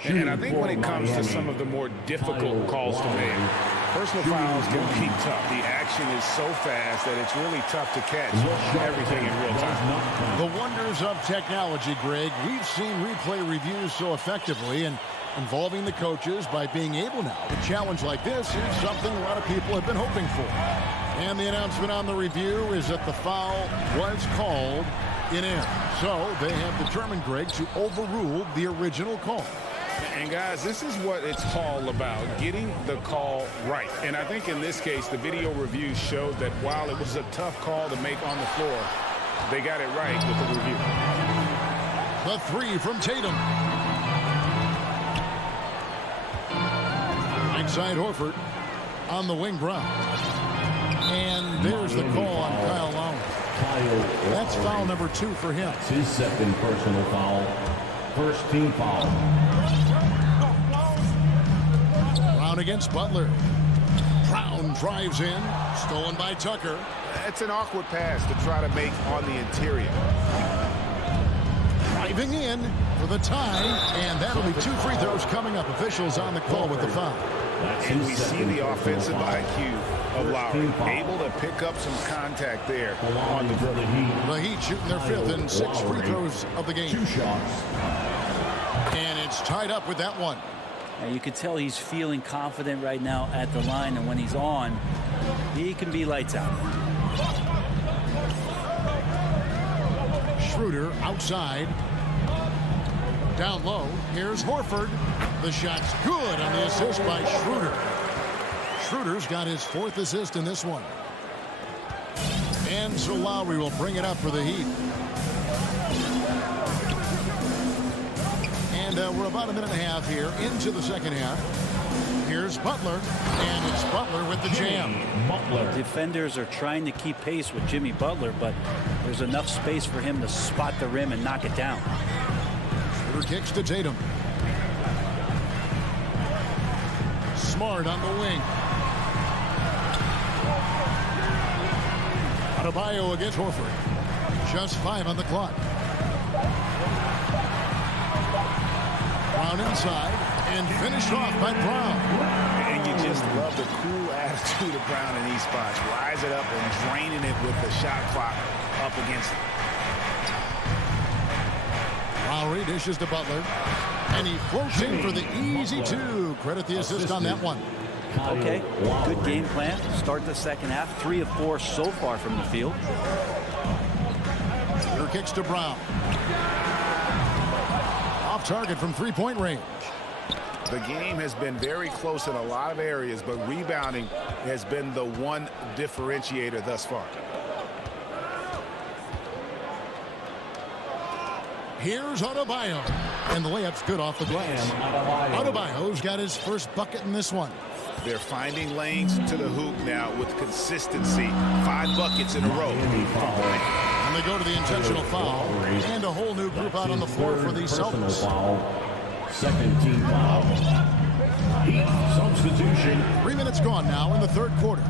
And I think when it comes to some of the more difficult calls to make, personal fouls can be tough. The action is so fast that it's really tough to catch everything in real time. The wonders of technology, Greg. We've seen replay reviews so effectively, and involving the coaches by being able now to challenge like this is something a lot of people have been hoping for. And the announcement on the review is that the foul was called in. So they have determined, Greg, to overrule the original call. And guys, this is what it's all about, getting the call right. And I think in this case, the video review showed that while it was a tough call to make on the floor, they got it right with the review. The three from Tatum. Right side Horford on the wing, Brown. And there's the call on Kyle Lowry. That's foul number 2 for him. That's his second personal foul. First team foul. Brown against Butler. Brown drives in. Stolen by Tucker. It's an awkward pass to try to make on the interior. Driving in for the tie. And that'll be 2 free throws coming up. Officials on the call with the foul. And we see the offensive IQ of Lowry, able to pick up some contact there on the dribble. The Heat shooting their 5th and 6th free throws of the game. 2 shots. And it's tied up with that one. And you can tell he's feeling confident right now at the line, and when he's on, he can be lights out. Schroeder outside. Down low. Here's Horford. The shot's good on the assist by Schroeder. Schroeder's got his 4th assist in this one. And so Lowry will bring it up for the Heat. And we're about a minute and a half here into the second half. Here's Butler, and it's Butler with the jam. The defenders are trying to keep pace with Jimmy Butler, but there's enough space for him to spot the rim and knock it down. Schroeder kicks to Tatum. Smart on the wing. Adebayo against Horford. Just 5 on the clock. Brown inside and finished off by Brown. And you just love the cool attitude of Brown in these spots. Rise it up and draining it with the shot clock up against him. Lowry dishes to Butler. And he floats in for the easy 2. Credit the assist on that one. Okay, good game plan. Start the second half. 3 of 4 so far from the field. Schroeder kicks to Brown. Off target from 3-point range. The game has been very close in a lot of areas, but rebounding has been the one differentiator thus far. Here's Adebayo. And the layup's good off the glass. Adebayo's got his first bucket in this one. They're finding lanes to the hoop now with consistency. 5 buckets in a row. And they go to the intentional foul. And a whole new group out on the floor for the Celtics. Second team foul. Heat substitution. 3 minutes gone now in the third quarter.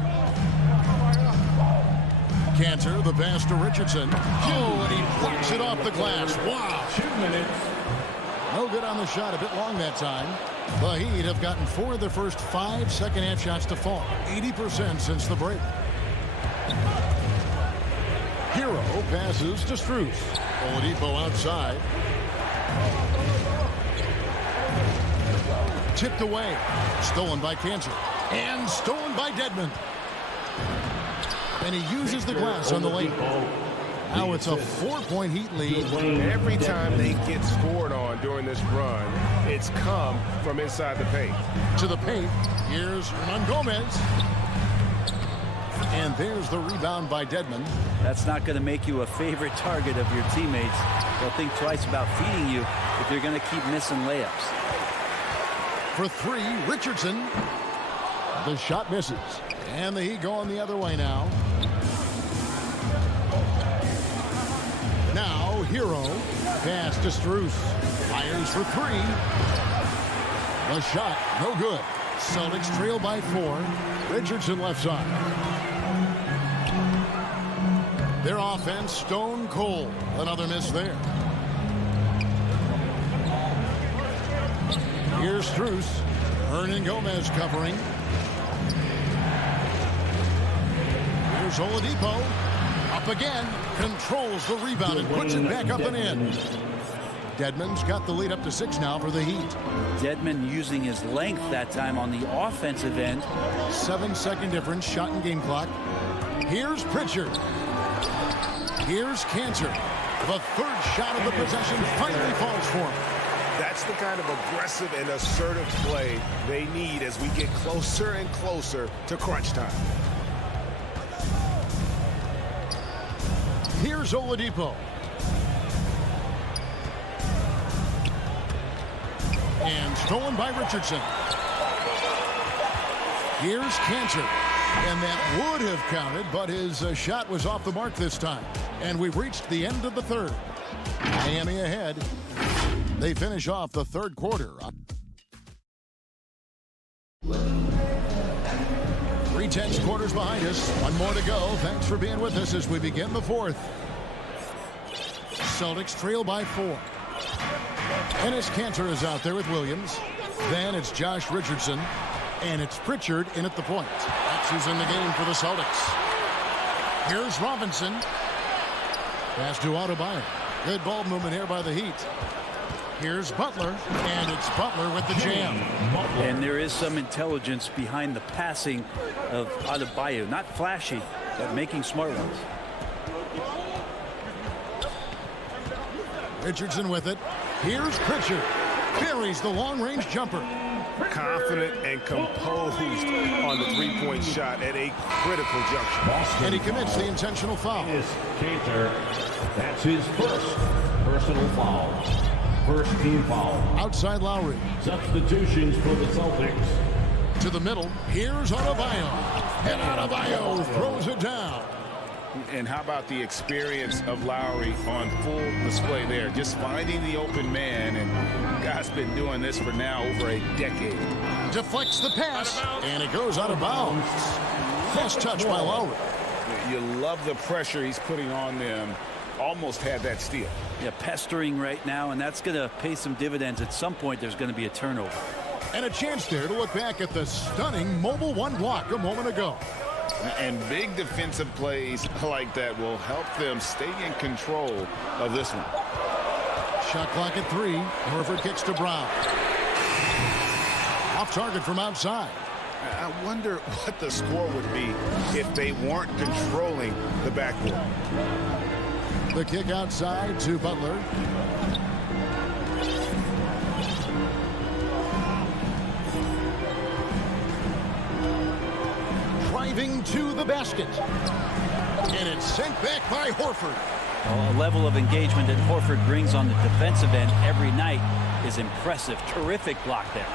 Cantor, the pass to Richardson. Oh, and he blocks it off the glass. Wow. 2 minutes. No good on the shot. A bit long that time. The Heat have gotten 4 of their first 5 second-half shots to fall. 80% since the break. Hero passes to Strus. Oladipo outside. Tipped away. Stolen by Cantor. And stolen by Dedmon. And he uses the glass on the lane. Now it's a 4-point Heat lead. Every time they get scored on during this run, it's come from inside the paint. To the paint. Here's Hernan Gomez. And there's the rebound by Dedmon. That's not going to make you a favorite target of your teammates. They'll think twice about feeding you if you're going to keep missing layups. For 3, Richardson. The shot misses. And the Heat going the other way now. Now, Hero. Pass to Strus. Fires for 3. The shot, no good. Celtics trail by 4. Richardson left side. Their offense stone cold. Another miss there. Here's Strus. Hernan Gomez covering. Here's Oladipo. Up again. Controls the rebound and puts it back up and in. Dedmon's got the lead up to 6 now for the Heat. Dedmon using his length that time on the offensive end. 7-second difference, shot and game clock. Here's Pritchard. Here's Cantor. The third shot of the possession finally falls for him. That's the kind of aggressive and assertive play they need as we get closer and closer to crunch time. Here's Oladipo. And stolen by Richardson. Here's Cantor. And that would have counted, but his shot was off the mark this time. And we've reached the end of the third. Miami ahead. They finish off the third quarter. 3/10 quarters behind us. One more to go. Thanks for being with us as we begin the fourth. Celtics trail by 4. Enes Kanter is out there with Williams. Then it's Josh Richardson. And it's Pritchard in at the point. That's who's in the game for the Celtics. Here's Robinson. Pass to Adebayo. Good ball movement here by the Heat. Here's Butler. And it's Butler with the jam. And there is some intelligence behind the passing of Adebayo. Not flashy, but making smart ones. Richardson with it. Here's Pritchard. Buries the long-range jumper. Confident and composed on the three-point shot at a critical juncture. And he commits the intentional foul. Cantor. That's his first personal foul. First team foul. Outside Lowry. Substitutions for the Celtics. To the middle. Here's Adebayo. And Adebayo throws it down. And how about the experience of Lowry on full display there? Just finding the open man, and guy's been doing this for now over a decade. Deflects the pass, and it goes out of bounds. Fast touch by Lowry. You love the pressure he's putting on them. Almost had that steal. Yeah, pestering right now, and that's going to pay some dividends. At some point, there's going to be a turnover. And a chance there to look back at the stunning Mobile One block a moment ago. And big defensive plays like that will help them stay in control of this one. Shot clock at 3. Horford kicks to Brown. Off target from outside. I wonder what the score would be if they weren't controlling the backcourt. The kick outside to Butler. Driving to the basket. And it's sent back by Horford. A level of engagement that Horford brings on the defensive end every night is impressive. Terrific block there.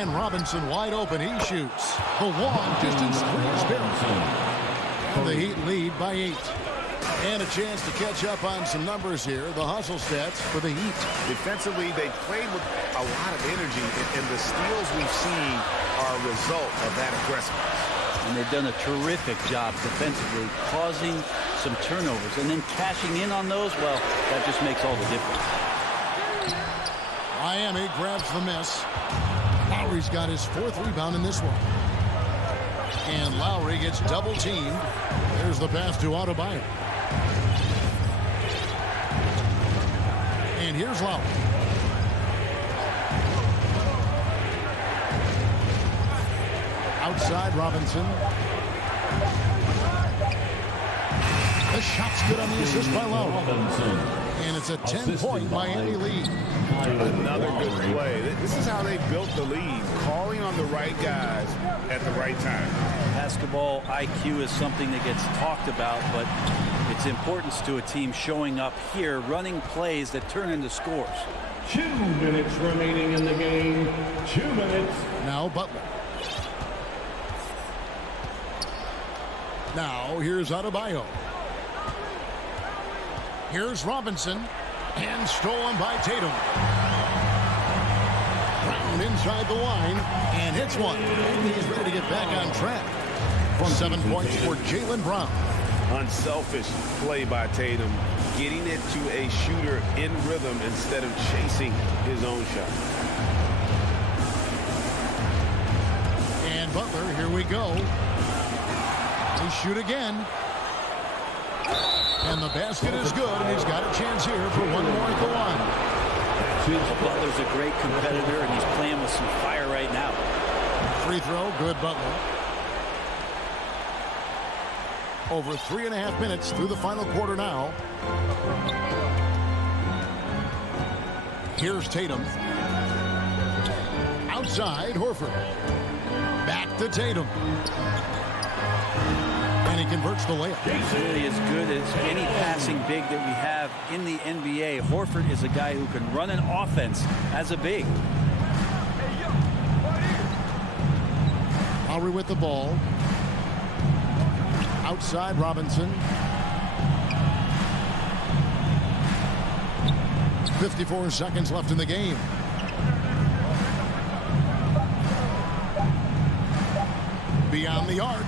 And Robinson wide open. He shoots. The long distance three is good. And the Heat lead by 8. And a chance to catch up on some numbers here. The hustle stats for the Heat. Defensively, they played with a lot of energy, and the steals we've seen are a result of that aggressiveness. And they've done a terrific job defensively, causing some turnovers. And then cashing in on those, well, that just makes all the difference. Miami grabs the miss. Lowry's got his 4th rebound in this one. And Lowry gets double teamed. There's the pass to Adebayo. And here's Lowry. Outside Robinson. The shot's good on the assist by Lowry. And it's a 10-point Miami lead. Another good play. This is how they built the lead, calling on the right guys at the right time. Basketball IQ is something that gets talked about, but its importance to a team showing up here, running plays that turn into scores. 2 minutes remaining in the game. 2 minutes. Now Butler. Now here's Adebayo. Here's Robinson. And stolen by Tatum. Brown inside the line. And hits one. And he's ready to get back on track. 7 points for Jaylen Brown. Unselfish play by Tatum. Getting it to a shooter in rhythm instead of chasing his own shot. And Butler, here we go. They shoot again. And the basket is good, and he's got a chance here for one more at the line. Butler's a great competitor, and he's playing with some fire right now. Free throw, good Butler. Over 3.5 minutes through the final quarter now. Here's Tatum. Outside, Horford. Back to Tatum. And he converts the layup. He's really as good as any passing big that we have in the NBA. Horford is a guy who can run an offense as a big. Lowry with the ball. Outside, Robinson. 54 seconds left in the game. Beyond the arc.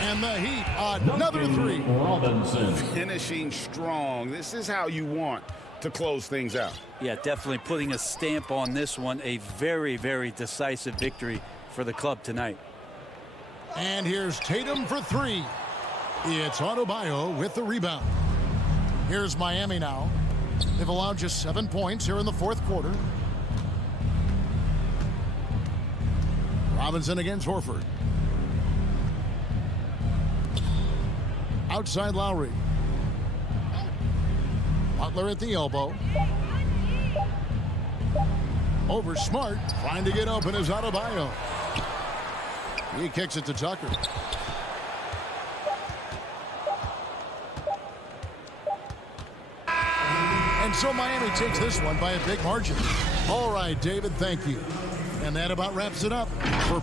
And the Heat, another three. Robinson. Finishing strong. This is how you want to close things out. Yeah, definitely putting a stamp on this one. A very, very decisive victory for the club tonight. And here's Tatum for three. It's Adebayo with the rebound. Here's Miami now. They've allowed just 7 points here in the fourth quarter. Robinson against Horford. Outside Lowry. Butler at the elbow. Over Smart. Trying to get open is Adebayo. He kicks it to Tucker. And so Miami takes this one by a big margin. All right, David, thank you. And that about wraps it up for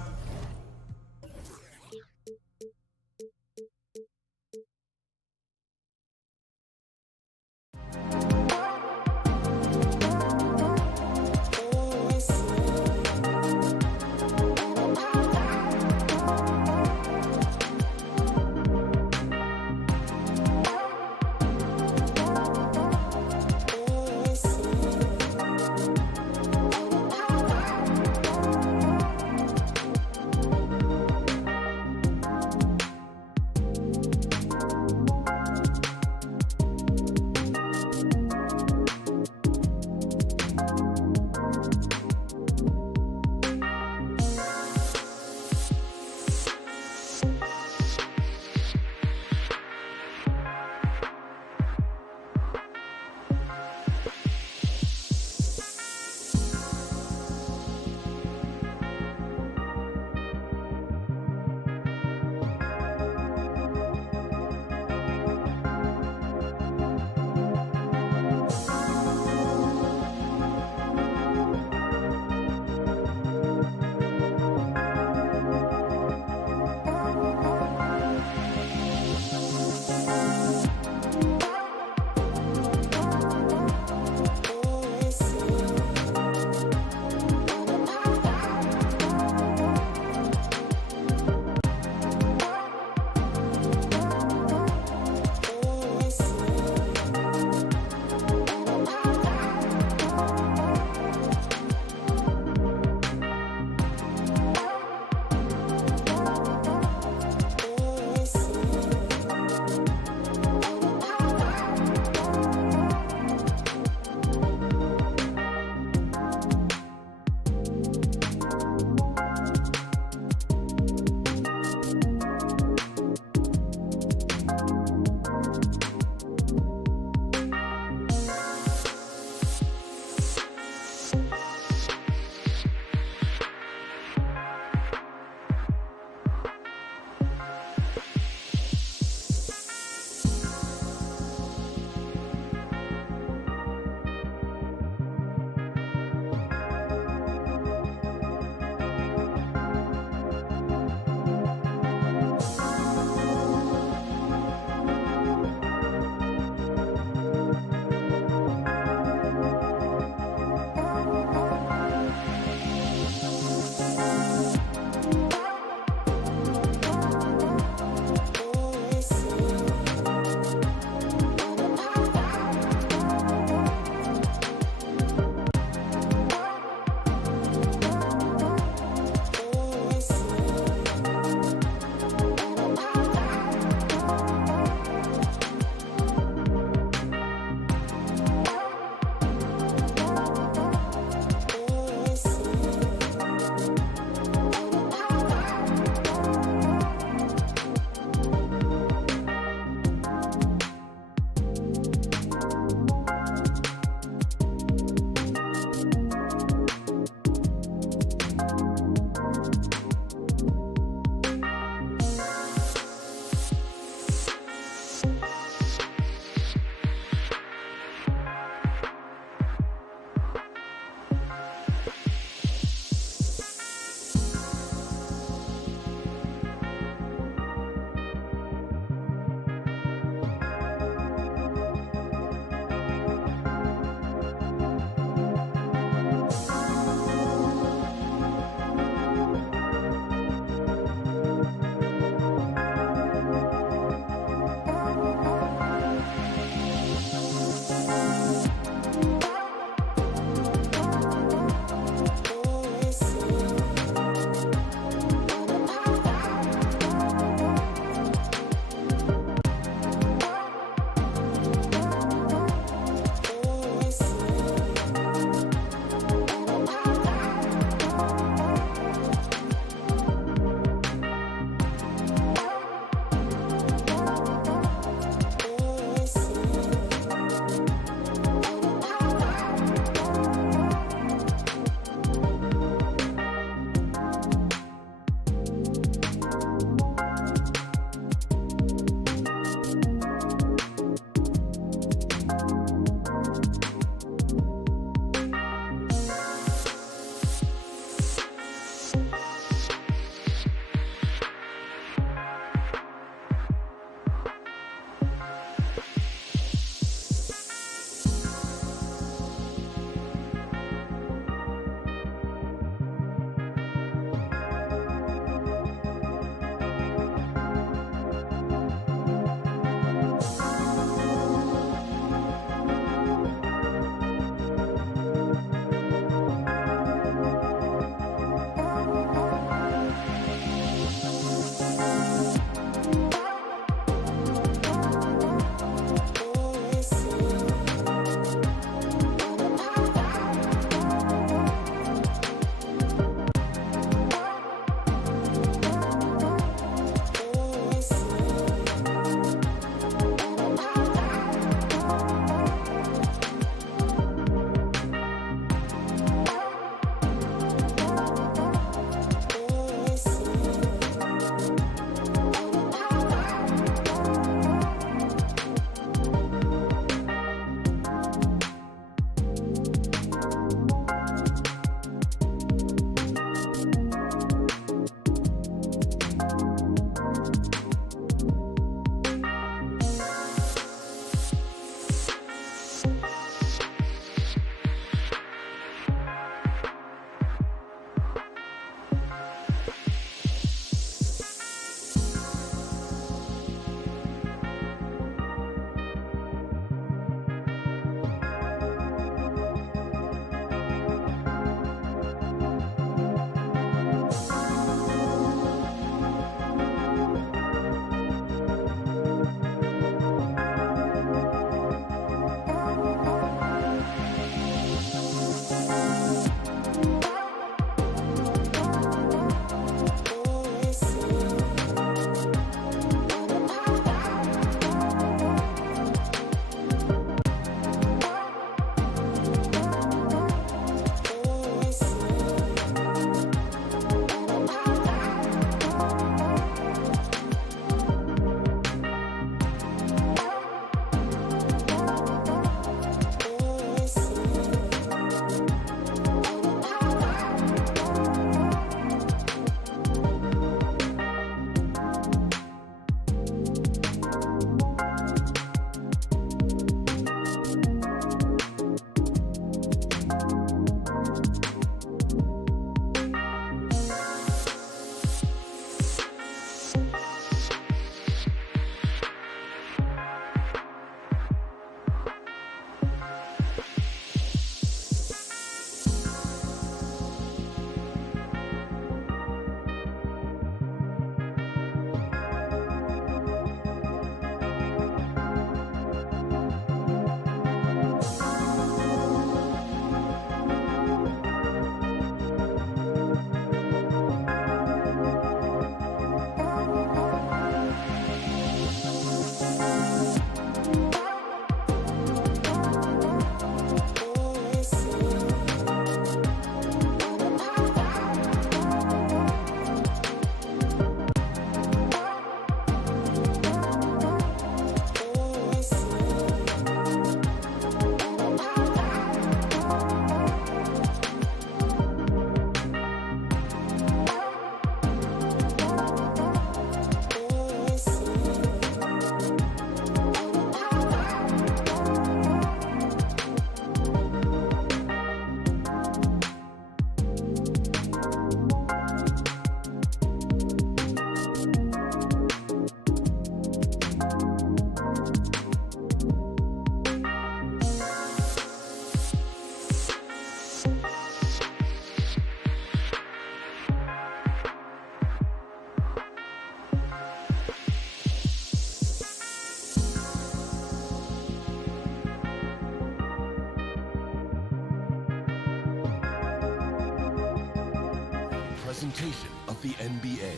presentation of the NBA.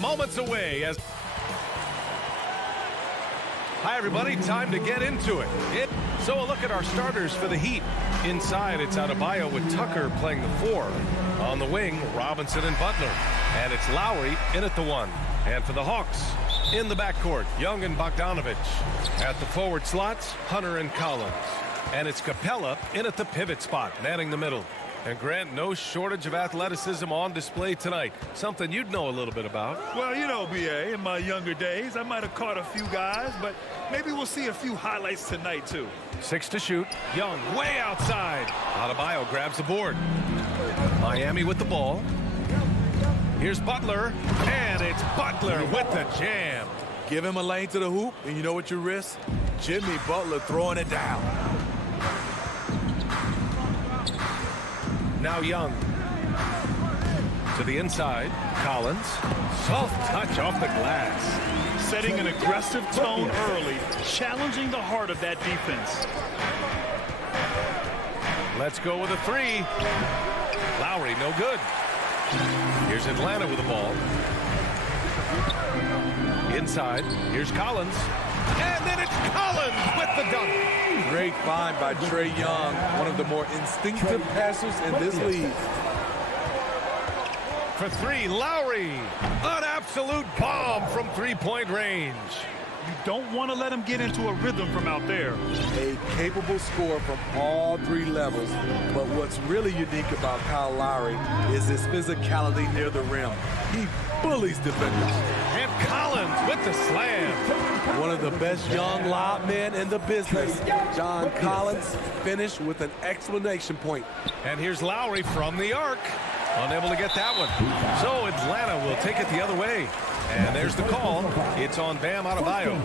Moments away as... Hi, everybody. Time to get into it. So a look at our starters for the Heat. Inside, it's Adebayo with Tucker playing the 4. On the wing, Robinson and Butler. And it's Lowry in at the 1. And for the Hawks, in the backcourt, Young and Bogdanovich. At the forward slots, Hunter and Collins. And it's Capella in at the pivot spot, manning the middle. And Grant, no shortage of athleticism on display tonight. Something you'd know a little bit about. Well, you know, B.A., in my younger days, I might have caught a few guys, but maybe we'll see a few highlights tonight, too. 6 to shoot. Young way outside. Adebayo grabs the board. Miami with the ball. Here's Butler, and it's Butler with the jam. Give him a lane to the hoop, and you know what you risk? Jimmy Butler throwing it down. Now Young. To the inside. Collins. Soft touch off the glass. Setting an aggressive tone early, challenging the heart of that defense. Let's go with a 3. Lowry, no good. Here's Atlanta with the ball. Inside. Here's Collins. And then it's Collins with the dunk. Great find by Trae Young, one of the more instinctive passers in this league. For 3, Lowry. An absolute bomb from three-point range. You don't want to let him get into a rhythm from out there. A capable scorer from all 3 levels. But what's really unique about Kyle Lowry is his physicality near the rim. He bullies defenders. And Collins with the slam. One of the best young lob men in the business. John Collins finished with an exclamation point. And here's Lowry from the arc. Unable to get that one. So Atlanta will take it the other way. And there's the call. It's on Bam Adebayo.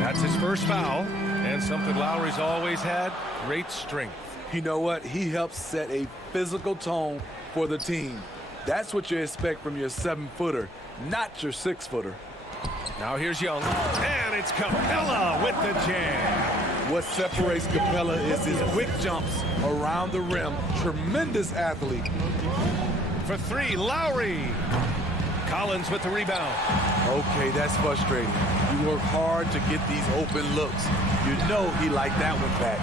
That's his first foul. And something Lowry's always had, great strength. You know what? He helps set a physical tone for the team. That's what you expect from your 7-footer, not your 6-footer. Now here's Young. And it's Capella with the jam. What separates Capella is his quick jumps around the rim. Tremendous athlete. For 3, Lowry. Collins with the rebound. Okay, that's frustrating. You work hard to get these open looks. You know he liked that one back.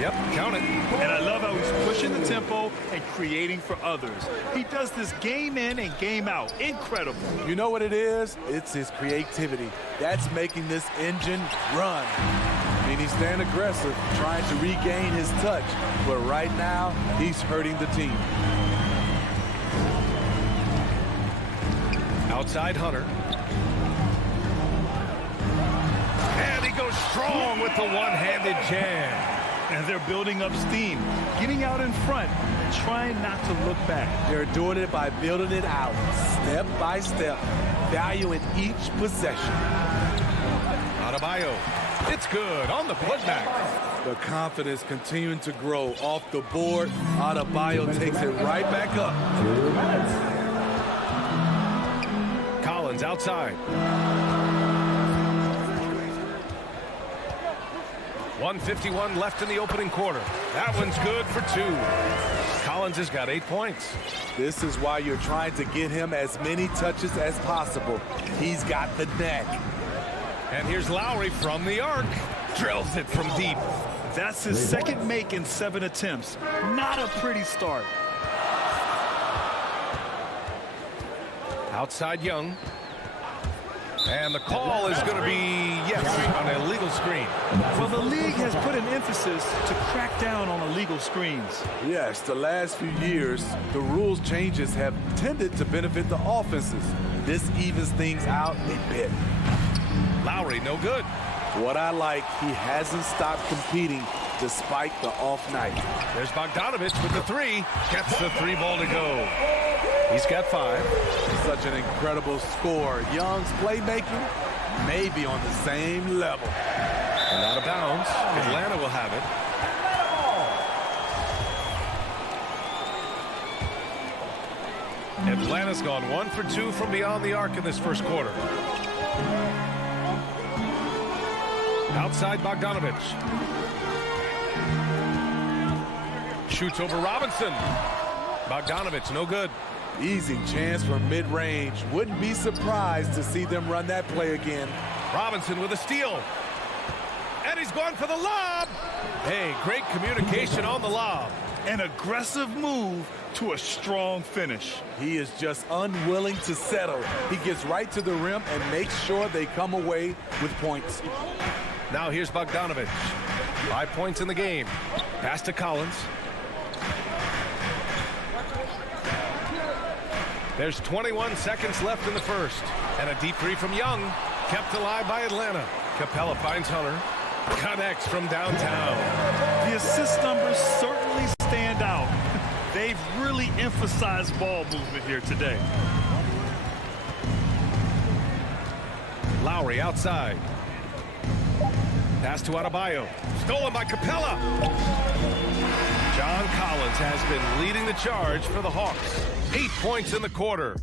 Yep, count it. And I love how he's pushing the tempo and creating for others. He does this game in and game out. Incredible. You know what it is? It's his creativity. That's making this engine run. I mean, he's staying aggressive, trying to regain his touch. But right now, he's hurting the team. Outside Hunter. And he goes strong with the one-handed jam. And they're building up steam, getting out in front, and trying not to look back. They're doing it by building it out, step by step, valuing each possession. Adebayo, it's good on the putback. The confidence continuing to grow off the board. Adebayo takes it right back up. Collins outside. 1:51 left in the opening quarter. That one's good for 2. Collins has got 8 points. This is why you're trying to get him as many touches as possible. He's got the knack. And here's Lowry from the arc. Drills it from deep. That's his second make in 7 attempts. Not a pretty start. Outside Young. And the call is going to be, yes, an illegal screen. Well, the league has put an emphasis to crack down on illegal screens. Yes, the last few years, the rules changes have tended to benefit the offenses. This evens things out a bit. Lowry, no good. What I like, he hasn't stopped competing despite the off night. There's Bogdanovich with the 3. Gets the 3 ball to go. He's got 5. Such an incredible score. Young's playmaking may be on the same level. And out of bounds. Atlanta will have it. Atlanta's gone 1 for 2 from beyond the arc in this first quarter. Outside Bogdanovich. Shoots over Robinson. Bogdanovich, no good. Easy chance for mid-range. Wouldn't be surprised to see them run that play again. Robinson with a steal. And he's going for the lob. Hey, great communication on the lob. An aggressive move to a strong finish. He is just unwilling to settle. He gets right to the rim and makes sure they come away with points. Now here's Bogdanovich. 5 points in the game. Pass to Collins. There's 21 seconds left in the first. And a deep three from Young. Kept alive by Atlanta. Capella finds Hunter. Connects from downtown. The assist numbers certainly stand out. They've really emphasized ball movement here today. Lowry outside. Pass to Adebayo. Stolen by Capella. John Collins has been leading the charge for the Hawks. 8 points in the quarter.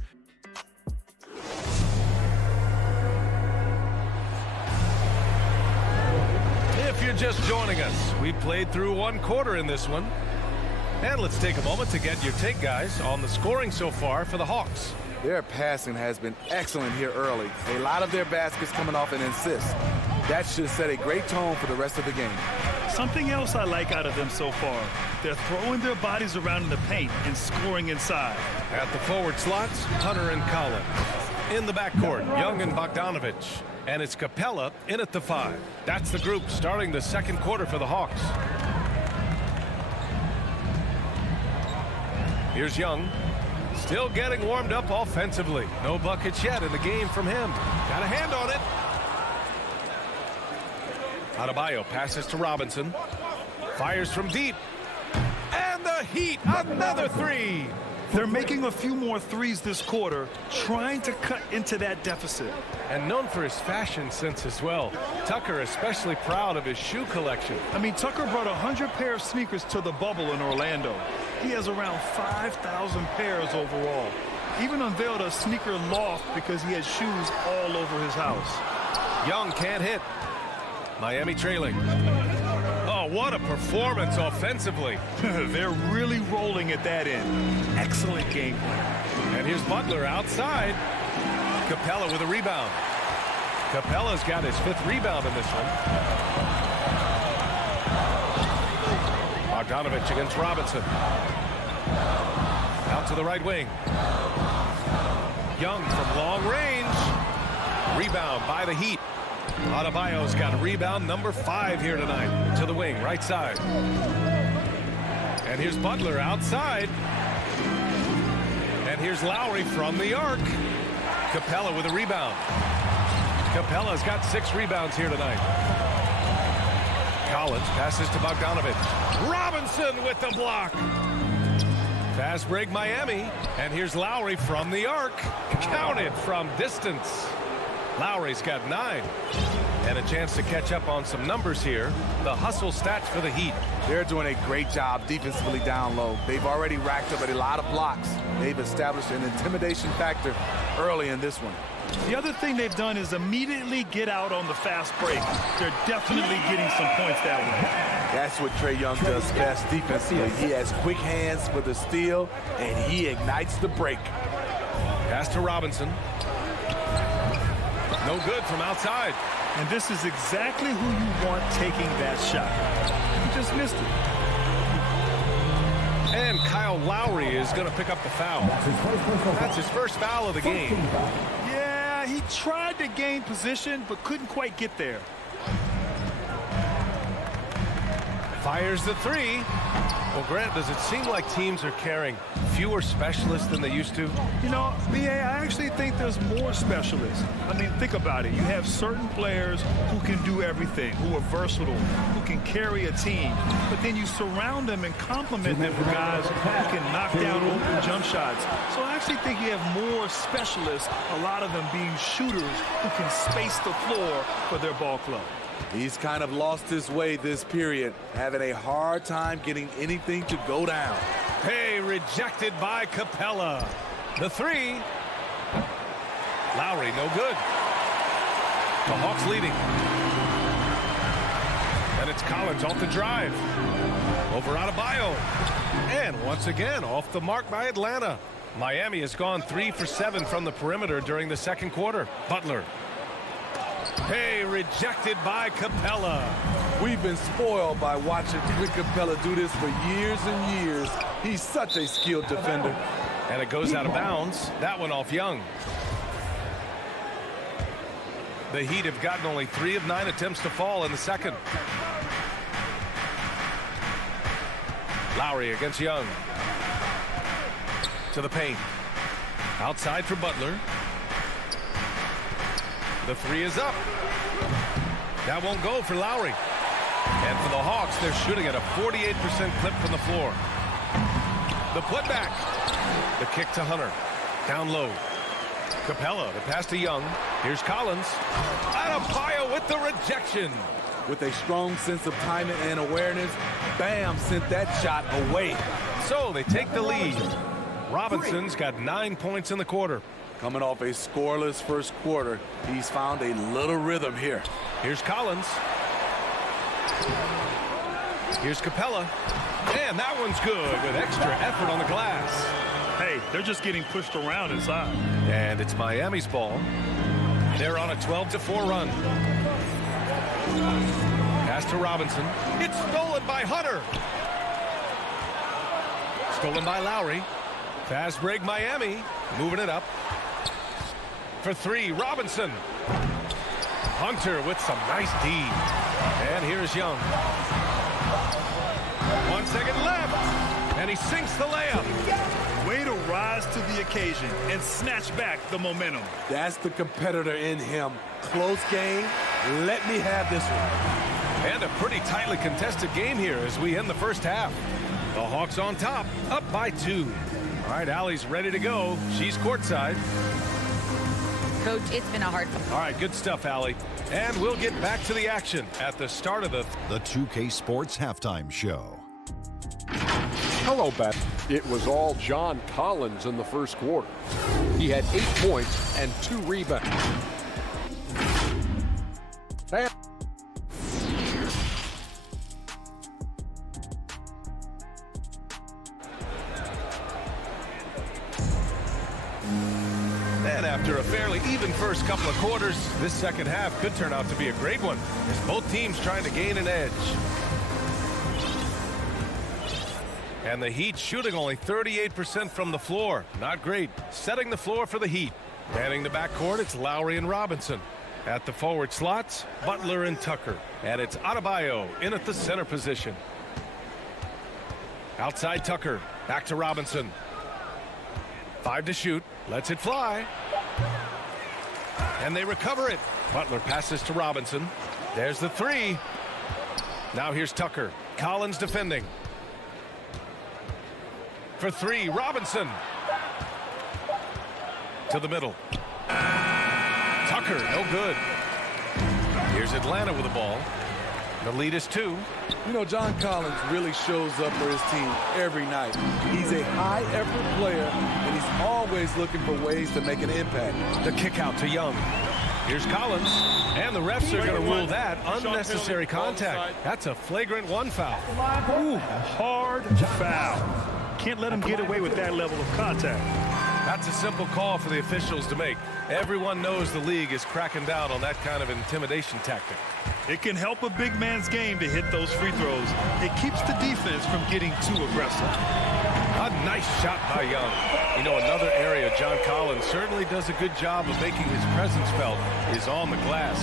If you're just joining us, we played through 1 quarter in this one. And let's take a moment to get your take, guys, on the scoring so far for the Hawks. Their passing has been excellent here early. A lot of their baskets coming off an assist. That should set a great tone for the rest of the game. Something else I like out of them so far. They're throwing their bodies around in the paint and scoring inside. At the forward slots, Hunter and Collins. In the backcourt, Young and Bogdanovich. And it's Capella in at the 5. That's the group starting the second quarter for the Hawks. Here's Young. Still getting warmed up offensively. No buckets yet in the game from him. Got a hand on it. Adebayo passes to Robinson. Fires from deep. And the Heat, another 3. They're making a few more threes this quarter, trying to cut into that deficit. And known for his fashion sense as well. Tucker especially proud of his shoe collection. I mean, Tucker brought 100 pair of sneakers to the bubble in Orlando. He has around 5,000 pairs overall. Even unveiled a sneaker loft because he has shoes all over his house. Young can't hit. Miami trailing. Oh, what a performance offensively. They're really rolling at that end. Excellent game plan. And here's Butler outside. Capella with a rebound. Capella's got his 5th rebound in this one. Bogdanovich against Robinson. Out to the right wing. Young from long range. Rebound by the Heat. Adebayo's got a rebound number 5 here tonight. To the wing, right side. And here's Butler outside. And here's Lowry from the arc. Capella with a rebound. Capella's got 6 rebounds here tonight. Collins passes to Bogdanovich. Robinson with the block. Fast break Miami. And here's Lowry from the arc. Counted from distance. Lowry's got 9. And a chance to catch up on some numbers here. The hustle stats for the Heat. They're doing a great job defensively down low. They've already racked up a lot of blocks. They've established an intimidation factor early in this one. The other thing they've done is immediately get out on the fast break. They're definitely getting some points that way. That's what Trae Young does best defensively. He has quick hands for the steal, and he ignites the break. Pass to Robinson. No good from outside. And this is exactly who you want taking that shot. He just missed it. And Kyle Lowry is going to pick up the foul. That's his first foul of the game. Yeah, he tried to gain position, but couldn't quite get there. Fires the 3. Well, Grant, does it seem like teams are carrying fewer specialists than they used to? You know, B.A., I actually think there's more specialists. I mean, think about it. You have certain players who can do everything, who are versatile, who can carry a team. But then you surround them and complement them with guys who can knock down open jump shots. So I actually think you have more specialists, a lot of them being shooters who can space the floor for their ball club. He's kind of lost his way this period, having a hard time getting anything to go down. Hey, rejected by Capella. The 3. Lowry, no good. The Hawks leading. And it's Collins off the drive. Over Adebayo. And once again, off the mark by Atlanta. Miami has gone 3 for 7 from the perimeter during the second quarter. Butler. Hey, rejected by Capella. We've been spoiled by watching Clint Capella do this for years and years. He's such a skilled defender. And it goes out of bounds. That one off Young. The Heat have gotten only 3 of 9 attempts to fall in the second. Lowry against Young. To the paint. Outside for Butler. The 3 is up. That won't go for Lowry. And for the Hawks, they're shooting at a 48% clip from the floor. The putback. The kick to Hunter. Down low. Capella, the pass to Young. Here's Collins. Adebayo with the rejection. With a strong sense of timing and awareness, Bam sent that shot away. So they take the lead. Robinson's got 9 points in the quarter. Coming off a scoreless first quarter, he's found a little rhythm here. Here's Collins. Here's Capella. And that one's good with extra effort on the glass. Hey, they're just getting pushed around inside. And it's Miami's ball. They're on a 12-4 run. Pass to Robinson. It's stolen by Hunter. Stolen by Lowry. Fast break Miami. Moving it up. For 3, Robinson. Hunter with some nice D. And here's Young. 1 second left. And he sinks the layup. Way to rise to the occasion and snatch back the momentum. That's the competitor in him. Close game. Let me have this one. And a pretty tightly contested game here as we end the first half. The Hawks on top, up by 2. All right, Allie's ready to go. She's courtside. Coach, it's been a hard one. All right, good stuff, Allie. And we'll get back to the action at the start of the 2K Sports Halftime Show. Hello, Bat. It was all John Collins in the first quarter. He had 8 points and 2 rebounds. And after a fairly even first couple of quarters, this second half could turn out to be a great one as both teams trying to gain an edge. And the Heat shooting only 38% from the floor. Not great. Setting the floor for the Heat. Manning the backcourt, it's Lowry and Robinson. At the forward slots, Butler and Tucker. And it's Adebayo in at the center position. Outside Tucker. Back to Robinson. 5 to shoot. Lets it fly. And they recover it. Butler passes to Robinson. There's the 3. Now here's Tucker. Collins defending. For 3, Robinson. To the middle. Tucker, no good. Here's Atlanta with the ball. The lead is 2. You know, John Collins really shows up for his team every night. He's a high-effort player, and he's always looking for ways to make an impact. The kick out to Young. Here's Collins, and the refs are going to rule that unnecessary contact. That's a flagrant 1 foul. Ooh, hard foul. Can't let him get away with that level of contact. That's a simple call for the officials to make. Everyone knows the league is cracking down on that kind of intimidation tactic. It can help a big man's game to hit those free throws. It keeps the defense from getting too aggressive. A nice shot by Young. You know, another area John Collins certainly does a good job of making his presence felt is on the glass.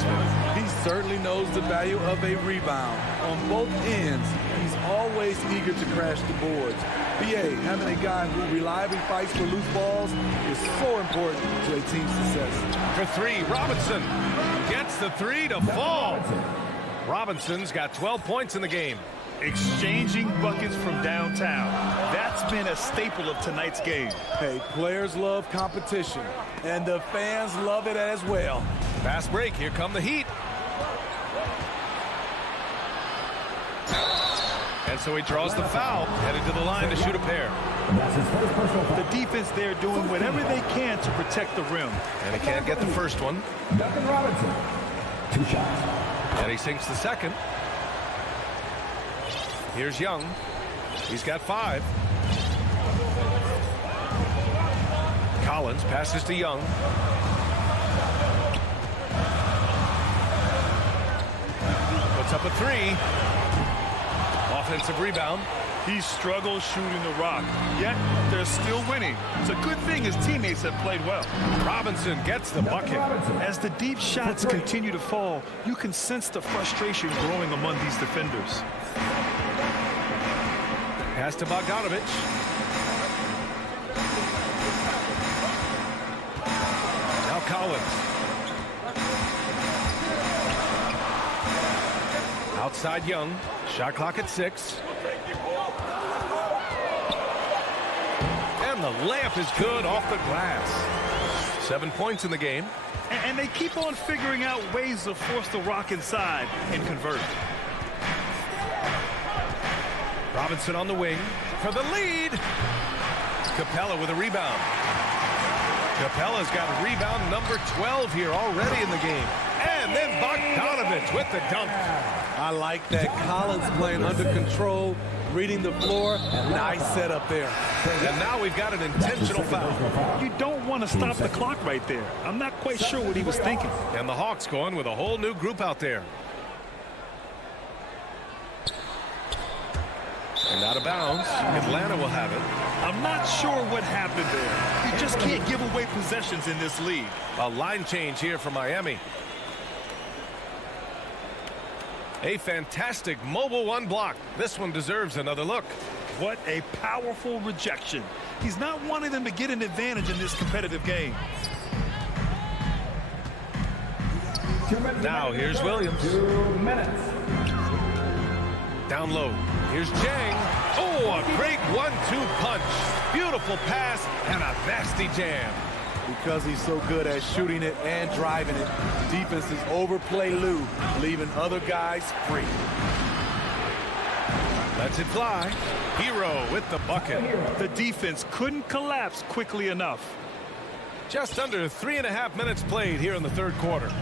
He certainly knows the value of a rebound. On both ends, he's always eager to crash the boards. BA, having a guy who reliably fights for loose balls is so important to a team's success. For 3, Robinson gets the 3 to fall. Robinson's got 12 points in the game. Exchanging buckets from downtown. That's been a staple of tonight's game. Hey, players love competition, and the fans love it as well. Fast break. Here come the Heat. And so he draws the foul, headed to the line to shoot a pair. The defense there doing whatever they can to protect the rim. And he can't get the first one. Duncan Robinson, 2 shots. And he sinks the second. Here's Young. He's got 5. Collins passes to Young. Puts up a 3. Offensive rebound. He struggles shooting the rock, yet they're still winning. It's a good thing his teammates have played well. Robinson gets the bucket. As the deep shots continue to fall, you can sense the frustration growing among these defenders. Pass to Bogdanovich. Now Collins. Outside Young. Shot clock at 6. And the layup is good off the glass. 7 points in the game. And they keep on figuring out ways to force the rock inside and convert. Robinson on the wing for the lead. Capella with a rebound. Capella's got rebound number 12 here already in the game. And then Bogdanovich with the dunk. I like that. Collins playing under control, reading the floor. Nice setup there. And now we've got an intentional foul. You don't want to stop the clock right there. I'm not quite sure what he was thinking. And the Hawks going with a whole new group out there. And out of bounds. Atlanta will have it. I'm not sure what happened there. You just can't give away possessions in this league. A line change here for Miami. A fantastic mobile 1 block. This one deserves another look. What a powerful rejection. He's not wanting them to get an advantage in this competitive game. Now here's Williams. 2 minutes. Down low. Here's Jang. Oh, a great 1-2 punch. Beautiful pass and a nasty jam. Because he's so good at shooting it and driving it, defenses overplay Lou, leaving other guys free. Lets it fly. Hero with the bucket. The defense couldn't collapse quickly enough. Just under 3.5 minutes played here in the third quarter.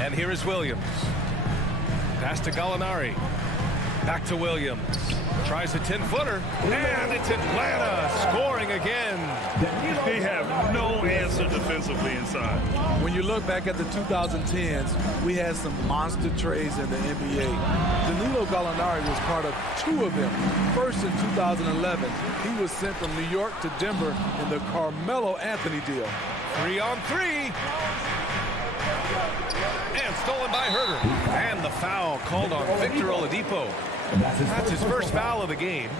And here is Williams. Pass to Gallinari. Back to Williams. Tries a 10-footer. And it's Atlanta scoring again. They have no answer defensively inside. When you look back at the 2010s, we had some monster trades in the NBA. Danilo Gallinari was part of 2 of them. First in 2011, he was sent from New York to Denver in the Carmelo Anthony deal. 3-on-3. And stolen by Herter. And the foul called on Victor Oladipo. That's his first foul of the game.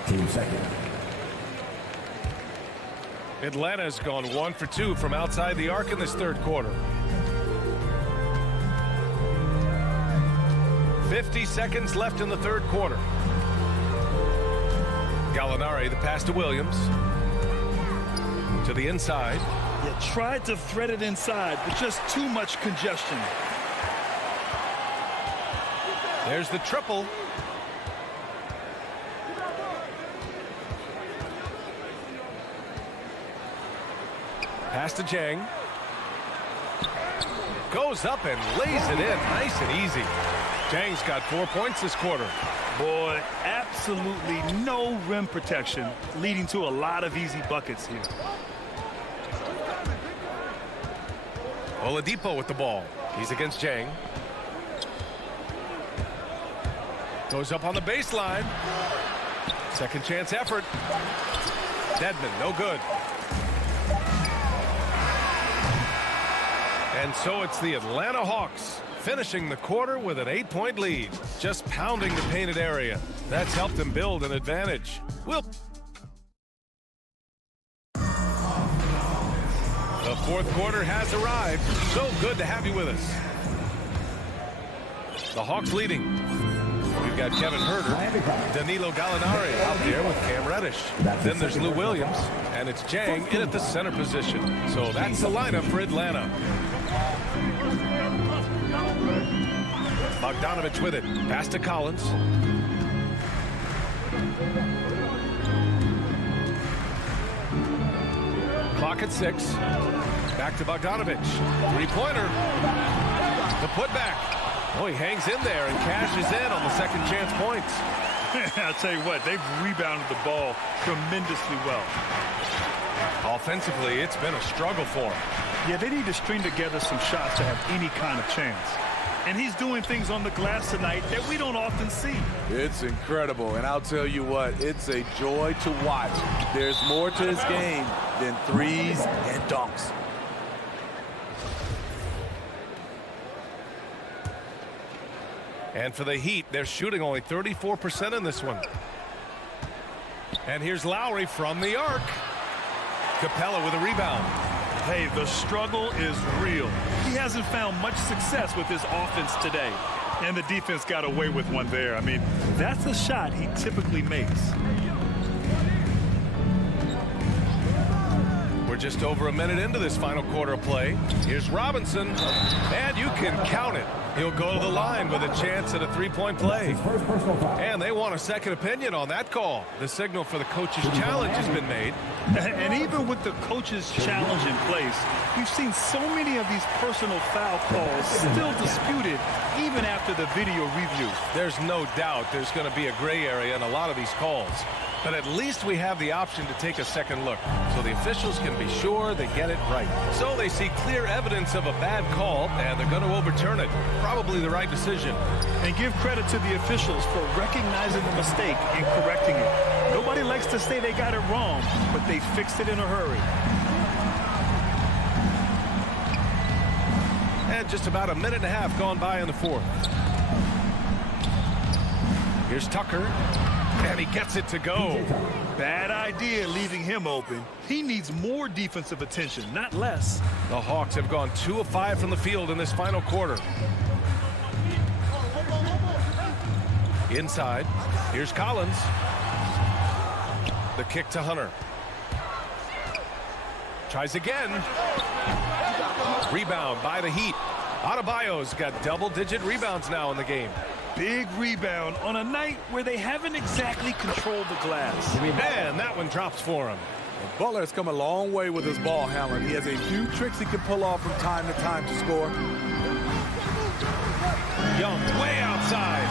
Atlanta's gone 1 for 2 from outside the arc in this third quarter. 50 seconds left in the third quarter. Gallinari, the pass to Williams. To the inside. You tried to thread it inside, but just too much congestion. There's the triple. Pass to Jang. Goes up and lays it in nice and easy. Jang's got 4 points this quarter. Boy, absolutely no rim protection, leading to a lot of easy buckets here. Oladipo with the ball. He's against Jang. Goes up on the baseline. Second chance effort. Dedmon, no good. And so it's the Atlanta Hawks finishing the quarter with an 8-point lead. Just pounding the painted area. That's helped them build an advantage. The fourth quarter has arrived. So good to have you with us. The Hawks leading. We've got Kevin Herter, Danilo Gallinari out there with Cam Reddish. Then there's Lou Williams, and it's Jang in at the center position. So that's the lineup for Atlanta. Bogdanovich with it. Pass to Collins. Clock at 6. Back to Bogdanovich. 3-pointer. The putback. Oh, he hangs in there and cashes in on the second chance points. I'll tell you what, they've rebounded the ball tremendously well. Offensively, it's been a struggle for him. Yeah, they need to string together some shots to have any kind of chance. And he's doing things on the glass tonight that we don't often see. It's incredible, and I'll tell you what, it's a joy to watch. There's more to his game than threes and dunks. And for the Heat, they're shooting only 34% in this one. And here's Lowry from the arc. Capella with a rebound. Hey, the struggle is real. He hasn't found much success with his offense today. And the defense got away with one there. I mean, that's a shot he typically makes. We're just over a minute into this final quarter of play. Here's Robinson, and you can count it. He'll go to the line with a chance at a three-point play. And they want a second opinion on that call. The signal for the coach's challenge has been made. And even with the coach's challenge in place, we've seen so many of these personal foul calls still disputed even after the video review. There's no doubt there's going to be a gray area in a lot of these calls. But at least we have the option to take a second look, so the officials can be sure they get it right. So they see clear evidence of a bad call, and they're going to overturn it. Probably the right decision. And give credit to the officials for recognizing the mistake and correcting it. Nobody likes to say they got it wrong, but they fixed it in a hurry. And just about a minute and a half gone by in the fourth. Here's Tucker. And he gets it to go. Bad idea leaving him open. He needs more defensive attention, not less. The Hawks have gone 2 of 5 from the field in this final quarter. Inside, here's Collins. The kick to Hunter. Tries again. Rebound by the Heat. Adebayo's got double-digit rebounds now in the game. Big rebound on a night where they haven't exactly controlled the glass. And that one drops for him. Butler has come a long way with his ball handling. He has a few tricks he can pull off from time to time to score. Young way outside.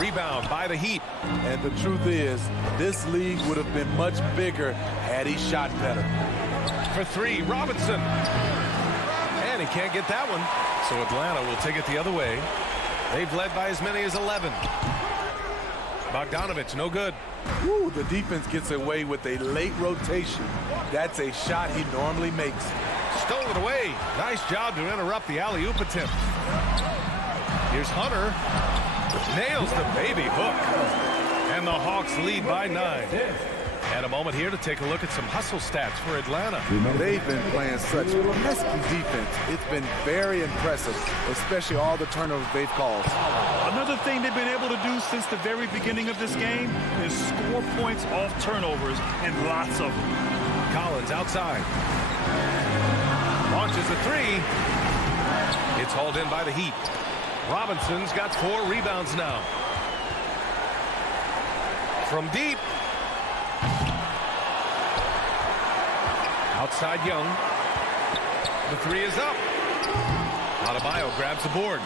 Rebound by the Heat. And the truth is, this league would have been much bigger had he shot better. For three, Robinson. And he can't get that one. So Atlanta will take it the other way. They've led by as many as 11. Bogdanovich, no good. Woo, the defense gets away with a late rotation. That's a shot he normally makes. Stole it away. Nice job to interrupt the alley-oop attempt. Here's Hunter. Nails the baby hook. And the Hawks lead by 9. And a moment here to take a look at some hustle stats for Atlanta. They've been playing such pesky defense. It's been very impressive, especially all the turnovers they've caused. Another thing they've been able to do since the very beginning of this game is score points off turnovers, and lots of them. Collins outside. Launches a three. It's hauled in by the Heat. Robinson's got 4 rebounds now. From deep. Outside Young. The three is up. Adebayo grabs the board.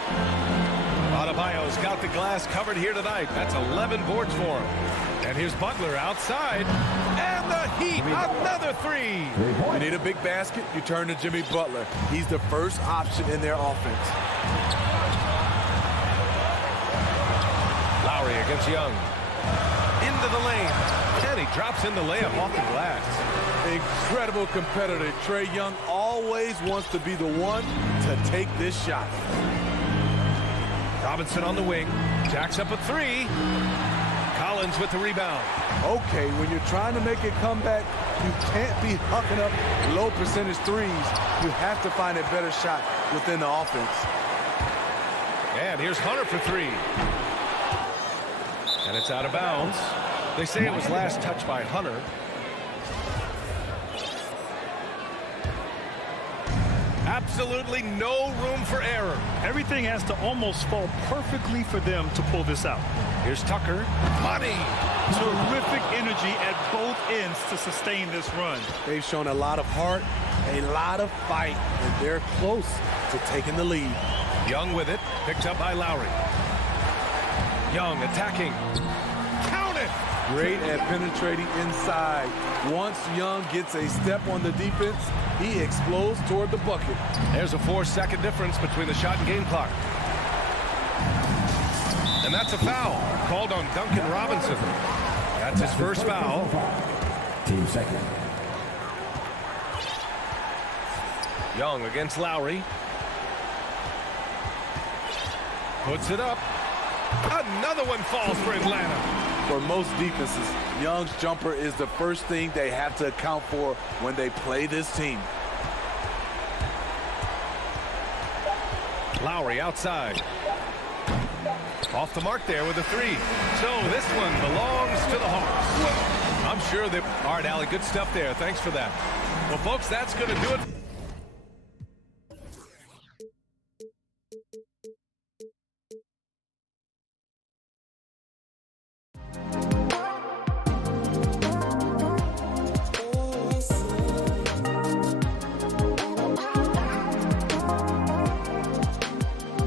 Adebayo's got the glass covered here tonight. That's 11 boards for him. And here's Butler outside. And the Heat, another three. You need a big basket, you turn to Jimmy Butler. He's the first option in their offense. Lowry against Young. Into the lane. And he drops in the layup off the glass. Incredible competitor. Trae Young always wants to be the one to take this shot. Robinson on the wing. Jacks up a three. Collins with the rebound. Okay, when you're trying to make a comeback, you can't be hucking up low percentage threes. You have to find a better shot within the offense. And here's Hunter for three. And it's out of bounds. They say it was last touched by Hunter. Absolutely no room for error. Everything has to almost fall perfectly for them to pull this out. Here's Tucker. Money. Terrific energy at both ends to sustain this run. They've shown a lot of heart, a lot of fight, and they're close to taking the lead. Young with it. Picked up by Lowry. Young attacking. Count it! Great at penetrating inside. Once Young gets a step on the defense, he explodes toward the bucket. There's a 4-second difference between the shot and game clock. And that's a foul called on Duncan Robinson. That's his first foul. Team second. Young against Lowry. Puts it up. Another one falls for Atlanta. For most defenses, Young's jumper is the first thing they have to account for when they play this team. Lowry outside. Off the mark there with a 3. So this one belongs to the Hawks. I'm sure they... All right, Allie, good stuff there. Thanks for that. Well, folks, that's going to do it.